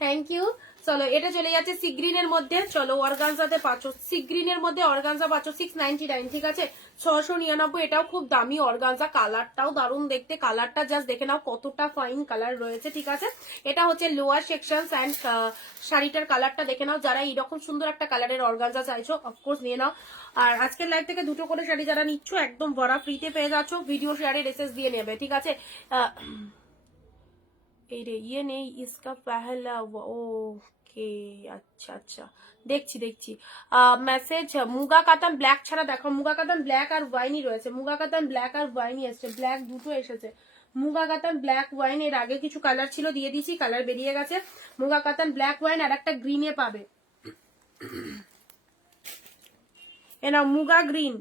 Thank you. চলো, এটা চলে যাচ্ছে সি গ্রিনের মধ্যে। চলো, অর্গানজাতে পাচ্ছ, সি গ্রিনের মধ্যে অর্গানজা পাচ্ছ 699, ঠিক আছে। 699, এটাও খুব দামি অর্গানজা। কালারটাও দারুণ দেখতে, কালারটা জাস্ট দেখে নাও কতটা ফাইন কালার রয়েছে, ঠিক আছে। এটা হচ্ছে লোয়ার সেকশন অ্যান্ড শাড়িটার কালারটা দেখে নাও। যারা এইরকম সুন্দর একটা কালারের অর্গানজা চাইছো অফকোর্স নিয়ে নাও। আর আজকের লাইভ থেকে দুটো করে শাড়ি যারা নিচ্ছ একদম ভরা ফ্রিতে পেয়ে যাচ্ছ, ভিডিও শেয়ারের এসএস দিয়ে নেবে, ঠিক আছে। এই রে ইয়ে নেই ইসকা পহলা, ওকে, আচ্ছা আচ্ছা, দেখছি মেসেজ। মুগা কাতান ব্ল্যাক ছাড়া দেখো, মুগা কাতান ব্ল্যাক আর ওয়াইনই রয়েছে। মুগা কাতান ব্ল্যাক আর ওয়াইনই এসছে, ব্ল্যাক দুটো এসেছে। মুগা কাতান ব্ল্যাক ওয়াইন, এর আগে কিছু কালার ছিল, দিয়ে দিচ্ছি, কালার বেরিয়ে গেছে। মুগা কাতান ব্ল্যাক ওয়াইন আর একটা গ্রিনে পাবে। এ নাও মুগা গ্রিন,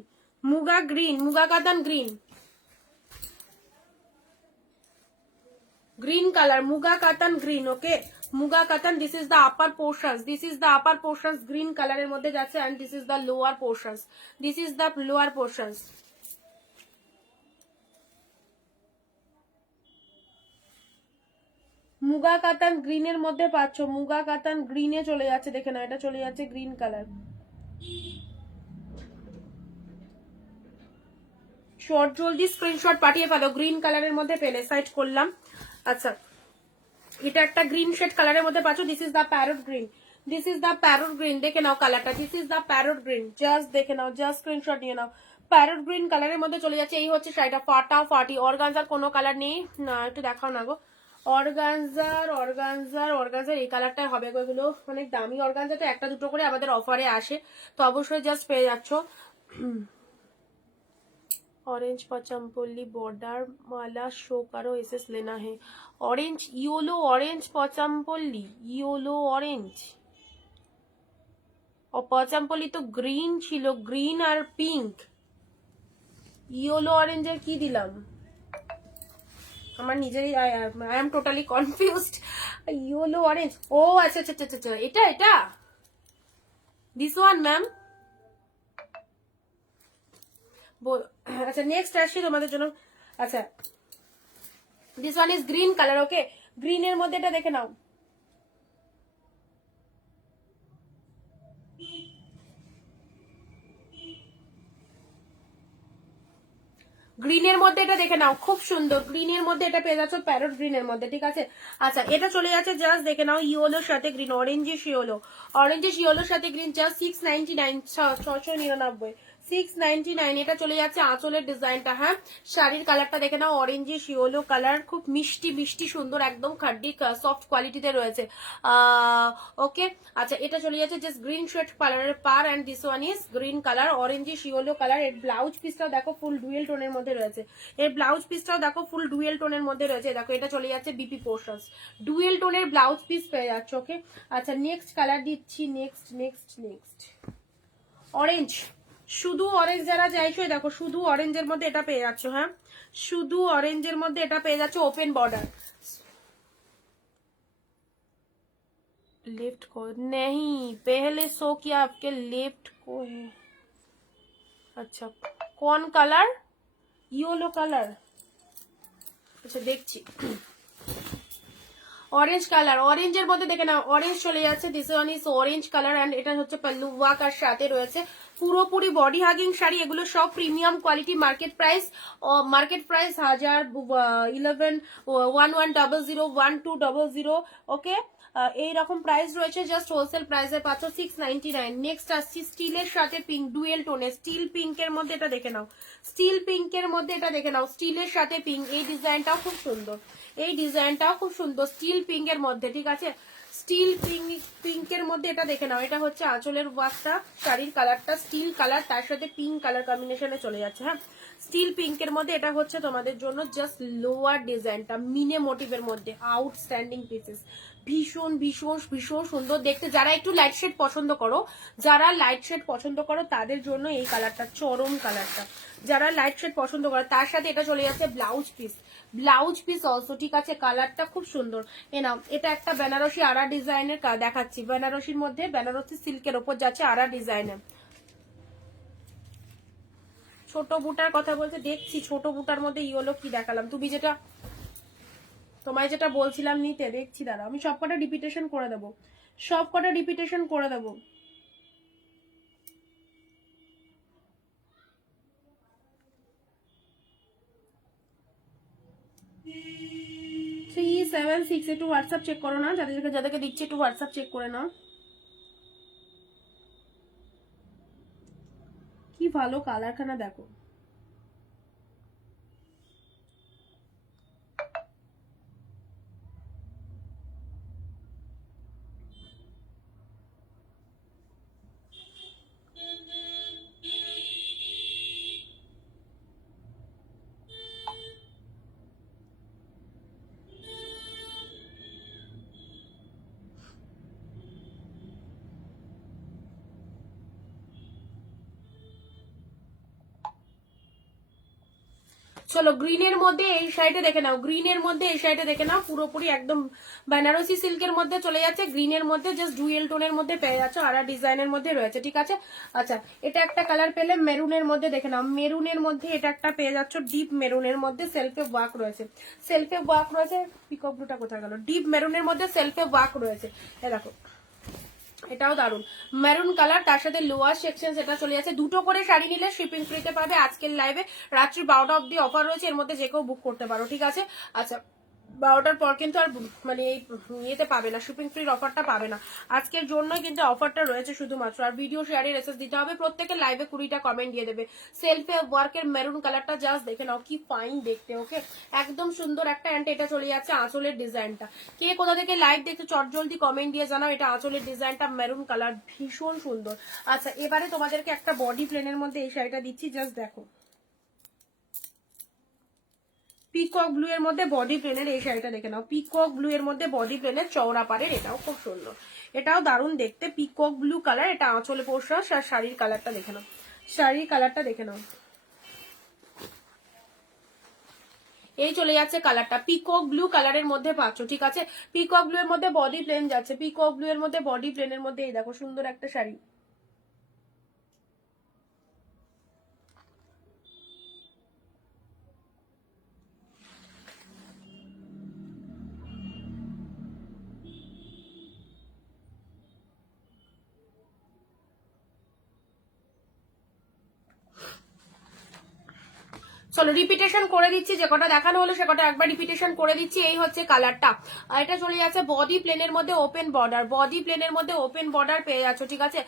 মুগা গ্রিন, মুগা কাতান গ্রিন, গ্রিন কালার, মুগা কাতান green. Okay, muga katan, this is the upper portions, this is the upper portions, green কালারের মধ্যে যাচ্ছে। And this is the lower portions, this is the lower portions. Muga katan গ্রিনের মধ্যে পাচ্ছ, মুগা কাতান গ্রিনে চলে যাচ্ছে, দেখে নাও এটা চলে যাচ্ছে গ্রিন কালার। শর্ট জলদি স্ক্রিনশট পাঠিয়ে ফেলো, গ্রিন কালারের মধ্যে পেলে সাইড করলাম। আচ্ছা এটা একটা গ্রিন শেড কালারের মধ্যে পাচ্ছ, this is the parrot green, this is the parrot green, দেখে নাও কালারটা, this is the parrot green, just দেখে নাও, জাস্ট স্ক্রিনশট নিয়ে নাও। প্যারট গ্রিন কালারের মধ্যে চলে যাচ্ছে, এই হচ্ছে শাড়িটা, ফাটাফাটি। অর্গানজার কোনো কালার নেই না, একটু দেখাও না গো। অর্গানজার এই কালারটা হবে গো, এগুলো অনেক দামি অর্গানজা, তো একটা দুটো করে আমাদের অফারে আসে, তো অবশ্যই জাস্ট পেয়ে যাচ্ছ। ऑरेंज पचमपल्ली बॉर्डर माला शो करो, एसेस लेना है। Orange yellow orange Pochampally, yellow orange, और पचमपल्ली तो ग्रीन छिलो, ग्रीन और पिंक, येलो ऑरेंज আর কি দিলাম আমার নিজেরই, I am totally confused. Yellow orange, ও আচ্ছা আচ্ছা আচ্ছা আচ্ছা, এটা এটা দিস ওয়ান ম্যাম। আচ্ছা নেক্সট আসছি তোমাদের জন্য। আচ্ছা this one is green colour, okay, গ্রিনের মধ্যে এটা দেখে নাও, গ্রিনের মধ্যে এটা দেখে নাও, খুব সুন্দর গ্রিনের মধ্যে এটা পেয়ে যাচ্ছ, প্যারট গ্রিনের মধ্যে, ঠিক আছে। আচ্ছা এটা চলে যাচ্ছে জাস্ট দেখে নাও, ইয়েলোর সাথে গ্রিন, অরেঞ্জিশ ইয়েলো, অরেঞ্জিশ ইয়েলোর সাথে গ্রিন, জাস্ট 699, 699, 699, এটা চলে যাচ্ছে আঁচলের ডিজাইনটা। হ্যাঁ শাড়ির কালারটা দেখে নাও, অরেঞ্জিশ ইয়েলো কালার, খুব মিষ্টি মিষ্টি সুন্দর, একদম খাড্ডি সফট কোয়ালিটিতে রয়েছে। ওকে আচ্ছা এটা চলে যাচ্ছে জাস্ট গ্রিন শেড কালারের পার, and this one is green colour, orangish yellow colour. এর ব্লাউজ পিসটাও দেখো ফুল ডুয়েল টোনের মধ্যে রয়েছে, এর ব্লাউজ পিসটাও দেখো ফুল ডুয়েল টোনের মধ্যে রয়েছে, দেখো এটা চলে যাচ্ছে বিপি পোর্শনস, ডুয়েল টোনের ব্লাউজ পিস পেয়ে যাচ্ছে। ওকে আচ্ছা নেক্সট কালার দিচ্ছি, নেক্সট নেক্সট নেক্সট অরেঞ্জ, শুধু অরেঞ্জ যারা চাইছো দেখো, শুধু অরেঞ্জের মধ্যে এটা পেয়ে যাচ্ছ। হ্যাঁ শুধু অরেঞ্জের মধ্যে এটা পেয়ে যাচ্ছ, ওপেন বর্ডার। लेफ्ट को नहीं, पहले शो किया आपके लेफ्ट को है। अच्छा कौन कलर, येलो कलर, अच्छा দেখছি অরেঞ্জ কালার, অরেঞ্জের মধ্যে দেখে নাও, অরেঞ্জ চলে যাচ্ছে, this one is orange colour, and এটা হচ্ছে পাল্লু ওয়ার্ক আর সাথে রয়েছে পুরোপুরি বডি হাগিং শাড়ি, এগুলো সব প্রিমিয়াম কোয়ালিটি, মার্কেট প্রাইস 1011 1100 1200। ওকে এইরকম প্রাইস রয়েছে, জাস্ট হোলসেল প্রাইসে পাচ্ছ 699। নেক্সট আসছি স্টিলের সাথে পিঙ্ক, ডুয়েল টোনে, স্টিল পিঙ্কের মধ্যে এটা দেখে নাও, স্টিল পিঙ্কের মধ্যে এটা দেখে নাও, স্টিলের সাথে পিঙ্ক, এই ডিজাইনটাও খুব সুন্দর, এই ডিজাইনটাও খুব সুন্দর, স্টিল পিঙ্কের মধ্যে, ঠিক আছে স্টিল পিঙ্কের মধ্যে এটা দেখে নাও, এটা হচ্ছে আঁচলের ওয়ার্কটা, শাড়ির কালারটা স্টিল কালার, তার সাথে পিঙ্ক কালার কম্বিনেশনে চলে যাচ্ছে। হ্যাঁ স্টিল পিঙ্কের মধ্যে এটা হচ্ছে তোমাদের জন্য জাস্ট লোয়ার ডিজাইনটা, মিনে মোটিভের মধ্যে, আউটস্ট্যান্ডিং পিসেস, ভীষণ ভীষণ ভীষণ সুন্দর দেখতে। যারা একটু লাইট শেড পছন্দ করো, যারা লাইট শেড পছন্দ করো তাদের জন্য এই কালারটা, চরম কালারটা, যারা লাইট শেড পছন্দ করো, তার সাথে এটা চলে যাচ্ছে blouse piece, blouse piece also, ঠিক আছে কালারটা খুব সুন্দর। নাও এটা একটা বেনারসি আরা ডিজাইনের দেখাচ্ছি, বেনারসির মধ্যে বেনারসি সিল্কের ওপর যাচ্ছে আরা ডিজাইনের, ছোট বুটার কথা বলছে, দেখছি ছোট বুটার মধ্যে ইয়েলো কি দেখালাম, তুমি যেটা তোমায় যেটা বলছিলাম নিতে, দেখছি দাঁড়া আমি সবকটা রিপিটেশন করে দেবো, সবকটা রিপিটেশন করে দেবো। 376 একটু হোয়াটসঅ্যাপ চেক করো না, যাদেরকে যাদেরকে দিচ্ছি একটু হোয়াটসঅ্যাপ চেক করে নাও। কি ভালো কালারখানা দেখো, চলো গ্রিনের মধ্যে এই শাড়িটা দেখে নাও, গ্রিনের মধ্যে এই শাড়িটা দেখে নাও, পুরোপুরি একদম বেনারসি সিল্কের মধ্যে চলে যাচ্ছে, গ্রিনের মধ্যে জাস্ট ডুয়েল টোনের মধ্যে পেয়ে যাচ্ছ, আর ডিজাইনের মধ্যে রয়েছে, ঠিক আছে। আচ্ছা এটা একটা কালার পেলে, মেরুনের মধ্যে দেখে নাও, মেরুনের মধ্যে এটা একটা পেয়ে যাচ্ছ, ডিপ মেরুনের মধ্যে সেলফে ওয়ার্ক রয়েছে, সেলফে ওয়ার্ক রয়েছে, পিকক ব্লুটা কোথায় গেল, ডিপ মেরুনের মধ্যে সেলফে ওয়ার্ক রয়েছে, এ দেখো এটাও দারুন মেরুন কালার, তার সাথে লোয়ার সেকশন এটা চলে যাচ্ছে। দুটো করে শাড়ি নিলে শিপিং ফ্রিতে পাবে। আজকের লাইভে রাত্রি 12টা অব্দি অফার রয়েছে, এর মধ্যে যে কেউ বুক করতে পারো, ঠিক আছে। আচ্ছা 12টার পর কিন্তু আর মানে এই ইয়েতে পাবে না, শিপিং ফ্রির অফারটা পাবে না, আজকের জন্যই কিন্তু অফারটা রয়েছে শুধুমাত্র। আর ভিডিও শেয়ারের এসএস দিতে হবে, প্রত্যেকের লাইভে 20টা কমেন্ট দিয়ে দেবে। সেলফে ওয়ার্কের মেরুন কালারটা জাস্ট দেখে নাও কি ফাইন দেখতে, ওকে একদম সুন্দর একটা। অ্যান্ড এটা চলে যাচ্ছে আঁচলের ডিজাইনটা, কে কোথা থেকে লাইভ দেখতে চট জলদি কমেন্ট দিয়ে জানাও। এটা আঁচলের ডিজাইনটা মেরুন কালার, ভীষণ সুন্দর। আচ্ছা এবারে তোমাদেরকে একটা বডি প্লেনের মধ্যে এই শাড়িটা দিচ্ছি, জাস্ট দেখো পিকক ব্লু এর মধ্যে বডি প্লেনের এই শাড়িটা দেখে নাও, পিকক ব্লু এর মধ্যে বডি প্লেনের চওড়া পাড়ের, এটাও খুব সুন্দর, এটাও দারুণ দেখতে, পিকক ব্লু কালার, এটা আঁচলে পোষা। আর শাড়ির কালারটা দেখে নাও, শাড়ির কালারটা দেখে নাও, এই চলে যাচ্ছে কালারটা, পিকক ব্লু কালারের মধ্যে পাচ্ছ, ঠিক আছে। পিকক ব্লু এর মধ্যে বডি প্লেন যাচ্ছে, পিকক ব্লু এর মধ্যে বডি প্লেনের মধ্যে এই দেখো সুন্দর একটা শাড়ি। চলো রিপিটেশন করে দিচ্ছি, যে কটা দেখানো হলো সে কটা একবার রিপিটেশন করে দিচ্ছি। এই হচ্ছে কালারটা, আর এটা চলে যাচ্ছে বডি প্লেনের মধ্যে ওপেন বর্ডার, বডি প্লেনের মধ্যে ওপেন বর্ডার পেয়ে যাচ্ছ, ঠিক আছে।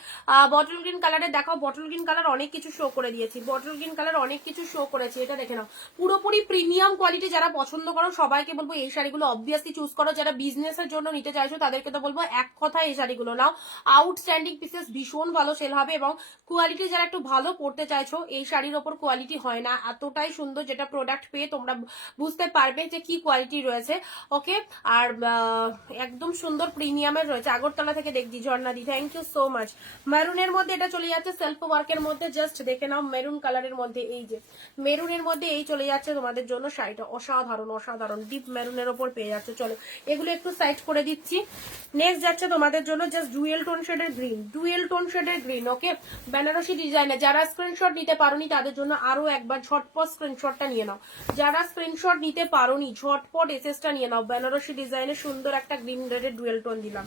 বটল গ্রিন কালারে দেখাও, বটল গ্রিন কালার অনেক কিছু শো করে দিয়েছি, বটল গ্রিন কালার অনেক কিছু শো করেছি, এটা দেখে নাও পুরোপুরি প্রিমিয়াম কোয়ালিটি। যারা পছন্দ করো সবাইকে বলবো এই শাড়িগুলো অবভিয়াসলি চুজ করো, যারা বিজনেসের জন্য নিতে চাইছো তাদেরকে তো বলবো এক কথায় এই শাড়িগুলো নাও, আউটস্ট্যান্ডিং পিসেস, ভীষণ ভালো সেল হবে। এবং কোয়ালিটি যারা একটু ভালো পড়তে চাইছো, এই শাড়ির ওপর কোয়ালিটি হয় না, এতটাই সুন্দর, যেটা প্রোডাক্ট পেয়ে তোমরা বুঝতে পারবে যে কি কোয়ালিটি রয়েছে, ওকে। আর একদম সুন্দর প্রিমিয়ামের রয়েছে। আগরতলা থেকে দেখছি ঝর্ণা দি, থ্যাংক ইউ সো মাচ। মেরুনের মধ্যে এটা চলে যাচ্ছে সেলফ ওয়ার্কের মধ্যে, জাস্ট দেখে নাও মেরুন কালারের মধ্যে, এই যে মেরুনের মধ্যে এই চলে যাচ্ছে তোমাদের জন্য শাড়িটা, অসাধারণ অসাধারণ ডিপ মেরুনের ওপর পেয়ে যাচ্ছে। চলো এগুলো একটু সাইড করে দিচ্ছি। নেক্সট যাচ্ছে তোমাদের জন্য জাস্ট ডুয়েল টোন শেডের গ্রিন, ডুয়েল টোন শেডের গ্রিন, ওকে বেনারসি ডিজাইনে। যারা স্ক্রিনশট নিতে পারোনি তাদের জন্য আরো একবার ঝটপট স্ক্রিনশটটা নিয়ে নাও, যারা স্ক্রিনশট নিতে পারোনি ঝটপট এসএসটা নিয়ে নাও। বেনারসি ডিজাইনে সুন্দর একটা গ্রিন রেডের ডুয়েল টোন দিলাম,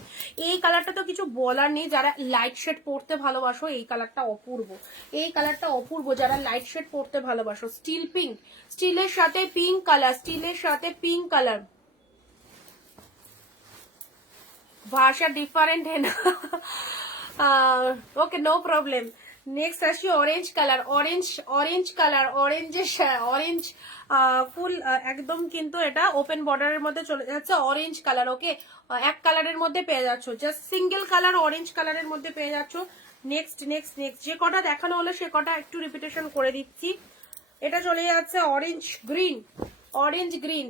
এই কালারটা তো কিছু বলার নেই। যারা লাইট শেড পরতে ভালোবাসো এই কালারটা অপূর্ব, এই কালারটা অপূর্ব, যারা লাইট শেড পরতে ভালোবাসো। স্টিল পিঙ্ক, স্টিলের সাথে পিঙ্ক কালার, স্টিলের সাথে পিঙ্ক কালার, ভাষা ডিফারেন্ট है ना ওকে নো প্রবলেম। নেক্সট আসি orange colour, orange orange colour, অরেঞ্জের অরেঞ্জ ফুল একদম, কিন্তু এটা ওপেন বর্ডারের মধ্যে চলে যাচ্ছে অরেঞ্জ কালার, ওকে এক কালারের মধ্যে পেয়ে যাচ্ছ, জাস্ট সিঙ্গেল কালার অরেঞ্জ কালারের মধ্যে পেয়ে যাচ্ছ। নেক্সট নেক্সট নেক্সট যে কটা দেখানো হলো সে কটা একটু রিপিটেশন করে দিচ্ছি। এটা চলে যাচ্ছে অরেঞ্জ গ্রিন, অরেঞ্জ গ্রিন,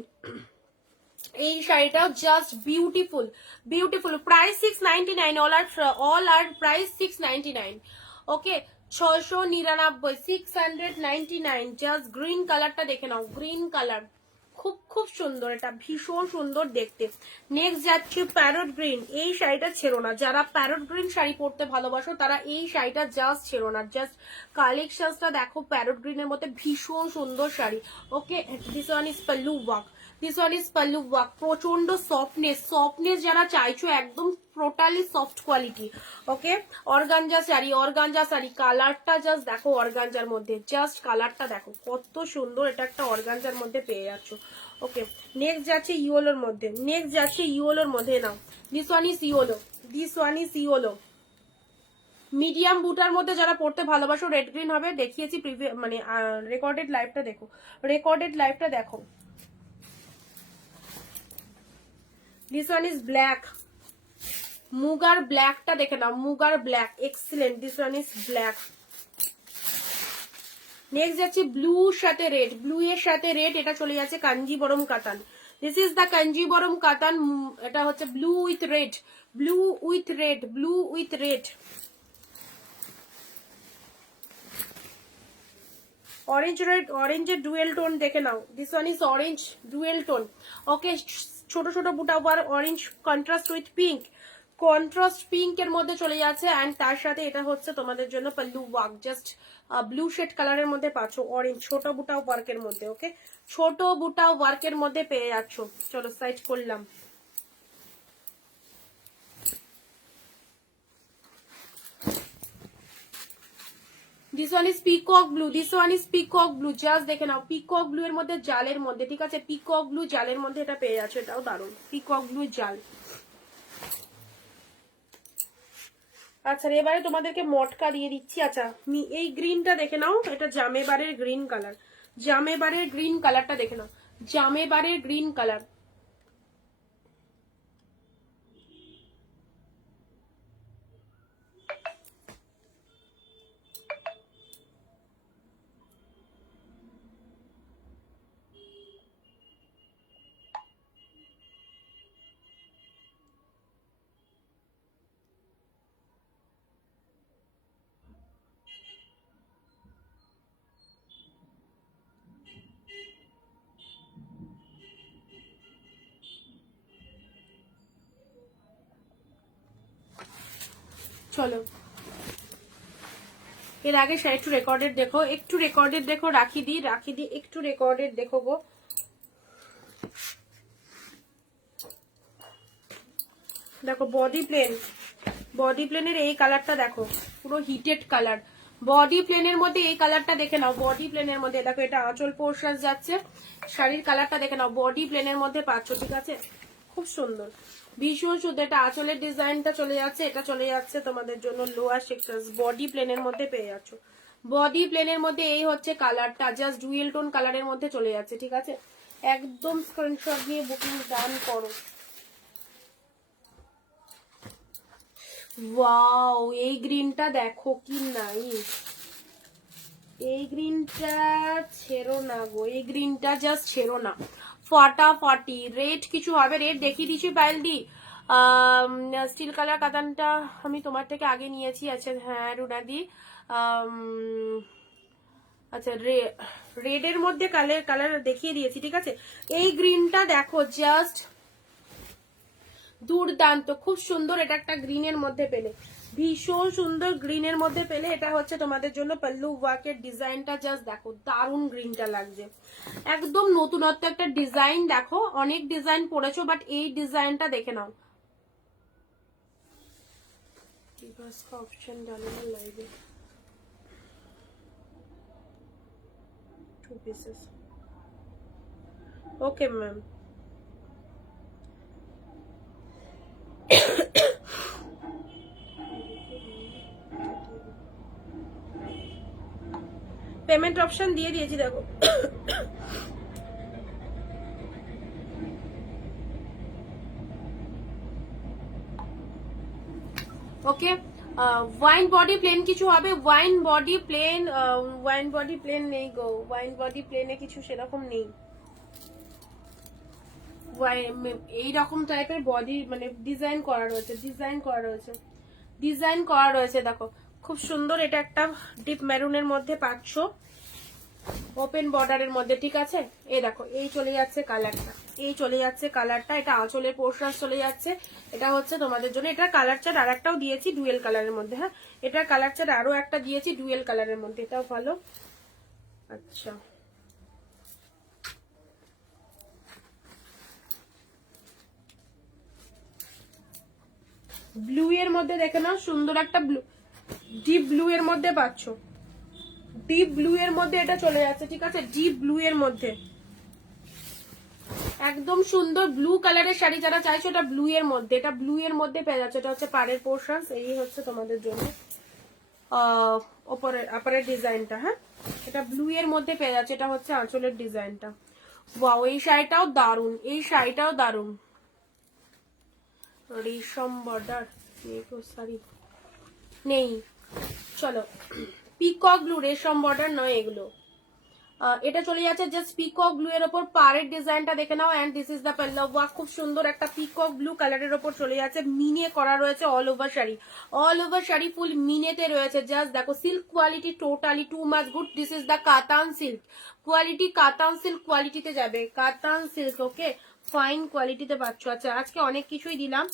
এই শাড়িটাও just beautiful beautiful. Price 699, all are price 699, okay 699, 699, just green কালারটা দেখে নাও, গ্রিন কালার খুব খুব সুন্দর, এটা ভীষণ সুন্দর দেখতে। নেক্সট যাচ্ছে প্যারট গ্রিন, এই শাড়িটা ছেড়ো না, যারা প্যারট গ্রিন শাড়ি পরতে ভালোবাসো তারা এই শাড়িটা জাস্ট ছেড়ো না, জাস্ট কালেকশনসটা দেখো, প্যারট গ্রিনের মধ্যে ভীষণ সুন্দর শাড়ি, okay. This one is pallu work, this one is pallu work, প্রচন্ড সফটনেস, সফটনেস যারা চাইছো একদম totally soft quality, okay. Organza শাড়ি, অর্গানজা শাড়ি, কালারটা জাস্ট দেখো, অর্গানজার মধ্যে জাস্ট কালারটা দেখো কত সুন্দর, এটা একটা অর্গানজার মধ্যে পেয়ে যাচ্ছ, ওকে। নেক্সট যাচ্ছে ইয়োলোর মধ্যে, নেক্সট যাচ্ছে ইয়োলোর মধ্যে, now this one is yellow, this one is yellow, medium বুটার মধ্যে যারা পড়তে ভালোবাসো রেড গ্রিন হবে, দেখিয়েছি মানে রেকর্ডেড লাইভটা দেখো, রেকর্ডেড লাইভটা দেখো। দিস ওয়ান ইজ ব্ল্যাক, মুগার ব্ল্যাকটা দেখে নাও, মুগার black excellent, this one is black. Next যাচ্ছে ব্লু সাথে রেড, ব্লু এর সাথে রেড, এটা চলে যাচ্ছে কাঞ্জিবরম কাতান, this is the Kanjeevaram Katan, এটা হচ্ছে blue with red, blue with red, blue with red. Orange red, অরেঞ্জের ডুয়েল টোন দেখে নাও। This one is orange dual tone. Okay, ছোট ছোট বুটা উপর orange contrast with pink, contrast pink এর মধ্যে চলে যাচ্ছে। অ্যান্ড তার সাথে এটা হচ্ছে তোমাদের জন্য pallu work, just blue shade কালারের মধ্যে পাচ্ছ, অরেঞ্জ ছোট বুটা ওয়ার্কের মধ্যে। ওকে, ছোট বুটা ওয়ার্কের মধ্যে পেয়ে যাচ্ছ। চলো সাইড করলাম। This one is peacock blue, this one is peacock blue. Just দেখে নাও, পিকক ব্লু এর মধ্যে জালের মধ্যে, ঠিক আছে, পিকক ব্লু জালের মধ্যে এটা পেয়ে যাচ্ছে। এটাও দারুণ, পিকক ব্লু জাল। আচ্ছা, এবারে তোমাদেরকে মটকা দিয়ে দিচ্ছি। আচ্ছা, এই গ্রিনটা দেখে নাও, এটা জামেবারের গ্রিন কালার, জামেবারের গ্রিন কালারটা দেখে নাও, জামেবারের গ্রিন কালার। চলো, এর আগে একটু রেকর্ডেড দেখো, একটু রেকর্ডেড দেখো, রাখি দি একটু রেকর্ডেড দেখো গো। দেখো বডি প্লেন, বডি প্লেনের এই কালারটা দেখো, পুরো হিটেড কালার। বডি প্লেনের মধ্যে এই কালারটা দেখে নাও, বডি প্লেনের মধ্যে দেখো, এটা আঁচল পোর্শন যাচ্ছে। শাড়ির কালারটা দেখে নাও, বডি প্লেনের মধ্যে পাচ্ছ, ঠিক আছে, খুব সুন্দর, ভীষণ সুন্দর। এটা আঁচলের ডিজাইনটা চলে যাচ্ছে, এটা চলে যাচ্ছে তোমাদের জন্য লোয়ার সেকশন, বডি প্লেনের মধ্যে পেয়ে যাচ্ছ। বডি প্লেনের মধ্যে এই হচ্ছে কালারটা, জাস্ট ডুয়েল টোন কালারের মধ্যে চলে যাচ্ছে, ঠিক আছে। একদম স্ক্রিনশট নিয়ে বুকিং ডান করো। ওয়াও, এই গ্রিনটা দেখো কি নাইস, এই গ্রিনটা ছেড়ো না গো, এই গ্রিনটা জাস্ট ছেড়ো না, ফাটাফাটি। রেড কিছু হবে, রেড দেখিয়ে দিচ্ছি পায়েল দি। স্টিল কালার কাতানটা আমি তোমার থেকে আগে নিয়েছি। আচ্ছা হ্যাঁ রুনাদি, আচ্ছা রেডের মধ্যে কালার দেখিয়ে দিয়েছি, ঠিক আছে। এই গ্রিনটা দেখো, জাস্ট দুর্দান্ত, খুব সুন্দর। এটা একটা গ্রিনের মধ্যে পেলে, ভীষণ সুন্দর গ্রিনের মধ্যে পেলে। এটা হচ্ছে তোমাদের জন্য পাল্লু ওয়ার্কের ডিজাইনটা, জাস্ট দেখো দারুণ গ্রিনটা লাগছে, একদম নতুনত্ব একটা ডিজাইন। দেখো অনেক ডিজাইন পড়েছো, বাট এই ডিজাইনটা দেখে নাও। অপশন ডালো না লাইভে, 2 pieces। Okay ma'am, payment option দিয়ে দিয়েছি দেখো। ওকে, ওয়াইন বডি প্লেন কিছু হবে, wine body plain, wine body plain নেই গো, ওয়াইন বডি প্লেনে কিছু সেরকম নেই। এইরকম টাইপের বডি মানে ডিজাইন করা রয়েছে, ডিজাইন করা রয়েছে, ডিজাইন করা রয়েছে দেখো, খুব সুন্দর। এটা একটা ডিপ মেরুনের মধ্যে পাচ্ছ, ওপেন বর্ডারের মধ্যে, ঠিক আছে। এই দেখো, এই চলে যাচ্ছে কালারটা, এই চলে যাচ্ছে কালারটা, এটা আঁচলের পোর্শন চলে যাচ্ছে। এটা হচ্ছে তোমাদের জন্য, এটা কালার চার্ট আর একটাও দিয়েছি ডুয়েল কালারের মধ্যে। হ্যাঁ, এটার কালার চার্ট আরো একটা দিয়েছি ডুয়েল কালারের মধ্যে, এটাও ভালো। আচ্ছা, ব্লু এর মধ্যে দেখে নাও, সুন্দর একটা ব্লু, ডিপ ব্লু এর মধ্যে পাচ্ছ, ডিপ ব্লু এর মধ্যে এটা চলে যাচ্ছে, ঠিক আছে, ডিপ ব্লু এর মধ্যে একদম সুন্দর ব্লু কালারের শাড়ি যারা চাইছো, এটা ব্লু এর মধ্যে, এটা ব্লু এর মধ্যে পেয়ে যাচ্ছে। এটা হচ্ছে পাড়ের পোর্শন, এই হচ্ছে তোমাদের জন্য আপারের ডিজাইনটা। হ্যাঁ, এটা ব্লু এর মধ্যে পেয়ে যাচ্ছে, এটা হচ্ছে আঁচলের ডিজাইনটা। ওয়াও, এই শাড়িটাও দারুন, এই শাড়িটাও দারুন। রেশম বর্ডার শাড়ি নেই, চলো পিকক ব্লু, রেশম বর্ডার নয় এগুলো, এটা চলে যাচ্ছে জাস্ট পিকক ব্লু এর ওপর পাড়ের ডিজাইনটা দেখে নাও and this is the palla work খুব সুন্দর একটা পিকক ব্লু কালারের ওপর চলে যাচ্ছে মিনে করা রয়েছে অল ওভার শাড়ি ফুল মিনেতে রয়েছে জাস্ট দেখো silk quality totally two much good this is the কাতান সিল্ক কোয়ালিটি কাতান সিল্ক কোয়ালিটিতে যাবে কাতান সিল্ক ওকে ফাইন কোয়ালিটিতে পাচ্ছ আচ্ছা আজকে অনেক কিছুই দিলাম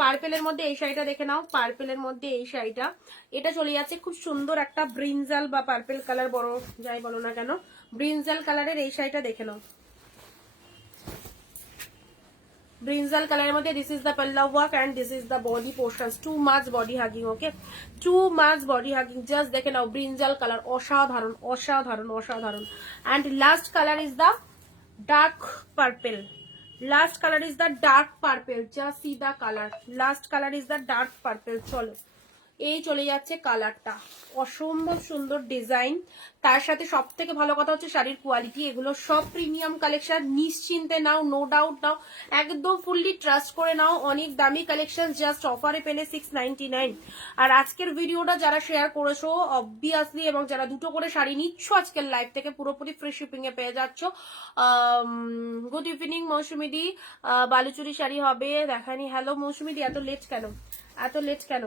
পার্পেলের মধ্যে এই শাড়িটা দেখে নাও পার্পেলের মধ্যে এই শাড়িটা এটা চলে যাচ্ছে খুব সুন্দর একটা ব্রিনজাল বা পার্পেল কালার বড় যাই বলো না কেন ব্রিনজাল কালারের এই শাড়িটা দেখে নাও ব্রিনজাল কালারের মধ্যে this is the palla work and this is the body portions too much body hugging okay too much body hugging just দেখে নাও ব্রিনজাল কালার অসাধারণ অসাধারণ অসাধারণ and last colour is the dark purple last color is the dark purple just see the color last color is the dark purple চলো এই চলে যাচ্ছে কালারটা অসম্ভব সুন্দর ডিজাইন তার সাথে সবথেকে ভালো কথা হচ্ছে শাড়ির কোয়ালিটি এগুলো সব প্রিমিয়াম কালেকশন নিশ্চিন্তে নাও নো ডাউট নাও একদম ফুললি ট্রাস্ট করে নাও অনেক দামি কালেকশন জাস্ট অফারে পেলে 699 আর আজকের ভিডিওটা যারা শেয়ার করেছো অবভিয়াসলি এবং যারা দুটো করে শাড়ি নিচ্ছ আজকের লাইভ থেকে পুরোপুরি ফ্রি শিপিং এ পেয়ে যাচ্ছ গুড ইভিনিং মৌসুমিদি বালুচুরি শাড়ি হবে দেখানি হ্যালো মৌসুমিদি এত লেট কেন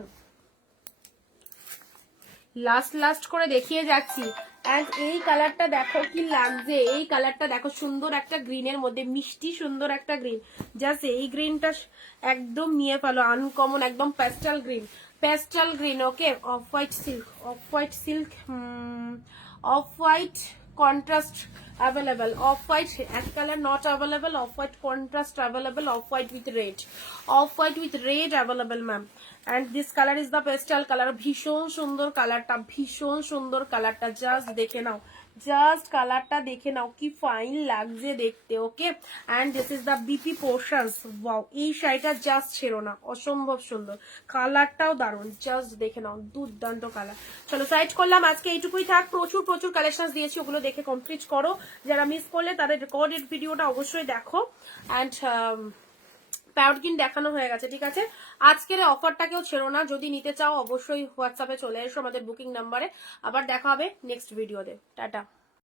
লাস্ট করে দেখিয়ে যাচ্ছি এন্ড এই কালারটা দেখো কি লাগছে এই কালারটা দেখো সুন্দর একটা গ্রিনের মধ্যে মিষ্টি সুন্দর একটা গ্রিন জাস্ট এই গ্রিনটা একদম নিয়ে ফেলো আনকমন একদম প্যাস্টেল গ্রিন ওকে off white silk off white contrast available off white এক color not available off white contrast available off white with red available ma'am and this color is the pastel color ভীষণ সুন্দর কালারটা just দেখে নাও just কালারটা দেখে নাও কি fine লাগছে দেখতে okay and this is the BP portions wow এই শাড়িটা জাস্ট ছেড়ো না অসম্ভব সুন্দর কালারটাও দারুণ জাস্ট দেখে নাও দুর্দান্ত কালার চলো সাইড করলাম আজকে এইটুকুই থাক প্রচুর কালেকশন দিয়েছি ওগুলো দেখে কমপ্লিট করো যারা মিস করলে তাদের রেকর্ডেড ভিডিওটা অবশ্যই দেখো এন্ড প্যারটকিন দেখানো হয়ে গেছে ঠিক আছে আজকের অফারটাকেও ছেড়ো না যদি নিতে চাও অবশ্যই হোয়াটসঅ্যাপে চলে এসো আমাদের বুকিং নাম্বারে আবার দেখা হবে নেক্সট ভিডিওতে টাটা